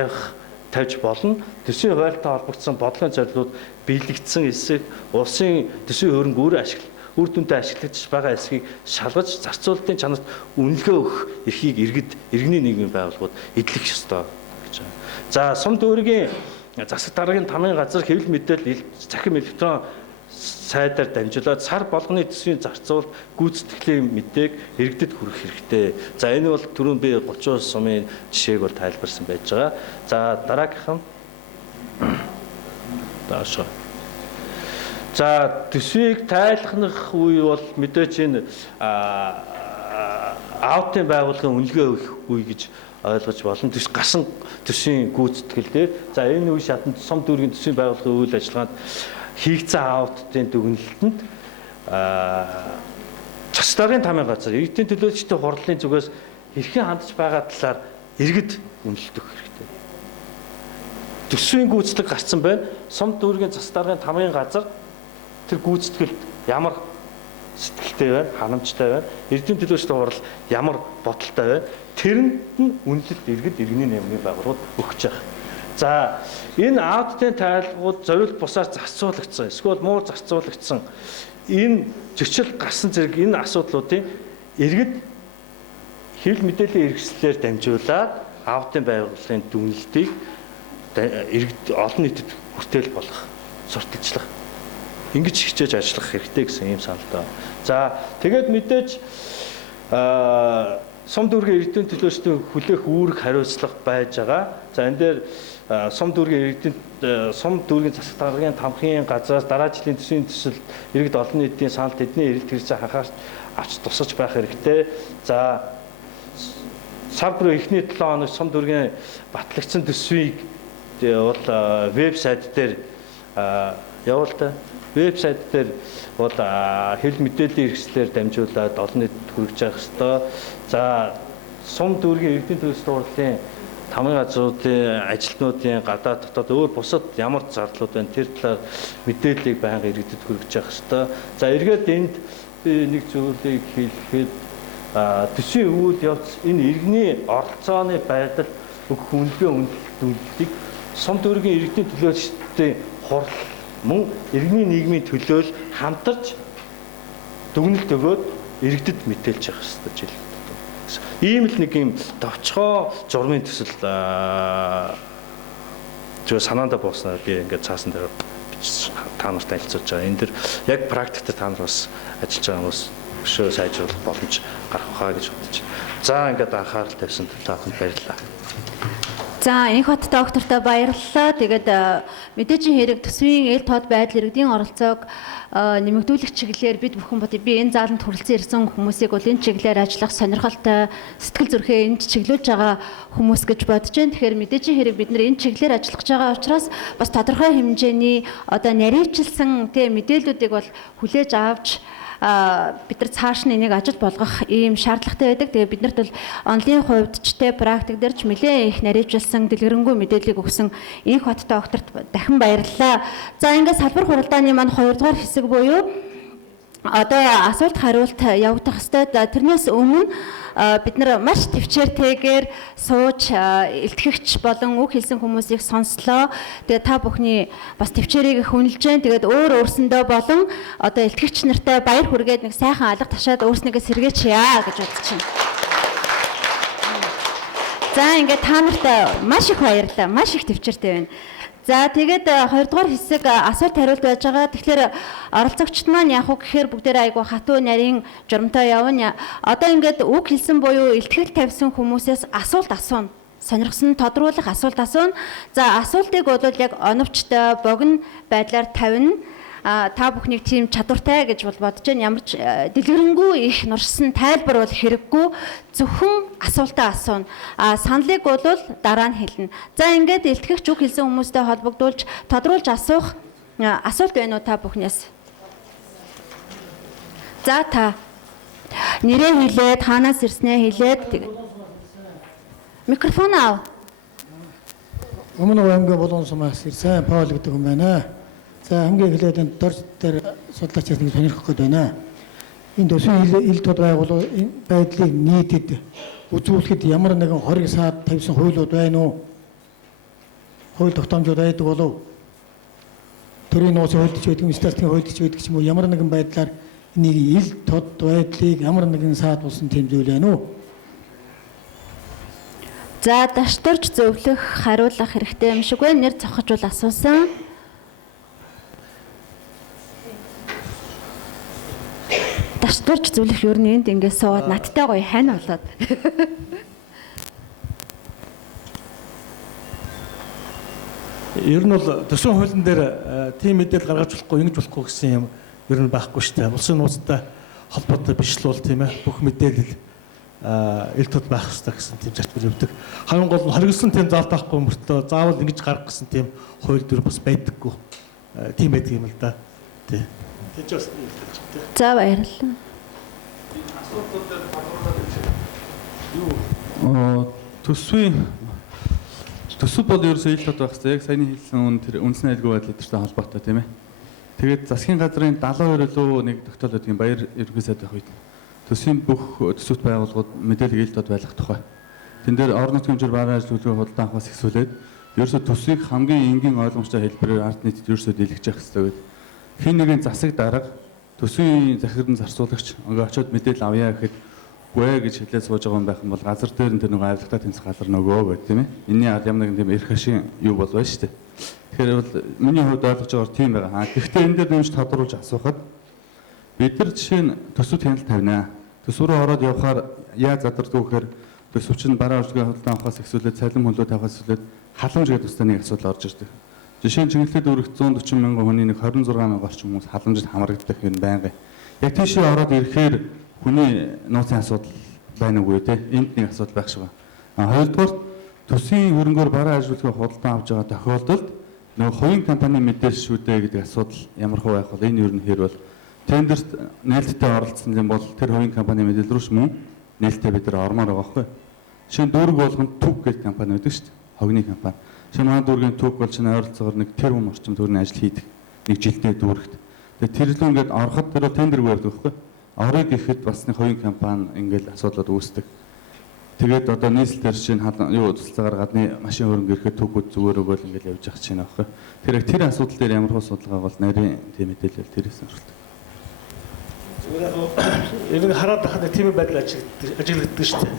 тавьж болно. Төсвийн хуваалттай холбогдсон бодлогын зорилгууд биелэгдсэн эсэх улсын төсвийн хөрөнгө үр дүнтэй ашиглагдаж байгаа эсхийг шалгаж зарцуулалтын чанарт үнэлгээ өгөх эрхийг иргэний нийгмийн байгууллагууд эдлэх ёстой гэж байна. За сум дүүргийн засаг даргын тамгын газар хэвлэл мэдээлэл захим электрон сайдаар дамжуулаад сар болгоны төсвийн зарцуулалт гүйцэтгэлийн мэдээг иргэдэд хүргэх хэрэгтэй. За энэ бол түрүүн би 30 сумын жишээг бол тайлбарсан байж байгаа. За дараагийнхан даашаа. За төсвийг тайлхнах үе бол мэдээж энэ аутын байгууллагын үнэлгээ өгөх үе гэж ойлгож болно. Гарсан төсвийн гүйцэтгэл дээр. За энэ үе шатанд сум дүүргийн төсвийн байгууллагын үйл ажиллагаанд хийгдсэн аудитын дүгнэлтэнд цас даргын тамийн газар иргэдийн төлөөлөгчдийн хурлын зүгээс хэрхэн хандж байгаа талаар иргэд үнэлт өгөх хэрэгтэй. Төсвийн гүйцэтгэх гарсан байна. Сум дүүргийн цас даргын тамийн газар тэр гүйцэтгэлд ямар сэтгэлтэй байна, ханамжтай байна. Иргэдийн төлөөлөгчдийн хурал ямар бодолтой байна. Тэрэнд нь үнэлэлт иргэд иргэний нэмийн байгууллагууд өгч байгаа. За энэ аудитын тайлбарууд зориулт бусаар зарцуулагдсан, эсвэл муу зарцуулагдсан энэ зөрчил гарсан зэрэг энэ асуудлуудын иргэд хэвлэл мэдээллийн хэрэгслээр дамжуулаад аудитын байгууллагын дүгнэлтийг иргэд олон нийтэд хүртэл болгох, сурталчлах, ингэж хичээж ажиллах хэрэгтэй гэсэн ийм саналтай. За тэгээд мэдээж сум дүүргийн иргэдийн төлөөлөлтөд хүлээх үүрэг хариуцлага байж байгаа. За энэ дээр сум дүүргийн засаг даргын тамхын газраас дараа жилийн төсвийн төсөлд иргэд олон нийтийн санал тэдний эрэлт хэрэгцээ анхаарч авч тусаж байх хэрэгтэй. За сар бүрийн эхний 7 хоног сум дүүргийн батлагдсан төсвийг бол вебсайт дээр явуулдаг. Вебсайт дээр бол хэвлэл мэдээллийн хэрэгслээр дамжуулаад олон нийтэд хүргэж явах ёстой. За сум дүүргийн иргэдийн төлөөлөлтийн хурлын тамгын газруудын ажилтнуудын гадаад дотоод өөр бусад ямар зарлууд байна тэр талаар мэдээллийг байнга иргэдэд хүргэж явах ёстой. За эргээд энд би нэг зүйлийг хэлэхэд төсвийн үйл явц энэ иргэний оролцооны байдал өгөх үнэлтийг сум дүүргийн иргэдийн төлөөлөгчдийн хурал мөн иргэний нийгмийн төлөөл хамтарч дүгнэлт өгөөд иргэдэд мэдээлж явах ёстой жишээ. Ийм л нэг юм товчхоо журмын төсөл зөв санаандаа бууснаар би ингээд цаасан дээр та нартай хэлцүүлж байгаа. Энэ дэр яг практикт та нар бас ажиллаж байгаа хүмүүс өшөө сайжруулах боломж гарах хаа гэж бодож байна. За ингээд анхаарал тавьсан та бүхэнд баярлалаа. За энх бат доктортой баярлалаа. Тэгээд мэдээжийн хэрэг төсвийн эл тод байдал иргэдийн оролцоог нэмэгдүүлэх чиглэлээр бид бүхэн би энэ зааланд хүрэлцэн ирсэн хүмүүсийг бол энэ чиглэлээр ажиллах сонирхолтой сэтгэл зүрхээ энд чиглүүлж байгаа хүмүүс гэж бодож байна. Тэгэхээр мэдээжийн хэрэг бид нар энэ чиглэлээр ажиллаж байгаа учраас бас тодорхой хэмжээний одоо нарийвчилсан мэдээллүүдийг бол хүлээж авч бид нар цааш нь энийг ажил болгох ийм шаардлагатай байдаг. Тэгээ биднэрт бол онлын хувьд ч практик дээр ч нэлээд их нарийвчилсан дэлгэрэнгүй мэдээллийг өгсөн энх бат докторт дахин баярлалаа. За ингээд салбар хуралдааны маань 2 дугаар хэсэг буюу одоо асуулт хариулт явагдах хэвээр. Тэрнээс өмнө бид нар маш төвчээртэйгээр сууж илтгэгч болон үг хэлсэн хүмүүсийг сонслоо. Тэгээд та бүхний бас төвчээрийг хүнэлж जैन. Тэгээд өөрсөндөө болон одоо илтгэгч нартай баяр хүргээд нэг сайхан алга ташаад өөрснийгөө сэргээч яа гэж бодож байна. За ингээд та нарт маш их баярлалаа. Маш их төвчээртэй байна. За тэгээд 2 дугаар хэсэг асуулт хариулт байж байгаа. Тэгэхээр оролцогчд маань яг уу гэхээр бүгдээрээ айгу хатуу нарийн журамтай явна. Одоо ингээд үг хэлсэн буюу илтгэл тавьсан хүмүүсээс асуулт асууна. Сонирхсон тодруулах асуулт асууна. За асуултыг бол яг оновчтой богино байдлаар тавина. Та бүхнийг тийм чадвартай гэж бол бодож байна. Ямар ч дэлгэрэнгүй их нуршсан тайлбар бол хэрэггүй. Зөвхөн асуултаа асууна. Саналыг бол дараа нь хэлнэ. За ингээд илтгэгч үг хэлсэн хүмүүстэй холбогдуулж тодруулж асуух асуулт байна уу та бүхнээс? За та нэрээ хэлээд хаанаас ирснээ хэлээд микрофон ав. Өмнө аймгийн Булуун сумаас ирсэн Паул гэдэг хүн байна. За хамгийн эхлээд энэ дорж дээр судлаачаас нэг сонирхох гээд байна. Энэ төсвийн ил тод байгууллагын байдлыг нийтэд үзүүлэхэд ямар нэгэн хориг саад тавьсан хуулиуд байна уу? Хууль тогтоомжууд байдаг болов? Төрийн нууцын хуульд ч байдаг, статистикийн хуульд ч байдаг ч юм уу ямар нэгэн байдлаар энийг ил тод байдлыг ямар нэгэн саад болсон тийм зүйл байна уу? За дашторж зөвлөх, хариулах хэрэгтэй юм шиг байна. Нэр цохож бол асуусан. Дашторж зөвлөх юу нэнд ингээд суугаад надтай гоё хань болоод. Ер нь бол төсвийн хуулийн дээр тийм мэдээлэл гаргаж болохгүй, ингэж болохгүй гэсэн юм ер нь байхгүй шүү дээ. Улсын нууцтай холбоотой биш л бол тийм ээ. Бүх мэдээлэл ил тод байх хэрэгтэй гэсэн тийм зарчмаар явдаг. Хамгийн гол нь хоригдсан тийм заалт авахгүй мөртөө заавал ингэж гарах гэсэн тийм хууль дүр бас байдаггүй. тийм байдаг юм л да. Тий. Тэнд ч бас тий. За баярлалаа. Төсөв бол ерөөсөө ил тод байх хэрэгтэй. Яг саяны хэлсэн тэр үндэсний айлгой байдал өдөртэй холбоотой тийм ээ. Тэгээд засгийн газрын 72 илүү нэг тогтоол өгдөг баяр ерөнхий сайд байх үед төсвийн бүх төсөвт байгууллагууд мэдээлэл ил тод байлгах тухай. Тэн дээр орон нутгийн хэмжээр бараа ажиллуулгын худалдан авахаас эхлүүлээд ерөөсөө төсвийг хамгийн энгийн ойлгомжтой хэлбэрээр ард нийтэд ерөөсөө дэлгэж явах хэрэгтэй гэдэг. Хин нэгэн засаг дарга төсвийн захиран зарцуулагч очиод мэдээлэл авъя гэхэд үгүй гэж хэлээд сууж байгаа юм байх юм бол газар дээр нь тэр нэг авилгатаа тэнцэх газар нөгөө гэдэг тийм ээ. Энийний ард ямар нэгэн тийм эрх ашиг юу бол байна шүү дээ. Тэгэхээр бол миний хувьд ойлгож байгаагаар тийм байгаа. Гэхдээ энэ дээр нэмж тодруулж асуухад бид нар жишээ нь төсөвт хяналт тавина. Төсөв рүү ороод явхаар яаж задардгүй гэхээр төсөвч нь бараа урьдчилан худалдан авахаас эхлүүлээд цалин хөлөө тавихаас эхлээд халамж гэдэг тустай нэг асуудал орж ирдэг. Жишээ нь чиглэлд өргөх 140 мянган хүний нэг 26 мянган орчим хүмүүс халамжид хамрагддаг юм байна. Яг тийшээ ороод ирэхээр хүний нууцын асуудал байна уугүй те энд нэг асуудал байх шиг байна. Хоёрдугаар төсвийн хөрөнгөөр бараа ажиллуулгын худалдан авч байгаа тохиолдолд нөгөө хувийн компани мэдээж шүү дээ гэдэг асуудал ямар хөө байх вэ? Энэ юу нэр бол тендерт нээлттэй оролцсон юм бол тэр хувийн компани мэдээлэл рүү мөн нээлттэй бид нар ормоор байгаа байхгүй. Жишээ нь дүүрэг болгонд түг гэдэг компани байдаг шүү дээ. Хогны компани. Жишээ нь манай дүүргийн түг бол чинь ойролцоогоор нэг тэр хүн орчим төгрөгийн ажил хийдэг. Нэг жилдээ дүүрэгт. Тэгээ тэр л ингээд ороход тэр тендергүй байдаг байхгүй. Орыг гэхэд бас нэг хувийн компани ингээд асуудлууд үүсдэг. Тэгээд одоо нийслэлээр чинь юу туслалцаагаар гадны машин хөрөнгө ирэхэд түүхүүд зүгээр өгөөл ингээд явж явах чинь аахгүй. Тэр асуудал дээр ямар хөө судалгаа бол нарийн тийм мэдээлэл тэрээс оролт. Ер нь хараад байхад тийм байдал ажиглагддаг шүү дээ.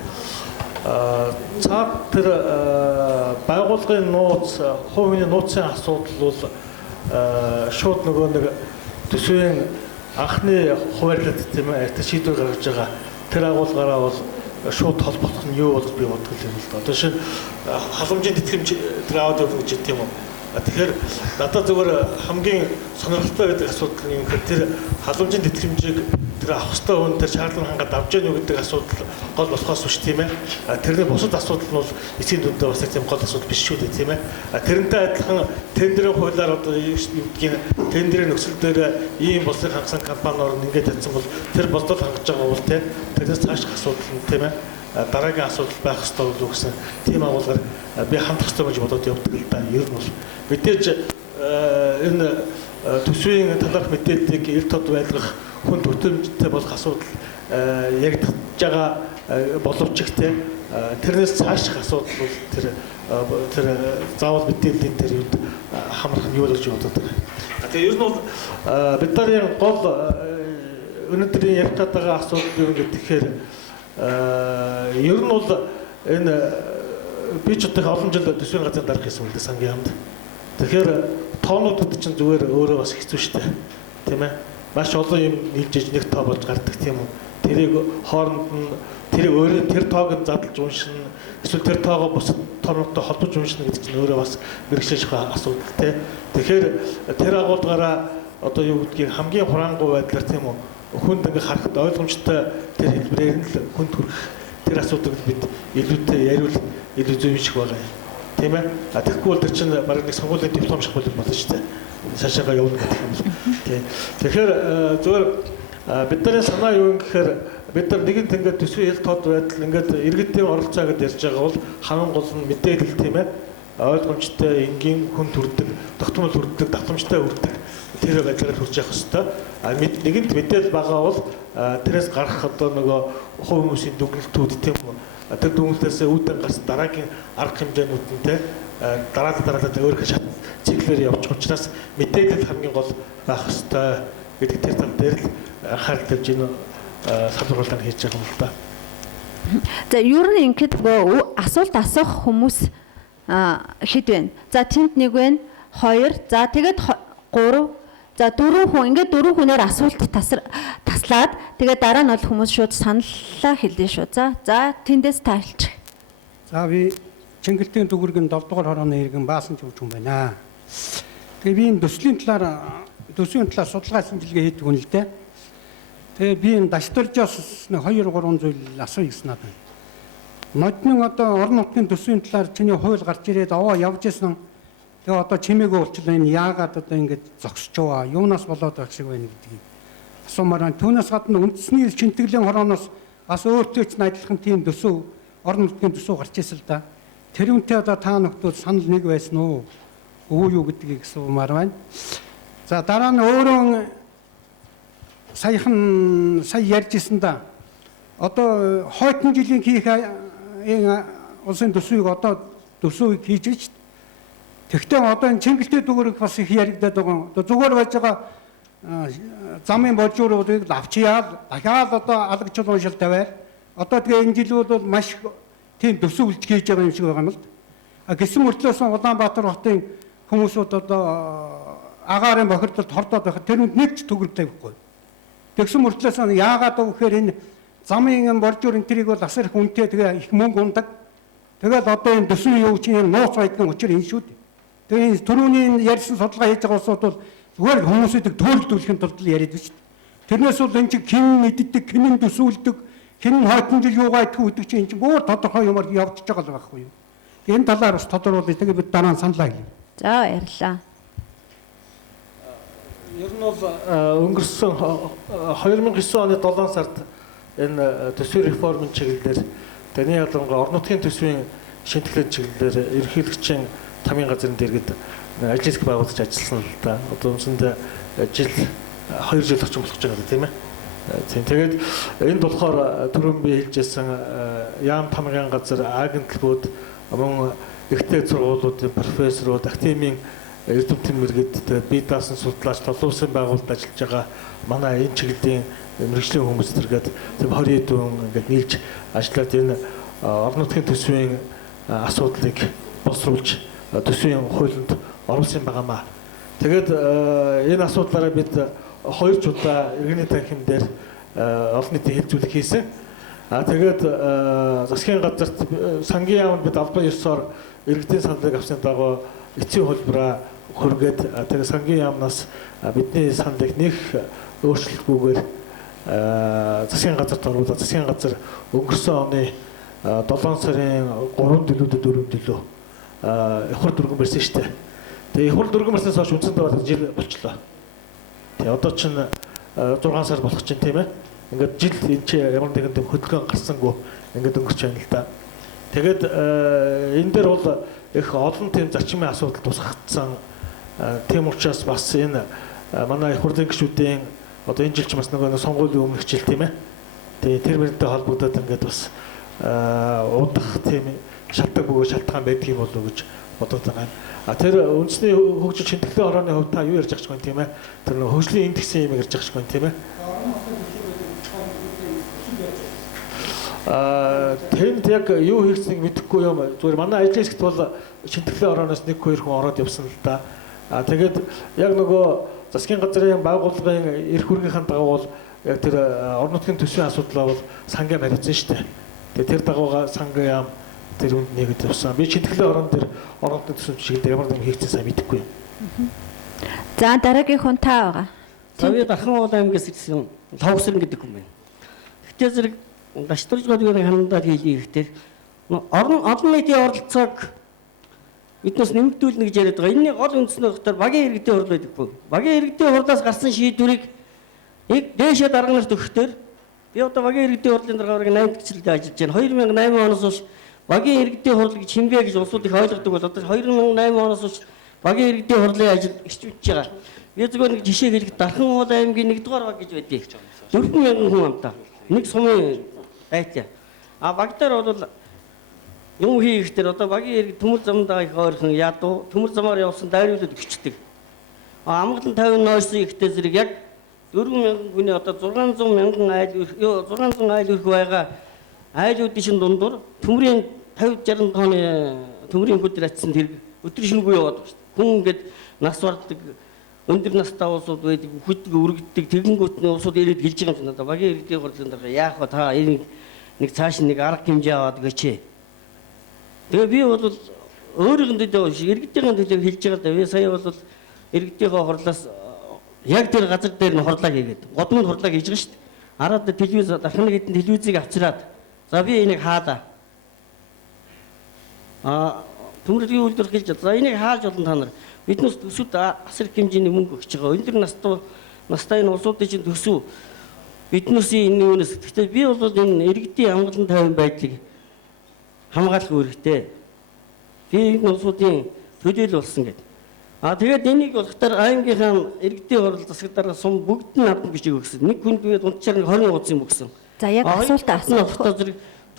Цаад тэр байгууллагын нууц, хувийн нууцын асуудал бол шууд нөгөө нэг төсвийн анхны хуваарлалт тийм ээ тэр шийдвэр гаргаж байгаа тэр агуулгаараа бол шууд холбогдох нь юу болж би боддог юм л да. Одоо шинэ халамжийн тэтгэмж тэр аваад өгнө гэж тийм үү. Тэгэхээр надад зүгээр хамгийн сонирхолтой байдаг асуудал нь юм хэрэг тэр халамжийн тэтгэмжийг тэр авах ёстой хүн тэр шаардлага хангаад авч яах нь гэдэг асуудал гол болохоос биш тийм ээ. Тэрний бусад асуудал нь бол эцсийн дүндээ бас тийм гол асуудал биш шүү дээ тийм ээ. Тэрнтэй адилхан тендерийн хуулиар одоо юу гэдгийг тендерийн нөхцөл дээр ийм боловсрол хангасан компаниор ингээд татсан бол тэр болдол хангаж байгаа бол тэрнээс цааших асуудал нь тийм ээ. Дараагийн асуудал байх ёстой болов гэсэн тийм агуулгаар би хандах ёстой гэж бодоод явдаг л да. Ер нь бол мэдээж энэ төсвийн талаарх мэдээллийг эрт тод байлгах хүн төртөмжтэй болох асуудал яригдж байгаа боловч ихтэй тэрнээс цааших асуудал бол тэр заавал мэдээллийн тэр юуд хамрах нь юу гэж бодоод байгаа. Тэгээ ер нь бол бид нарын гол өнөөдрийн ярих байгаа асуудал юу гэхээр ер нь бол энэ би ч одоо олон жил төсвийн газрын дарга хийсэн үлдээ сангийн хамт. Тэгэхээр тоонуудад чинь зүгээр өөрөө бас хэцүү шттэ. Тийм ээ. Маш олон юм нийлжиж нэг тоо болж гардаг тийм үү. Тэрийг хооронд нь тэрийг өөрөө тэр тоог нь задлж уншина. Эсвэл тэр тоогоо бусад тоонуудтай холбож уншина гэдэг чинь өөрөө бас мэрэгчлэх асуудал тий. Тэгэхээр тэр агуулгаараа одоо юу гэдгийг хамгийн хураангуй байдлаар тийм үү. Хүнд ингээ харахад ойлгомжтой тэр хэлбэрээр нь л хүнд хүрэх тэр асуудыг бид илүүтэй яриул илүү зөв юм шиг байгаа юм. Тийм ээ. Тэгэхгүй бол тэр чинь бараг нэг сонгуулийн диплом шиг болно шүү дээ. Цаашаа явна гэдэг юм. Тийм. Тэгэхээр зөвөр бидний санаа юу юм гэхээр бид нар нэгэн ингээд төсвийн хэл тод байдал ингээд иргэдийн оролцоо гэдээ ярьж байгаа бол хамгийн гол нь мэдээлэл тийм ээ. Ойлгомжтой энгийн хүн төрдөг, тогтмол төрдөг, давтамжтай үрдэг тэр байдлаар хүрч явах хэвээр. Нэгэнт мэдээлэл байгаа бол тэрээс гарах одоо нөгөө хувь хүмүүсийн дүгнэлтүүд тийм үү. Тэр дүгнэлтээс үүдэн гарсан дараагийн арга хэмжээнүүдтэй дараалал өөрийнхөө шат циклээр явж учраас мэдээлэл хамгийн гол байх хэвээр гэдэг тэр тал дээр л анхаарал тавьж энэ салбарлалаа хийж байгаа юм л да. За ер нь ингээд асуулт асуух хүмүүс хэд вэ? За тэнд нэг вэ, хоёр, за тэгээд гурав, за дөрвөн хүн ингээд дөрвөн хүнээр асуулт таслаад тэгээд дараа нь бол хүмүүс шууд саналлаа хэлнэ шүү. За тэндээс тайлч. За би Чингэлтийн төгөргийн 7 дугаар хорооны иргэн Баасан ч хүн байна. Тэгээ би энэ төсвийн талаар судалгаа шинжилгээ хийдэг хүн л дээ. Тэгээ би энэ дашдулжоос 2 3 зүйл асууя гэсэн надад. Модны одоо орон нутгийн төсвийн талаар чиний хууль гарч ирээд явж исэн. Тэгээ одоо чимээгүй болчихлоо энэ яагаад одоо ингэж зогсож байгаа? Юунаас болоод байх шиг байна гэдгийг асуумаар байна. Түүнээс гадна үндэсний шинтгэлийн хорооноос бас өөртөө ч адилхан тийм төсөв орон нутгийн төсөв гарч ирсэн л да. Тэрүүнтэй одоо та нөхдөл санал нэг байсан уу? Өө юу гэдгийг асуумаар байна. За дараа нь өөрөө сая ярьжсэн да. Одоо хойтон жилийн хийх энэ улсын төсвийг одоо төсвийг хийж гэж. Тэгвэл одоо энэ Чингэлтэй дүүрэг бас их яригдаад байгаа. Одоо зүгээр байж байгаа замын болжууруудыг авчиад дахиад одоо алгачл уншил тавиад одоо тэгээ энэ жилүүд бол маш тийм төсөв үйлдэл хийж байгаа юм шиг байгаа юм л. Гэсэн мөртлөөс Улаанбаатар хотын хүмүүсүүд одоо агаарын бохирдолд хордоод байхад тэрүүнд нэг ч төгрөг тавихгүй. Тэгсэн мөртлөөс яагаад гэвэл энэ замын боржуур энтрийг бол асар их үнэтэй тэгээ их мөнгө ундаг. Тэгэл одоо энэ төсвийн юу чинь нууц байдгийн учир энэ шүү дээ. Тэгээ энэ түрүүний ярьсан судалгаа хийж байгаа улсууд бол зүгээр хүмүүсүүдийг төөрөлдүүлэхин тулд яриад байна шүү дээ. Тэрнээс бол энэ чинь хэн мэддэг, хэн төсөөлдөг, хэн хойтон жил юугаа идэх үүдэг чинь энэ чинь бүр тодорхой юмар явагдаж байгаа л байхгүй юу. Энэ талаар бас тодорхойлъё. Тэгээ бид дараа нь саналаа хэлье. За баярлалаа. Ер нь бол өнгөрсөн 2009 оны 7 сард энэ төсвийн реформын чиглэлээр таны ялангуяа орон нутгийн төсвийн шинтгэлийн чиглэлээр ерөнхийлөгчийн тамийн газрын дэргэд ажил хэсэг байгуулж ажилласан л да. Одоо үндсэндээ жил 2 жил орчим болох гэж байгаа тийм ээ. Тийм. Тэгээд энд болохоор түрүүн би хэлжсэн яам тамгын газар агентлгүүд мөн ихтэй сургуулиудын профессорууд, академийн эрдэмтэн мэргэд тэгээд бие даасан судлаач толуусын байгууллагад ажиллаж байгаа манай энэ чиглэлийн мэргэжлийн хүмүүс тэргээд тийм 20 дүүн ингээд нийлж ажиллаад энэ орон нутгийн төсвийн асуудлыг боловсруулж төсвийн хуулинд оруулсан байгаамаа. Тэгээд энэ асуудлаараа бид 2 удаа иргэний танхим дээр олон нийтийн хэлцүүлэг хийсэн. Тэгээд засгийн газарт сангийн яамд бид албан ёсоор иргэдийн саналыг авсан дагуу эцсийн хөлбөрөө хүргээд тэгээд сангийн яамнаас бидний саналыг нэг өөрчлөлтгүйгээр засгийн газарт оруулаад засгийн газар өнгөрсөн оны 7 сарын 3 төлөвөд 4 төлөв ихвар дүргэн барьсан шүү дээ. Тэгээ ихвар дүргэн барьснаас хойш үндсэндээ бол жил болчлоо. Тэгээ одоо чинь 6 сар болох чинь тийм ээ. Ингээд жил энэ чи ямар нэгэн тийм хөдөлгөөн гарсангүй ингээд өнгөрч байна л да. Тэгээд энэ дээр бол их олон тийм зарчмын асуудал тусгагдсан. Тийм учраас бас энэ манай их хурлын гишүүдийн одоо энэ жил ч бас нэг сонгуулийн өмнөх жил тийм ээ. Тэгээ тэр мөрөнтэй холбогдоод ингээд бас удах тийм шалтгаан бөгөөд шалтгаан байдаг юм болов уу гэж бодоод байгаа юм. Тэр үндэсний хөгжил шинтгэлийн хорооны хувьд та юу ярьж байгаа ч юм тийм ээ. Тэр нэг хөгжлийн индексийн юм ярьж байгаа ч юм тийм ээ. Тэнд яг юу хийхснийг мэдэхгүй юм. Зүгээр манай ажил хэсэгт бол шинтгэлийн хорооноос 1-2 хүн ороод явсан л да. Тэгээд яг нөгөө засгийн газрын байгууллагын эрх үүргийнхаа дагуу бол яг тэр орон нутгийн төсвийн асуудлаа бол сангийн барьсан шүү дээ. Тэгээд тэр дагууга сангийн яам тэр үнд нэгэд явсан. Би шинтгэлийн хорон дээр орон нутгийн төсөв чиглэлээр ямар нэгэн хийхсэн сайн мэдэхгүй юм. За дараагийн хүн та байгаа. За би Дархан аймгаас ирсэн Ловсрын гэдэг хүн байна. Гэхдээ зэрэг Даштуржгоодгийн ханандаад хийлий ихтэй олон нийтийн оролцоог биднээс нэмэгдүүлнэ гэж яриад байгаа. Энэний гол үндэс нь болохоор багийн иргэдийн хурл байдаггүй. Багийн иргэдийн хурлаас гарсан шийдвэрийг дээшээ дарга нарт өгөхдөө би одоо багийн иргэдийн хурлын даргаарыг 8 гисэлдээ ажиллаж байна. 2008 оноос хойш багийн иргэдийн хурл гэж хинбэ гэж улсууд их ойлгодог бол одоо 2008 оноос хойш багийн иргэдийн хурлын ажил эхжүүлж байгаа. Би зөвхөн нэг жишээ хэлэхэд Дархан аймгийн 1-р баг гэж байдгийг. 4,000 хүн амтаа. Нэг сумын гайтя. Багтаар бол юм хийхдээ одоо багийн иргэд төмөр замдаа их ойрхон ядуу төмөр замаар явсан дайруулд өчтдөг. Амгалан 50 нойрсон ихтэй зэрэг яг 4,000 хүний одоо 600,000 айл өрх байгаа айлуудын шин дундуур төмрийн 50-60 тонны төмрийн хөдөр атсан тэр өдөр шингүй яваад байна. Хүн ингээд нас бардаг өндөр настай улсууд байдаг, хүчтэй өргөддөг тэгэнгүүтний улсууд ирээд гэлж байгаа юм чинь одоо багийн иргэдийн хурлын дараа яах вэ та нэг цааш нэг арга хэмжээ аваад гэчээ. Тэгээ би бол өөрийнхөө төлөө иргэдийн төлөө хэлж байгаа да. Би сая бол иргэдийнхээ хурлаас яг тэр газар дээр нь хурлаа хийгээд годмын хурлаа хийж байгаа шүү дээ. Араад телевиз Дарханы хэдэн телевизийг авчираад за би энийг хаалаа. төмөрлөгийн үйлдвэр хэлж за энийг хааж олон та нар биднээс төсөвд асар их хэмжээний мөнгө өгч байгаа. Өндөр настай энэ улсуудын чинь төсөв биднээс энэ юунаас гэхдээ би бол энэ иргэдийн амгалан тайван байдлыг хамгаалах үүрэгтэй. Би энэ улсуудын төлөөлөл болсон гэдэг. Тэгээд энийг болохоор аймгийнхаа иргэдийн хурал засагдараа сум бүгд нь авах гэж өгсөн. Нэг хүнд тэгээд унтчаар 20 удаа юм өгсөн. За яг асуултаа асуух.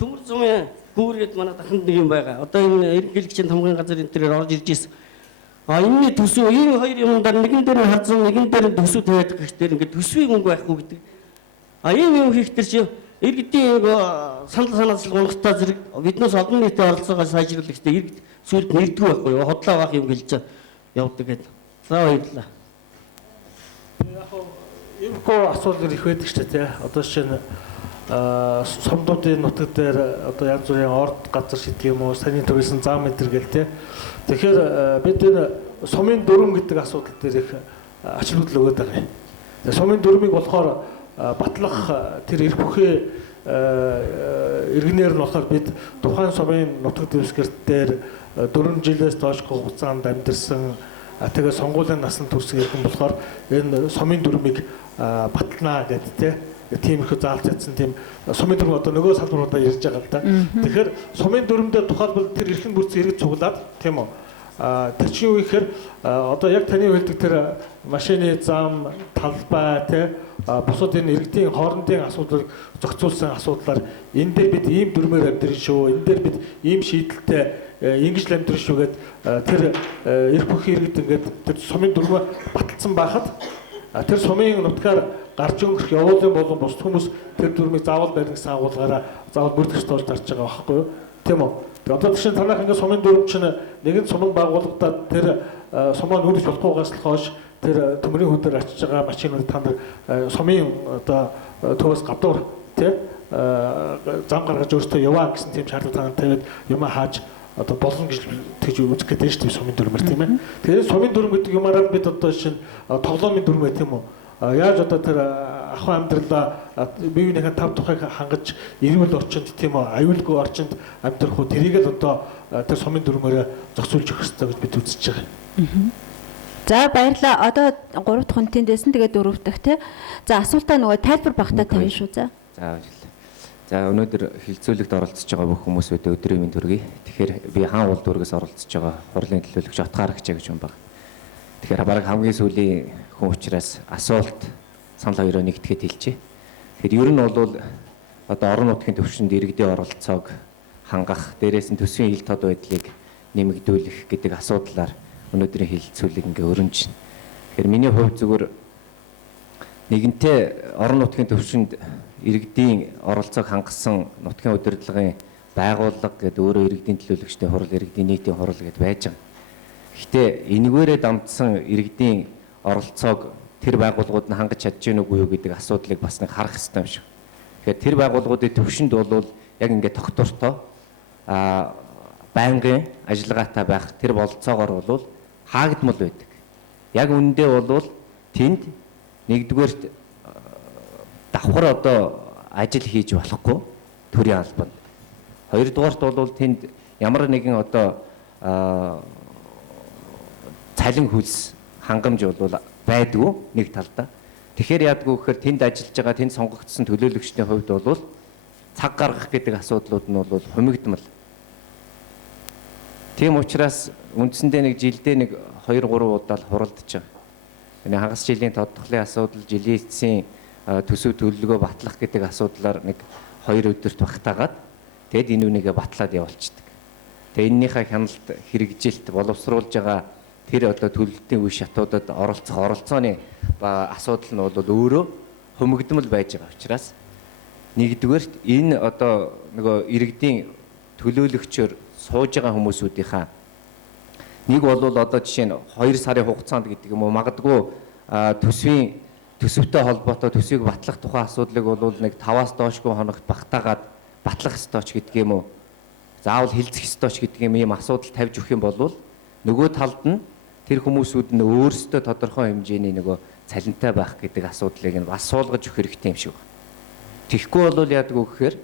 Төмөр зумын гүүргээд манай дахинд нэг юм байгаа. Одоо энэ эргэлгчийн тамгын газар энэ төрөөр орж ирж ирсэн. Энэний төсөв ийм хоёр юмдаар нэгэн дээр нь хазсан, нэгэн дээр нь төсөв тавиад гэхтэр ингээд төсвийн мөнгө байхгүй гэдэг. Ийм юм хийхдээ чи иргэдийн санал санаацлал гонхтой зэрэг биднээс олон нийтийн оролцоогоо сайжруулах хэрэгтэй. Иргэд сүлд нэрдгүй байхгүй юу? Хотлоо авах юм гэлж явдаг гэдэг. За баярлалаа. Яг юм гоо асуудал их байдаг шүү дээ. Одоо жишээ нь сумдуудын нутаг дээр одоо янз бүрийн орд газар шийдэг юм уу, санийн төрөлсөн зам мэтэр гэл те. Тэгэхээр бид энэ сумын дүрм гэдэг асуудал дээр их ач холбогдол өгöd байгаа юм. Тэгээ сумын дүрмийг болохоор батлах тэр эрх бүхий иргэнээр нь болохоор бид тухайн сумын нутаг дэвсгэрт дээр 4 жилээс доош хугацаанд амьдэрсэн тэгээ сонгуулийн насанд хүрсэн иргэн болохоор энэ сумын дүрмийг батлнаа гэдэг те. Тийм их заалт цацсан тийм сумын дүрм одоо нөгөө салбаруудаа ярьж байгаа л да. Тэгэхээр сумын дүрмдээ тухайлбал тэр эрхэм бүрцэн иргэд цуглаад тийм үү. Тэр чинь юу гэхээр одоо яг таны хэлдэг тэр машины зам, талбай те бусад энэ иргэдийн хоорондын асуудлыг зохицуулсан асуудлаар энэ дээр бид ийм дүрмээр амьдрын шүү. Энэ дээр бид ийм шийдэлтэй ингэж л амьдрын шүү гэд тэр эрх бүхий иргэд ингээд тэр сумын дүрмээ баталсан байхад тэр сумын нутгаар гарч өнгөрөх явуулын болон бус хүмүүс тэр дүрмийг заавал барих гэсэн агуулгаараа заавал бүрдэх туулж дарж байгаа байхгүй юу? Тийм үү? Тэгээ одоо тийш танах ингээд сумын дүрм чинь нэгэн сумын байгууллагад тэр сумаа нүүрж болохгүйгээс л хойш тэр төмрийн хүнээр очиж байгаа машинууд та нар сумын одоо төвөөс гадуур тий зам гаргаж өөртөө яваа гэсэн тийм шаардлага тавиад юм хааж одоо болно гэж тэгж үзэх гэдэг шүү дээ сумын дүрмээр тийм ээ. Тэгэхээр сумын дүрм гэдэг юмараа бид одоо шинэ тоглоомын дүрм гэх тийм үү? Яаж одоо тэр ахуй амьдралаа биеийнхээ тав тухайг хангаж эрүүл орчинд тийм үү аюулгүй орчинд амьдрах уу тэрийг л одоо тэр сумын дүрмээр зохицуулж өгөх хэрэгтэй гэж бид үзэж байгаа. За баярлалаа. Одоо 3 дахь хүнтийн дэсэн тэгээд 4 дахь тий. За асуултаа нөгөө тайлбар багтаа тавина шүү. За баярлалаа. За өнөөдөр хилцүүлэгт оролцож байгаа бүх хүмүүсүүдэд өдрийн мэнд хүргэе. Тэгэхээр би хаан уул дүүргээс оролцож байгаа хурлын төлөөлөгч Отгаарагч гэж юм байна. Тэгэхээр баг хамгийн сүүлийн хүн учраас асуулт санал хоёроо нэгтгэхэд хэлчихье. Тэгэхээр ер нь бол одоо орон нутгийн төвшөнд иргэдийн оролцоог хангах, дээрээс нь төсвийн ил тод байдлыг нэмэгдүүлэх гэдэг асуудлаар өнөөдрийн хилцүүлэг ингээ өрнөж байна. Тэгэхээр миний хувьд зүгээр нэгэнтээ орон нутгийн төвшөнд иргэдийн оролцоог хангасан нутгийн удирдлагын байгууллага гэдэг өөрөө иргэдийн төлөөлөгчдийн хурал, иргэдийн нийтийн хурал гэдээ байж байгаа. Гэхдээ энэгээрээ дамжсан иргэдийн оролцоог тэр байгууллагууд нь хангаж чадж гэнэ үгүй юу гэдэг асуудлыг бас нэг харах хэрэгтэй юм шиг. Тэгэхээр тэр байгууллагуудын төвшөнд бол яг ингээд тогтвортой байнгын ажиллагаатай байх тэр бололцоогоор бол хаагдмал байдаг. Яг үүндээ бол тэнд нэгдүгээрт давхар одоо ажил хийж болохгүй төрийн албанд. Хоёрдугаарт бол тэнд ямар нэгэн одоо цалин хөлс хангамж бол байдгүй нэг талдаа. Тэгэхээр яадгүй гэхээр тэнд ажиллаж байгаа тэнд сонгогдсон төлөөлөгчдийн хувьд бол цаг гаргах гэдэг асуудлууд нь бол хумигдмал. Тийм учраас үндсэндээ нэг жилдээ нэг 2-3 удаа л хуралдаж байгаа. Энэ хагас жилийн тодтголын асуудал, жилийн эцсийн төсөв төлөлгөө батлах гэдэг асуудлаар нэг 2 өдөрт багтаагаад тэгэд энэ үнийгээ батлаад явуулчихдаг. Тэгээ энэнийхээ хяналт хэрэгжилт боловсруулж байгаа тэр одоо төлөлтийн үе шатуудад оролцооны асуудал нь бол өөрөө хумигдмал байж байгаа учраас нэгдүгээрт энэ одоо нөгөө иргэдийн төлөөлөгчөөр сууж байгаа хүмүүсүүдийнхаа нэг бол одоо жишээ нь 2 сарын хугацаанд гэдэг юм уу магадгүй төсөвтэй холбоотой төсвийг батлах тухай асуудлыг бол нэг 5-аас доошгүй хоногт багтаагаад батлах ёстой ч гэдэг юм уу заавал хилцэх ёстой ч гэдэг юм асуудал тавьж өгөх юм бол нөгөө талд нь тэр хүмүүсүүд нь өөрсдөө тодорхой хэмжээний нөгөө цалинтай байх гэдэг асуудлыг нь бас суулгаж өгөх хэрэгтэй юм шиг байна. Тэгэхгүй бол яадаг вэ гэхээр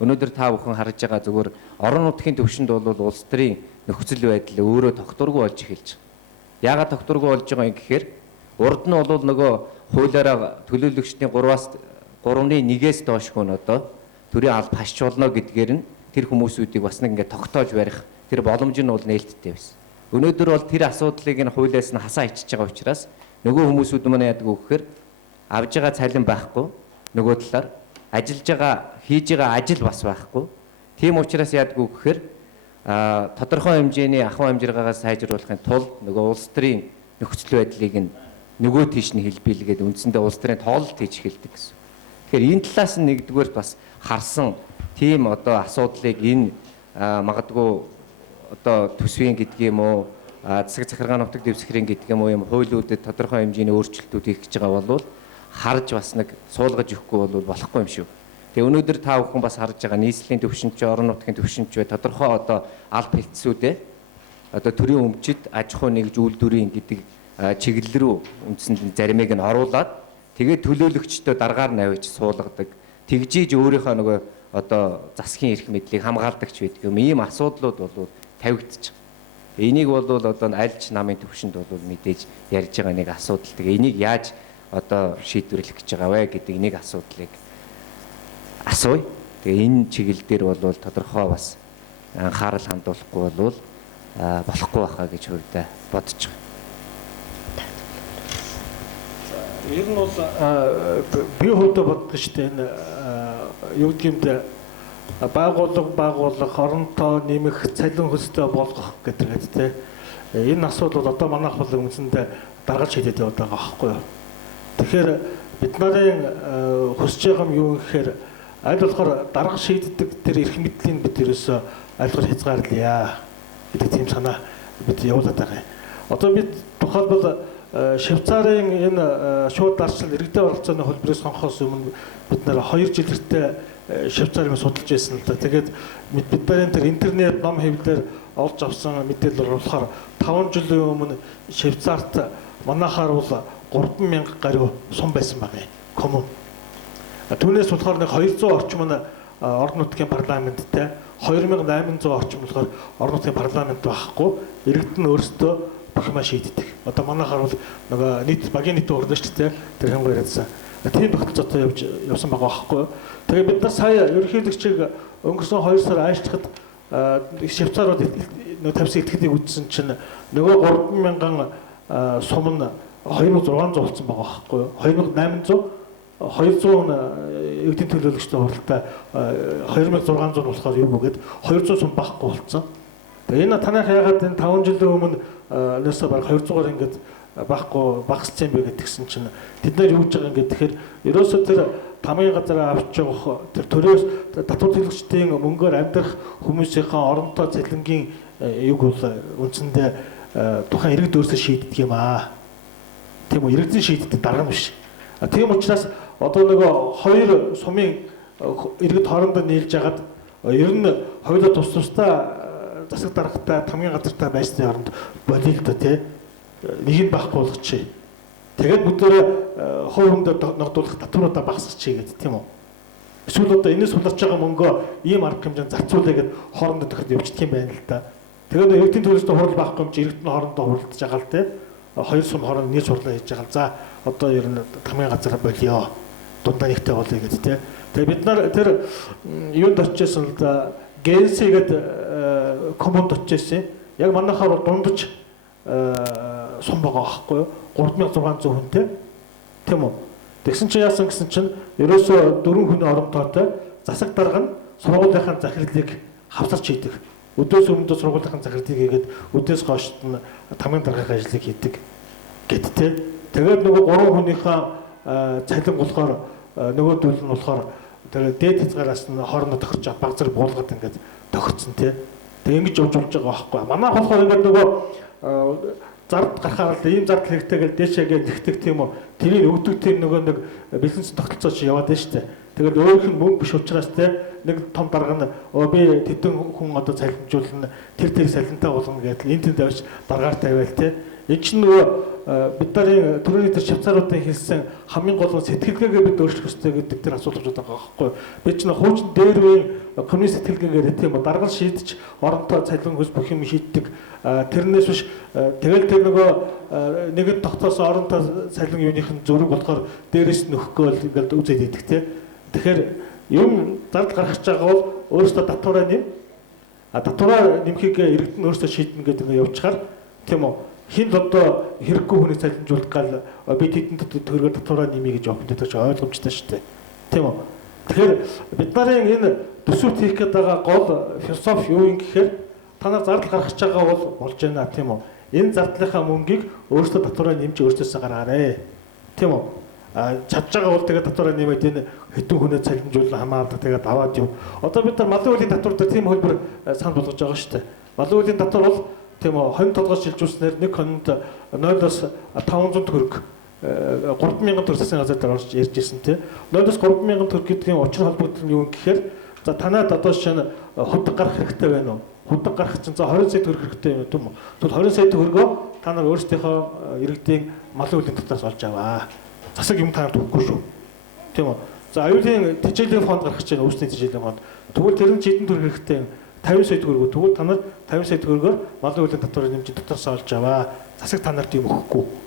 өнөөдөр та бүхэн харж байгаа зүгээр орон нутгийн төвшөнд бол улс төрийн нөхцөл байдал өөрөө тогтворгүй болж эхэлж байгаа. Яагаад тогтворгүй болж байгаа юм гэхээр урд нь бол нөгөө хуулиараа төлөөлөгчдийн 3.1-ээс доош хүн одоо төрийн алба хасч болно гэдгээр нь тэр хүмүүсүүдийг бас нэг ингээд тогтоож барих тэр боломж нь бол нээлттэй байсан. Өнөөдөр бол тэр асуудлыг энэ хуулиас нь хасаа ичиж байгаа учраас нөгөө хүмүүсүүд маань яадаг вэ гэхээр авж байгаа цалин байхгүй, нөгөө талаар ажиллаж байгаа хийж байгаа ажил бас байхгүй. Тийм учраас яадаг вэ гэхээр тодорхой хэмжээний ахуй амжиргаагаас сайжруулахын тулд нөгөө улс төрийн нөхцөл байдлыг нь нөгөө тийш нь хэлбэлгээд үндсэндээ улс төрийн тоололт хийж эхэлдэг гэсэн. Тэгэхээр энэ талаас нь нэгдүгээр бас харсан тийм одоо асуудлыг энэ магадгүй одоо төсвийн гэдэг юм уу засаг захиргааны нутаг дэвсгэрийн гэдэг юм уу юм хуулиудэд тодорхой хэмжээний өөрчлөлтүүд хийх гэж байгаа бол харж бас нэг суулгаж өгөхгүй бол болохгүй юм шүү. Тэгээ өнөөдөр та бүхэн бас харж байгаа нийслэлийн төвшинч, орон нутгийн төвшинч бай тодорхой одоо алба хэлтсүүдээ одоо төрийн өмчит аж ахуй нэгж үйлдвэрийн гэдэг чиглэл рүү үндсэнд заримыг нь оруулаад тэгээд төлөөлөгчдөө дараагаар навиж суулгадаг. Тэгжиж өөрийнхөө нөгөө одоо засгийн эрх мэдлийг хамгаалдагч байдаг юм. Ийм асуудлууд бол тавигдчих. Энийг бол одоо аль ч намын төвшөнд бол мэдээж ярьж байгаа нэг асуудал. Тэгээ энийг яаж одоо шийдвэрлэх гэж байгаа вэ гэдэг нэг асуудлыг асууя. Тэгээ энэ чиглэл дээр бол тодорхой бас анхаарал хандуулахгүй бол болохгүй байхаа гэж хувьдаа бодож байгаа. Ер нь бол би хувьдаа боддог шүү дээ. Энэ юу гэмдэ байгууллага оронтой нэмэх цалин хөлстэй болгох гэдэг те. Энэ асуудал бол одоо манайх бол үндсэндээ даргач шийдээд яваад байгаа байхгүй юу. Тэгэхээр бид нарын хүсэж байгаа юм юу гэхээр аль болохоор дарга шийддэг тэр эрх мэдлийн бид ерөөсөө аль болохоор хязгаарлая гэдэг тийм санаа бид явуулаад байгаа юм. Одоо бид тухайлбал Швейцарын энэ шууд дарчлал иргэдэд оролцооны хөлбөрөөс сонхоос өмнө бид нэр 2 жилээртээ Швейцарыг судалж байсан л да. Тэгээд бид нарын тэр интернет ном хэвлэлээр олж авсан мэдээлэл болохоор 5 жилийн өмнө Швейцарт манайхаар бол 3000 гаруй сум байсан байгаа юм. Коммун. Түүнээс болохоор нэг 200 орчим нь орон нутгийн парламенттэй, 2800 орчим болохоор орон нутгийн парламент байхгүй. Иргэд нь өөрсдөө багмаа шийддэг. Одоо манайхаар бол нөгөө нийт багийн нийт урд шүү дээ. Тэр хямгаар ярьсан. Тийм тогтолцоотой явсан байгаа байхгүй. Тэгээ бид нар сая ерөнхийлөгчийг өнгөрсөн 2 сар айшчихад Швейцарууд тавьсан этгээдийг үзсэн чинь нөгөө 3000 сум нь 2600 болсон байгаа байхгүй. 2800 200 эгдийн төлөөлөгчтэй хуралтай 2600 болохоор юу гэгээд 200 сум байхгүй болсон. Тэгээ энэ танайх ягаад энэ 5 жилийн өмнө нөөсөө баг 200-аар ингээд байхгүй багассан юм бэ гэдгсэн чинь тэд нар юу гэж байгаа ингээд тэгэхээр ерөөсөө тэр тамгийн газараа авч явах тэр төрөөс татвар төлөгчдийн мөнгөөр амьдрах хүмүүсийнхээ оронтой цалингийн юг бол үндсэндээ тухайн иргэд өөрсдөө шийддэг юм аа. Тийм үү, иргэдэн шийддэг дарга биш. Тийм учраас одоо нөгөө хоёр сумын иргэд хоорондоо нийлж ягаад ер нь хоёулаа тус тусдаа засаг даргатай тамгийн газартай байсны оронд болио л да тий. Нэг нь байхгүй болгочих. Тэгээд бүгдөө хувь хүндээ ногдуулах татваруудаа багасгачих гэдэг тийм үү. Эсвэл одоо энэс суларч байгаа мөнгөө ийм арга хэмжээнд зарцуулъя гэд хоорондоо тохирд явчихдаг юм байна л да. Тэгээд иргэдийн төлөөсөө хурал байхгүй юм чи иргэд нь хоорондоо хуралдаж байгаа л тий. Хоёр сум хооронд нийт сурлаа хийж байгаа. За одоо ер нь тамгийн газар болио. Дундаа нэгтэй болъё гэдэг тий. Тэгээд бид нар тэр юунд очижсэн л да Гэнси гэдэг коммунд очижсэн. Яг манайхаар дундаж сум байгаа байхгүй юу? 3600 хүнтэй. Тийм үү? Тэгсэн чинь яасан гэсэн чинь ерөөсөө 4 хүний оронтойтой засаг дарга нь сургуулийнхаа захирлыг хавсарч хийдэг. Өдөөс өмнө сургуулийнхаа захирлыг хийгээд өдөөс хойш нь тамгийн даргын ажлыг хийдэг гэдтэй. Тэгээд нөгөө 3 хүнийхээ цалин болохоор нөгөөдөл нь болохоор тэр дээд хязгаараас нь хоорондоо тохирч баг зэрэг буулгаад ингээд тохирцсон тий. Тэг ингэж явж байгаа байхгүй. Манай болохоор ингээд нөгөө зард гарахаар л ийм зард хэрэгтэй гэж дээшээгээ нэгтгэх тийм үү. Тэрийг өгдөг тийм нөгөө нэг бэлэнсэн тогтолцоо чи яваад байна шүү дээ. Тэгээд өөрийнх нь мөнгө биш учраас те нэг том дарга нь би тэдэн хүн одоо цалинжуулна тэр салинтай болгоно гэдэг энэ тэнд авч даргаар тавиал те. Энэ чинь нөгөө бид нарын түрүүний тэр швейцаруудын хэлсэн хамгийн гол нь сэтгэлгээгээ бид өөрчлөх ёстой гэдэг тэр асуудал байгаа байхгүй. Бид чинь хуучин дээр үеийн коммунист сэтгэлгээгээр тийм даргал шийдэж оронтой цалин хөлс бүх юм шийддэг. Тэрнээс биш тэгэл тэр нөгөө нэгэн тогтоосон оронтой цалин юуных нь зөрөг болохоор дээрээс нөхөхгүй бол ингээд үзээд идэх тийм. Тэгэхээр юм зардал гаргаж байгаа бол өөрөөсөө татвараа нэм. Татвараа нэмхийг иргэд нь өөрөөсөө шийднэ гэдэг ингээд явчихаар тийм үү. Хинд одоо хэрэггүй хүнийг цалинжуулах гал бид хэдэн төгрөгөөр татвараа нэмье гэж явах гэдэг чинь ойлгомжтой шүү дээ. Тийм үү. Тэгэхээр бид нарын энэ төсөвт хийх гээд байгаа гол философи юу юм гэхээр та нар зардал гаргаж байгаа бол болж байна тийм үү. Энэ зардлынхаа мөнгийг өөрөөсөө татвараа нэмж өөрөөсөө гаргаарэ. Тийм үү. Чадж байгаа бол тэгээд татвараа нэмээд энэ хэдэн хүнээ цалинжуулан хамаардаг тэгээд аваад юу. Одоо бид нар малын үеийн татвар дээр тийм хөлбөр санал болгож байгаа шүү дээ. Малын үеийн татвар бол тийм үү хонь толгой шилжүүлснээр нэг хонд 0-оос 500 төгрөг 3000 төгрөг засгийн газар дээр орж ярьж ирсэн тийм 0-оос 3000 төгрөг гэдгийн учир холбогдол нь юу гэхээр за танаад одоо шинэ худаг гарах хэрэгтэй байна уу? Худаг гарах чинь за 20 сая төгрөг хэрэгтэй юм тийм үү? Тэгвэл 20 сая төгрөгөө та нар өөрсдийнхөө иргэдийн малын үеийн татвараас олж аваа. Засаг юм та нарт өгөхгүй шүү. Тийм үү? За аюулын тэжээлийн фонд гарах чинь үүсний тэжээлийн фонд. Тэгвэл тэр нь хэдэн төгрөг хэрэгтэй юм? 50 сая төгрөгөө тэгвэл та нар 50 сая төгрөгөөр малын үеийн татварыг нэмж дотроос олж аваа. Засаг та нарт юм өгөхгүй.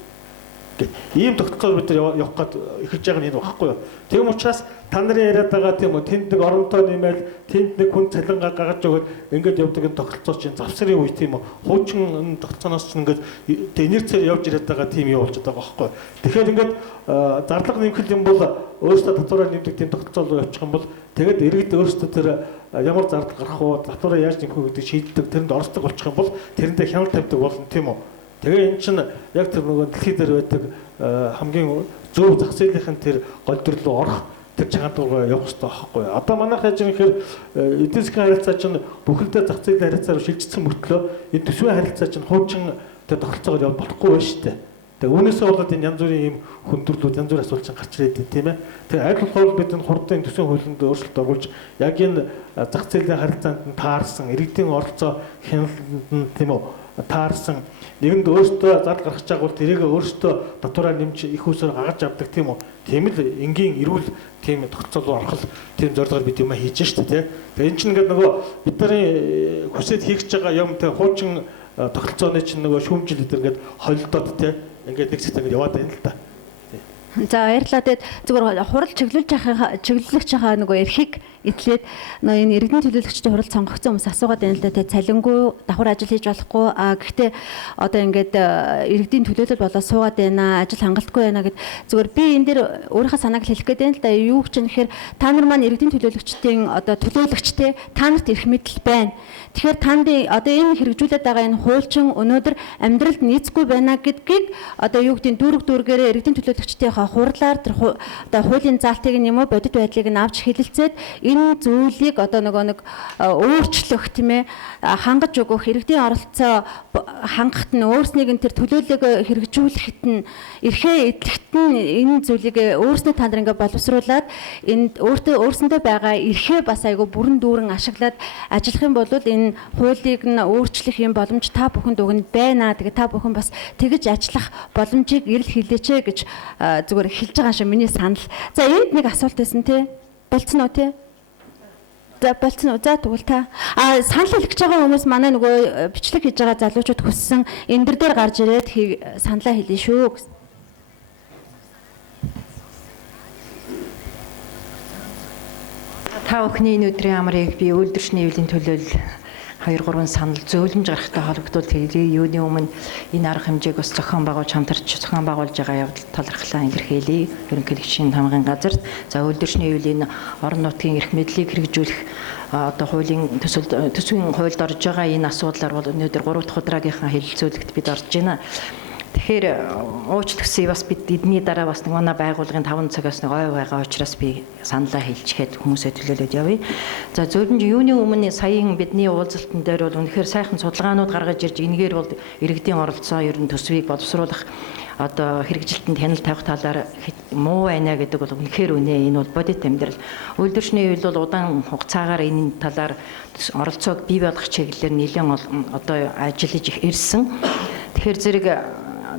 Ийм тогтолцоо бид нар явах гээд эхэлж байгаа нь энэ багхгүй юу. Тийм учраас та нарын яриад байгаа тийм үү тэнд нэг оронтой нэмэл тэнд нэг хүн цалин гаргаж өгöd ингээд явдаг энэ тогтолцоо чинь завсрын үе тийм үү. Хуучин тогтолцооноос чинь ингээд инерцээр явж ирээд байгаа тийм юу болж байгаа багхгүй юу. Тэгэхээр ингээд зарлага нэмэх юм бол өөрөөсөө татвараа нэмдэг тийм тогтолцоо руу явчих юм бол тэгээд иргэд өөрөөсөө тэр ямар зардал гарах уу татвараа яаж нэмэх үү гэдэг шийддэг тэрэнд оролцдог болчих юм бол тэрэндээ хяналт тавьдаг болно тийм үү. Тэгээ эн чинь яг тэр нөгөө дэлхий дээр байдаг хамгийн зөв зах зээлийн тэр гол төр рүү орох тэр чанарт явах хэрэгтэй байхгүй юу. Одоо манайх яаж юм гэхээр эдийн засгийн харилцаа чинь бүхэлдээ зах зээлийн харилцаагаар шилжчихсэн мөртлөө энэ төсвийн харилцаа чинь хуучин тэр тогтолцоогоор явах болохгүй байна шүү дээ. Тэгээ үүнээсээ болоод энэ янз бүрийн юм хүндрэлүүд янз бүрийн асуулт чинь гарч ирээд байна тийм ээ. Тэгээ аль болох бид энэ хурдан төсвийн хуулинд өөрчлөлт оруулж яг энэ зах зээлийн харилцаанд нь таарсан иргэдийн оролцоо хяналтанд нь тийм үү таарсан нэгэнд өөртөө зардал гаргаж байгаа бол тэрийг өөртөө татвараа нэмж их усаар гаргаж авдаг тийм үү. Тийм л энгийн эрүүл тийм тогтолцоо руу орох тийм зорилгоор бид юм хийж штэ тий. Тэгээ эн чинь ингээд нөгөө бид нарын хүсэж хийх гэж байгаа юм тий хуучин тогтолцооны чинь нөгөө шүүмжил гэдэг ингээд холилдоод тий ингээд нэг зэгт ингээд яваад байна л да. За баярлалаа. Тэгээд зүгээр хурал чиглүүлэгч байгаа нөгөө эрхийг этлээд нөгөө энэ иргэдийн төлөөлөгчдийн хурал сонгогдсон хүмүүс асуугаад байна л да. Тэгээд цалингүй давхар ажил хийж болохгүй. Гэхдээ одоо ингээд иргэдийн төлөөлөл болоод суугаад байна. Ажил хангалтгүй байна гэд зүгээр би энэ дээр өөрийнхөө санааг хэлэх гээд байна л да. Юу гэж нэхэр та нар маань иргэдийн төлөөлөгчдийн одоо төлөөлөгчтэй та нарт эрх мэдэл байна. Тэгэхээр танд одоо энэ хэрэгжүүлээд байгаа энэ хуульчин өнөөдөр амьдралд нийцгүй байна гэдгийг одоо юу гэдэг дүүрэг дүүргээрээ иргэдийн төлөөлөгчдийн хурлаар тэр одоо хуулийн заалтыг юм уу бодит байдлыг нь авч хэлэлцээд энэ зүйлийг одоо нөгөө нэг өөрчлөх тийм ээ хангаж өгөх иргэдийн оролцоо хангахт нь өөрснийг нь тэр төлөөллөг хэрэгжүүлэхэд нь эрхээ эдлэхт нь энэ зүйлийг өөрснөө та нар ингээ боловсруулад энэ өөрсөндөө байгаа эрхээ бас айгу бүрэн дүүрэн ашиглаад ажиллах юм бол энэ хуулийг нь өөрчлөх юм боломж та бүхэнд өгнө байна. Тэгээ та бүхэн бас тэгж ажиллах боломжийг ирэл хэлээч гэж зүгээр хэлж байгаа шиг миний санал. За энд нэг асуулт байсан тий. Болцсон уу тий? За болцсон уу? За тэгвэл та санал хэлэх гэж байгаа хүмүүс манай нөгөө бичлэг хийж байгаа залуучууд хүссэн энэ дээр гарч ирээд саналаа хэлье шүү гэсэн. Та бүхний энэ өдрийн амрыг би үйлдвэрчний эвлийн төлөөлөл 2-3 санал зөөлөмж гарахтай холбогдуулт хийлээ. Юуны өмнө энэ арга хэмжээг бас зохион байгуулж хамтарч зохион байгуулж байгаа явдал талархлаа илэрхийлье. Ерөнхийлөгчийн хамгааллын газарт за үйлдвэрчний эвлийн орон нутгийн эрх мэдлийг хэрэгжүүлэх одоо хуулийн төсвийн хуульд орж байгаа энэ асуудлаар бол өнөөдөр 3 дахь удаагийнхаа хэлэлцүүлэгт бид орж байна. Тэгэхээр ууч төсөй бас бид эдний дараа бас нэг манай байгууллагын 5 цагаас нэг ой байгаа учраас би саналаа хэлчихээд хүмүүсээ төлөөлөд явъя. За зөвлөмж юуны өмнө саяхан бидний уулзалтан дээр бол үнэхээр сайхан судалгаанууд гаргаж ирж энэгээр бол иргэдийн оролцоо ер нь төсвийг боловсруулах одоо хэрэгжилтэнд хяналт тавих талаар муу байна гэдэг бол үнэхээр үнэ. Энэ бол бодит амьдрал. Үйлдвэрчний үйл бол удаан хугацаагаар энэ талаар оролцоог бий болгох чиглэлээр нэлээд одоо ажиллаж ирсэн. Тэгэхээр зэрэг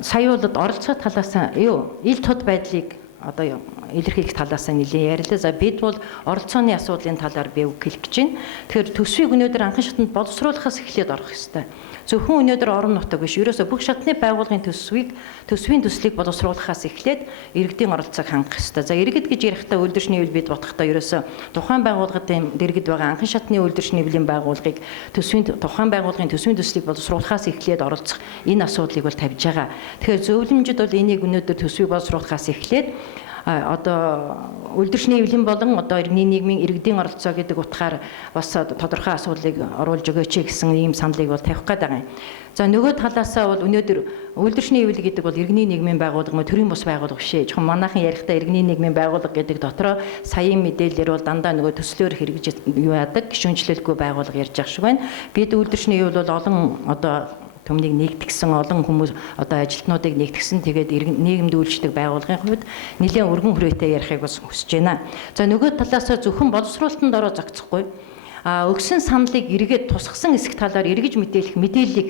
саяулд оролцоо талаас ил тод байдлыг одоо илэрхийлэх талаас нь нэлээд ярилаа. За бид бол оролцооны асуудлын талаар би үг хэлэх гэж байна. Тэгэхээр төсвийг өнөөдөр анхан шатанд боловсруулахаас эхлээд орох ёстой. Зөвхөн өнөөдөр орон нутаг биш, ерөөсө бүх шатны байгууллагын төсвийн төслийг боловсруулахаас эхлээд иргэдийн оролцоог хангах ёстой. За иргэд гэж ярихдаа үйлдвэрчний үйл бид бодохдоо ерөөсө тухайн байгууллагын дэргэд байгаа анхан шатны үйлдвэрчний үеийн байгууллагыг тухайн байгууллагын төсвийн төслийг боловсруулахаас эхлээд оролцох энэ асуудлыг бол тавьж байгаа. Тэгэхээр зөвлөмжид бол энийг өнөөдөр төсвийг боловсруулахаас эхлээд одоо үйлдвэрчний эвлэн болон одоо иргэний нийгмийн иргэдийн оролцоо гэдэг утгаар бас тодорхой асуудлыг оруулж өгөөч гэсэн ийм саналыг бол тавих гээд байгаа юм. За нөгөө талаасаа бол өнөөдөр үйлдвэрчний эвлэл гэдэг бол иргэний нийгмийн байгууллага, төрийн бус байгууллага биш ээ. Жохом манайхан ярихдаа иргэний нийгмийн байгууллага гэдэг дотроо саяын мэдээлэлээр бол дандаа нөгөө төслөөр хэрэгжиж юу яадаг, гишүүнчлэлгүй байгууллага ярьж байгаа шиг байна. Бид үйлдвэрчний эвлэл бол олон одоо төмнийг нэгтгэсэн олон хүмүүс одоо ажилтнуудыг нэгтгэсэн тэгээд нийгэмд үйлчлдэг байгууллагын хувьд нэлээд өргөн хүрээтэй ярихыг бас хүсэж байна. За нөгөө талаасаа зөвхөн боловсруулалтанд ороо зогцохгүй. Өгсөн саналыг эргээд тусгасан хэсэг талаар эргэж мэдээлэх мэдээллийг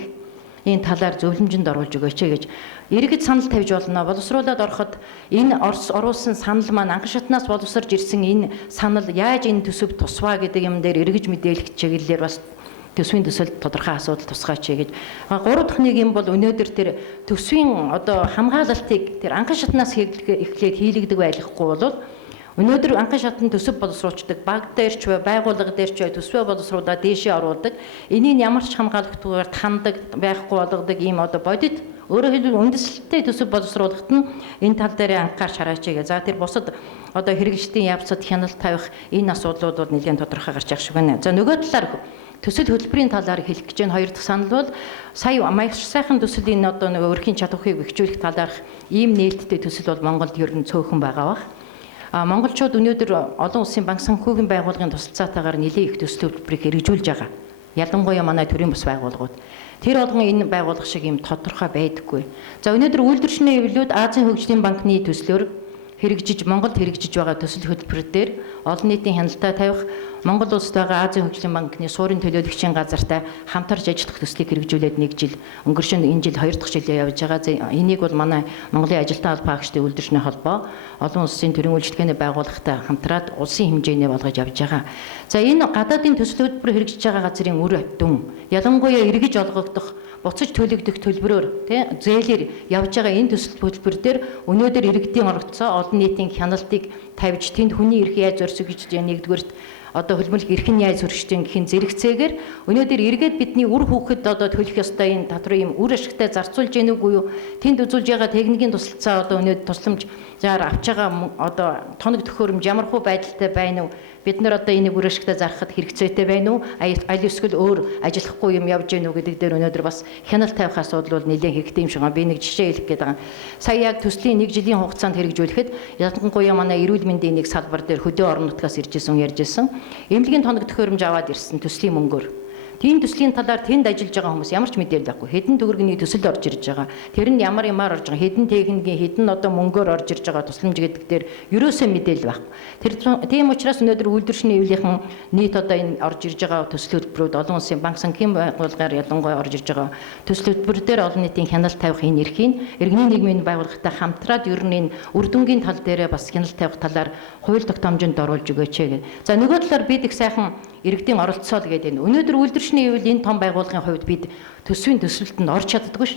энэ талаар зөвлөмжөнд оруулж өгөөч гэж эргэж санал тавьж болно. Боловсруулаад ороход энэ оруулсан санал маань анхан шатнаас боловсрж ирсэн энэ санал яаж энэ төсөвд тусваа гэдэг юм дээр эргэж мэдээлэх чиглэлээр бас төсвийн төсөлд тодорхой асуудал тусгаач гэж. 3 дахь нэг юм бол өнөөдөр тэр төсвийн одоо хамгаалалтыг тэр анхан шатнаас эхлээд хийлэгдэг байлгахгүй бол өнөөдөр анхан шатны төсөв боловсруулцдаг баг дээр ч бай, байгууллага дээр ч бай төсвөө боловсруулаад дээшээ оруулдаг. Энийг ямар ч хамгаалалтгүйгээр таньдаг байхгүй болгодог ийм одоо бодит өөрөөр хэлбэл үндэслэлтэй төсөв боловсруулахад нь энэ тал дээр анхаарч хараач гээ. За тэр бусад одоо хэрэгжтийн явцад хяналт тавих энэ асуудлууд бол нэлээд тодорхой гарч явах шиг байна. За нөгөө талаар төсөл хөтөлбөрийн талаар хэлэх гэж байна. Хоёр дахь санал бол сая маш сайхан төсөл энэ одоо нэг өрхийн чадварыг бэхжүүлэх талаарх ийм нээлттэй төсөл бол Монголд ер нь цөөхөн байгаа бах. Монголчууд өнөөдөр олон улсын банк санхүүгийн байгууллагын тусалцаатайгаар нэлээд их төсөл хөтөлбөрийг хэрэгжүүлж байгаа. Ялангуяа манай төрийн бас байгууллагууд. Тэр болгон энэ байгууллага шиг ийм тодорхой байдаггүй. За өнөөдөр үйлдвэрчний эвлэлүүд Азийн хөгжлийн банкны төслөөр хэрэгжиж Монголд хэрэгжиж байгаа төсөл хөтөлбөр дээр олон нийтийн хяналтаа тавих Монгол улсад байгаа Азийн хөгжлийн банкны суурин төлөөлөгчийн газартай хамтарч ажиллах төслийг хэрэгжүүлээд 1 жил өнгөрсөн энэ жил 2 дахь жилээ явж байгаа. Энийг бол манай Монголын ажилтан албан хаагчдын үйлдвэрчний холбоо олон улсын төрийн үйлчлэгээний байгууллагатай хамтраад улсын хэмжээний болгож явж байгаа. За энэ гадаадын төсөл хөтөлбөр хэрэгжиж байгаа газрын үр дүн ялангуяа эргэж олгогдох буцаж төлөгдөх төлбөрөөр зээлээр явж байгаа энэ төсөл хөтөлбөр дээр өнөөдөр иргэдийн оролцоо олон нийтийн хяналтыг тавьж тэнд хүний эрх яаж зорьсогч нэгдүгээрт одоо хөлбөмбөлөх эрхэн яаж зөрчдөг гэхин зэрэгцээгээр өнөөдөр эргээд бидний үр хүүхэд одоо төлөх ёстой энэ татвар юм үр ашигтай зарцуулж яах үгүй юу тэнд үзүүлж байгаа техникийн тусалцаа одоо өнөөдөр тусламж заар авч байгаа одоо тоног төхөөрөмж ямархуу байдалтай байна уу бид нар одоо энийг үр ашигтай зархад хэрэгцээтэй байна уу аль эсвэл өөр ажиллахгүй юм явж гэнэ үү гэдэг дээр өнөөдөр бас хяналт тавих асуудал бол нэлээд хэрэгтэй юм шиг байна. Би нэг жишээ хэлэх гээд байгаа. Сая яг төслийн 1 жилийн хугацаанд хэрэгжүүлэхэд ялангуяа манай эрүүл мэндийн нэг салбар дээр хөдөө орон нутгаас ирж исэн ярьж исэн. Эмнэлгийн тоног төхөөрөмж аваад ирсэн төслийн мөнгөөр. Тийм төслийн талаар тэнд ажиллаж байгаа хүмүүс ямар ч мэдээлэл байхгүй. Хэдэн төгрөгийн төсөл орж ирж байгаа. Тэр нь ямар орж байгаа. Хэдэн техникийн хэдэн одоо мөнгөөр орж ирж байгаа тусламж гэдэг дээр ерөөсөө мэдээлэл байхгүй. Тэр тийм учраас өнөөдөр үйлдвэрчний эвлэлийн нийт одоо энэ орж ирж байгаа төсөл хөтөлбөрүүд олон улсын банк санхүүгийн байгууллагаар ялангуяа орж ирж байгаа төсөл хөтөлбөр дээр олон нийтийн хяналт тавих энэ эрхийг иргэний нийгмийн байгууллагатай хамтраад ер нь энэ үр дүнгийн тал дээрээ бас хяналт тавих талаар хууль тогтоомжинд оруулж өгөөч гэдэг. За нөгөө талаар бид их сайхан иргэдийн оролцоо л гэдэг энэ. Өнөөдөр үйлдвэрчний эвлэл энэ том байгууллагын хувьд бид төсвийн төсөлтөнд орж чаддаггүй ш.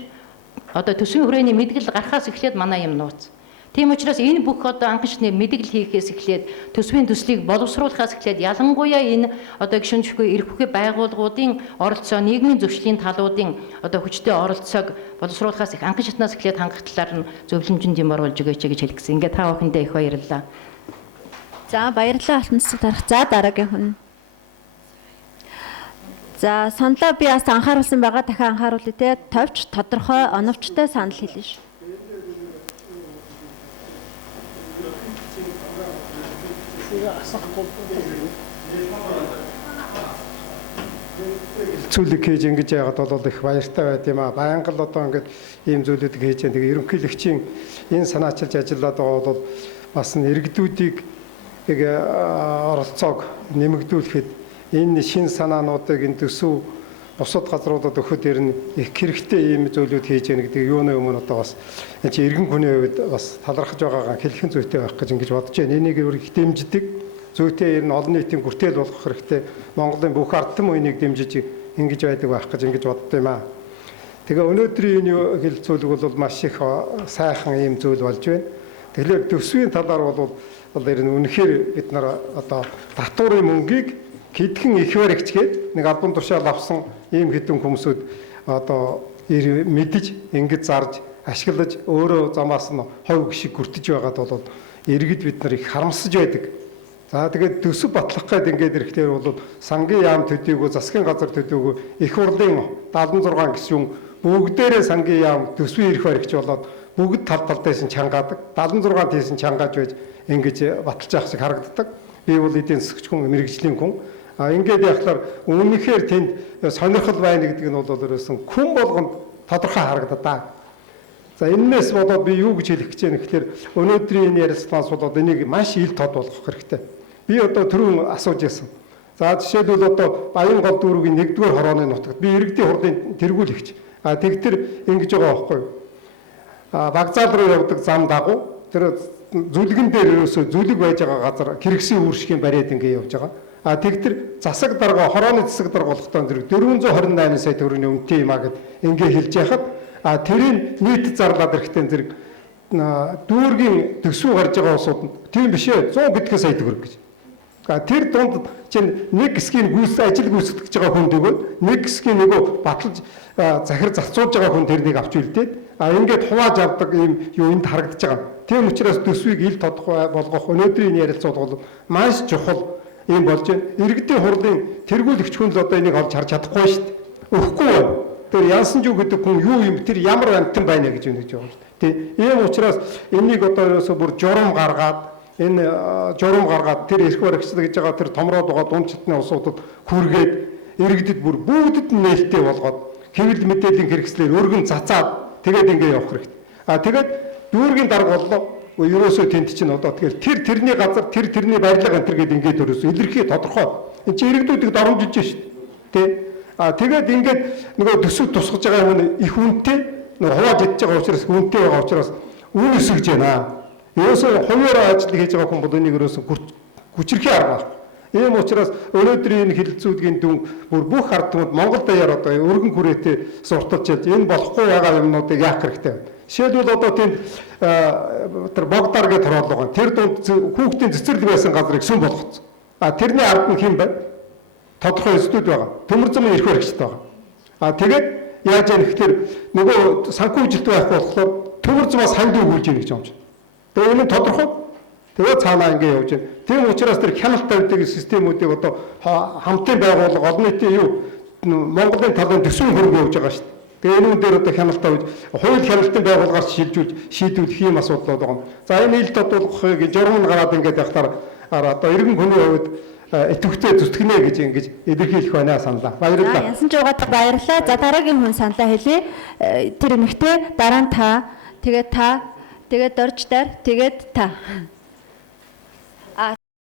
Одоо төсвийн хүрээний мэдгэл гарахаас эхлээд манай юм нууц. Тийм учраас энэ бүх одоо анхан шатны мэдгэл хийхээс эхлээд төсвийн төслийг боловсруулахаас эхлээд ялангуяа энэ одоо гишүүнчлэхгүй эрх бүхий байгууллагуудын оролцоо, нийгмийн зөвшлийн талуудын одоо хүчтэй оролцоог боловсруулахаас их анхан шатнаас эхлээд хангах талаар нь зөвлөмжөнд юм оруулж өгөөч гэж хэлэх гэсэн. Ингээ та бүхэндээ их баярлалаа. За баярлалаа алтан цэцэг дарах. За дараагийн хүн. За саналаа би бас анхааруулсан байгаа дахин анхааруулъя те товч тодорхой оновчтой санал хэлнэ ш. Зүйлийг хийж ингэж яагаад бол их баяртай байд юм аа. Байнга л одоо ингэж ийм зүйлүүдийг хийж байгаа. Тэгээ ерөнхийлөгчийн энэ санаачилж ажиллаад байгаа бол бас иргэдүүдийг оролцоог нэмэгдүүлэхэд энэ шин санаануудыг энэ төсөв бусад газруудад өгөхөд ер нь их хэрэгтэй ийм зүйлүүд хийж яах гэдэг юуны өмнө одоо бас энэ чи иргэн хүний хувьд бас талархаж байгаагаа хэлхэн зүйтэй байх гэж ингэж бодож байна. Энийг өөр их дэмждэг зүйтэй ер нь олон нийтийн хүртэл болгох хэрэгтэй. Монголын бүх ард түмэн энийг дэмжиж ингэж байдаг байх гэж ингэж боддог юм аа. Тэгээ өнөөдрийн энэ хэлцүүлэг бол маш их сайхан ийм зүйл болж байна. Тэгэхээр төсвийн талаар бол ер нь үнэхээр бид нар одоо татварын мөнгийг хэдхэн их баригчгээд нэг албан тушаал авсан ийм хэдэн хүмүүсүүд одоо мэдж ингэж зарж ашиглаж өөрөө замаас нь хойг шиг хүртэж байгаад бол иргэд бид нар их харамсаж байдаг. За тэгээд төсөв батлах гээд ингээд ирэхлээр бол сангийн яам төдийгүй засгийн газар төдийгүй их хурлын 76 гишүүн бүгдээрээ сангийн яам төсвийн эрх баригч болоод бүгд тал талдаас нь чангаадаг. 76 тийш нь чангааж байж ингэж баталж явах шиг харагддаг. Би бол эдийн засгч хүн мэрэгжлийн хүн. Ингээд яхахлаар үнэхээр тэнд сонирхол байна гэдэг нь бол ерөөсөн хүн болгонд тодорхой харагдаад. За энэс болоод би юу гэж хэлэх гэж байна гэхээр өнөөдрийн энэ ярилцлагаас болоод энийг маш ил тод болгох хэрэгтэй. Би одоо түрүүн асууж байсан. За жишээлбэл одоо Баян гол дүүргийн 1-р хорооны нутагт би иргэдийн хурлын тэргүүлэгч. Тэгтэр ингэж байгаа байхгүй юу? Багзаал руу явдаг зам дагуу тэр зүлгэн дээр ерөөсөө зүлэг байж байгаа газар хэрэгсийн үүршгийн бариад ингэ явж байгаа. Тэгтэр засаг дарга хорооны засаг дарга болохтой зэрэг 428 сая төгрөгийн үнэтэй юм а гэд ингэ хэлж яхад тэрийн нийт зарлаад ирэхтэн зэрэг дүүргийн төсвөө гарч байгаа улсууд тийм биш ээ 100 битгэн сая төгрөг гэж. Тэр дунд чинь нэг хэсгийн ажил гүйцэтгэж байгаа хүн дэгөө нэг хэсгийн нөгөө баталж захир зарцуулж байгаа хүн тэрнийг авч үлдээд ингээд хувааж авдаг юм юу энд харагдаж байгаа. Тийм учраас төсвийг ил тодорхой болгох өнөөдрийн ярилцлага бол маш чухал юм болж байна. Иргэдийн хурлын тэргүүлэгч хүн л одоо энийг олж харж чадахгүй шүү дээ. Өгөхгүй байна. Тэр Янсан жуу гэдэг хүн юу юм тэр ямар амтан байна гэж үнэж байгаа шүү дээ. Ийм учраас энийг одоо ерөөсө бүр журам гаргаад тэр эрх баригчдаг гэж байгаа тэр томроод байгаа дунд чатны улсуудад хүргээд иргэдэд бүр бүгдэд нь нээлттэй болгоод хэвлэл мэдээллийн хэрэгслээр өргөн цацаад тэгээд ингэ явах хэрэгтэй. Тэгээд дүүргийн дарга боллоо ерөөсөө тэнд чинь одоо тэгэхээр тэрний газар тэрний барилга энэ гээд ингээд ерөөсөө илэрхий тодорхой. Энд чинь иргэдүүдийг доромжилж шүү дээ. Тэгээд ингээд нөгөө төсөв тусгаж байгаа юм их үнэтэй нөгөө хувааж идж байгаа учраас үнэтэй байгаа учраас үн өсөж байна. Ерөөсөө хуваараа ажил хийж байгаа хүн бол энийг ерөөсөө хүчрхий арга. Ийм учраас өнөөдрийн энэ хилцүүдгийн дүн бүр бүх ард түмэнд Монгол даяар одоо өргөн хүрээтэй сурталж яаж энэ болохгүй байгаа юмнуудыг яах хэрэгтэй вэ? Жишээлбэл одоо тэнд тэр Богдар гэж тороолоо гоо. Тэр дунд хүүхдийн цэцэрлэг байсан газрыг сүм болгоцсон. Тэрний ард нь хэн байна? Тодорхой эсдүүд байгаа. Төмөр замын эрх баригчтай байгаа. Тэгээд яаж яах гэхээр нөгөө санхүүжилт байхгүй болохоор төмөр замаас ханд өгүүлж яах гэж юм чинь. Тэгээ энэ тодорхой. Тэгээ цаанаа ингэ явж байна. Тийм учраас тэр хяналт тавьдаг системүүдийг одоо хамтын байгууллага олон нийтийн юу Монголын талын төсвийн хөрөнгө явж байгаа шүү дээ. Тэгээ энэ дээр одоо хяналт тавьж хууль хяналтын байгууллагаас шилжүүлж шийдвэрлэх юм асуудлууд байгаа юм. За энэ ил тодруулахыг журам нь гараад ингээд явахаар одоо иргэн хүний хувьд идэвхтэй зүтгэнэ гэж ингэж илэрхийлэх байна саналаа. Баярлалаа. Янсан жуугаад баярлалаа. За дараагийн хүн саналаа хэлье. Тэр эмэгтэй дараа нь та тэгээд дорж дээр тэгээд та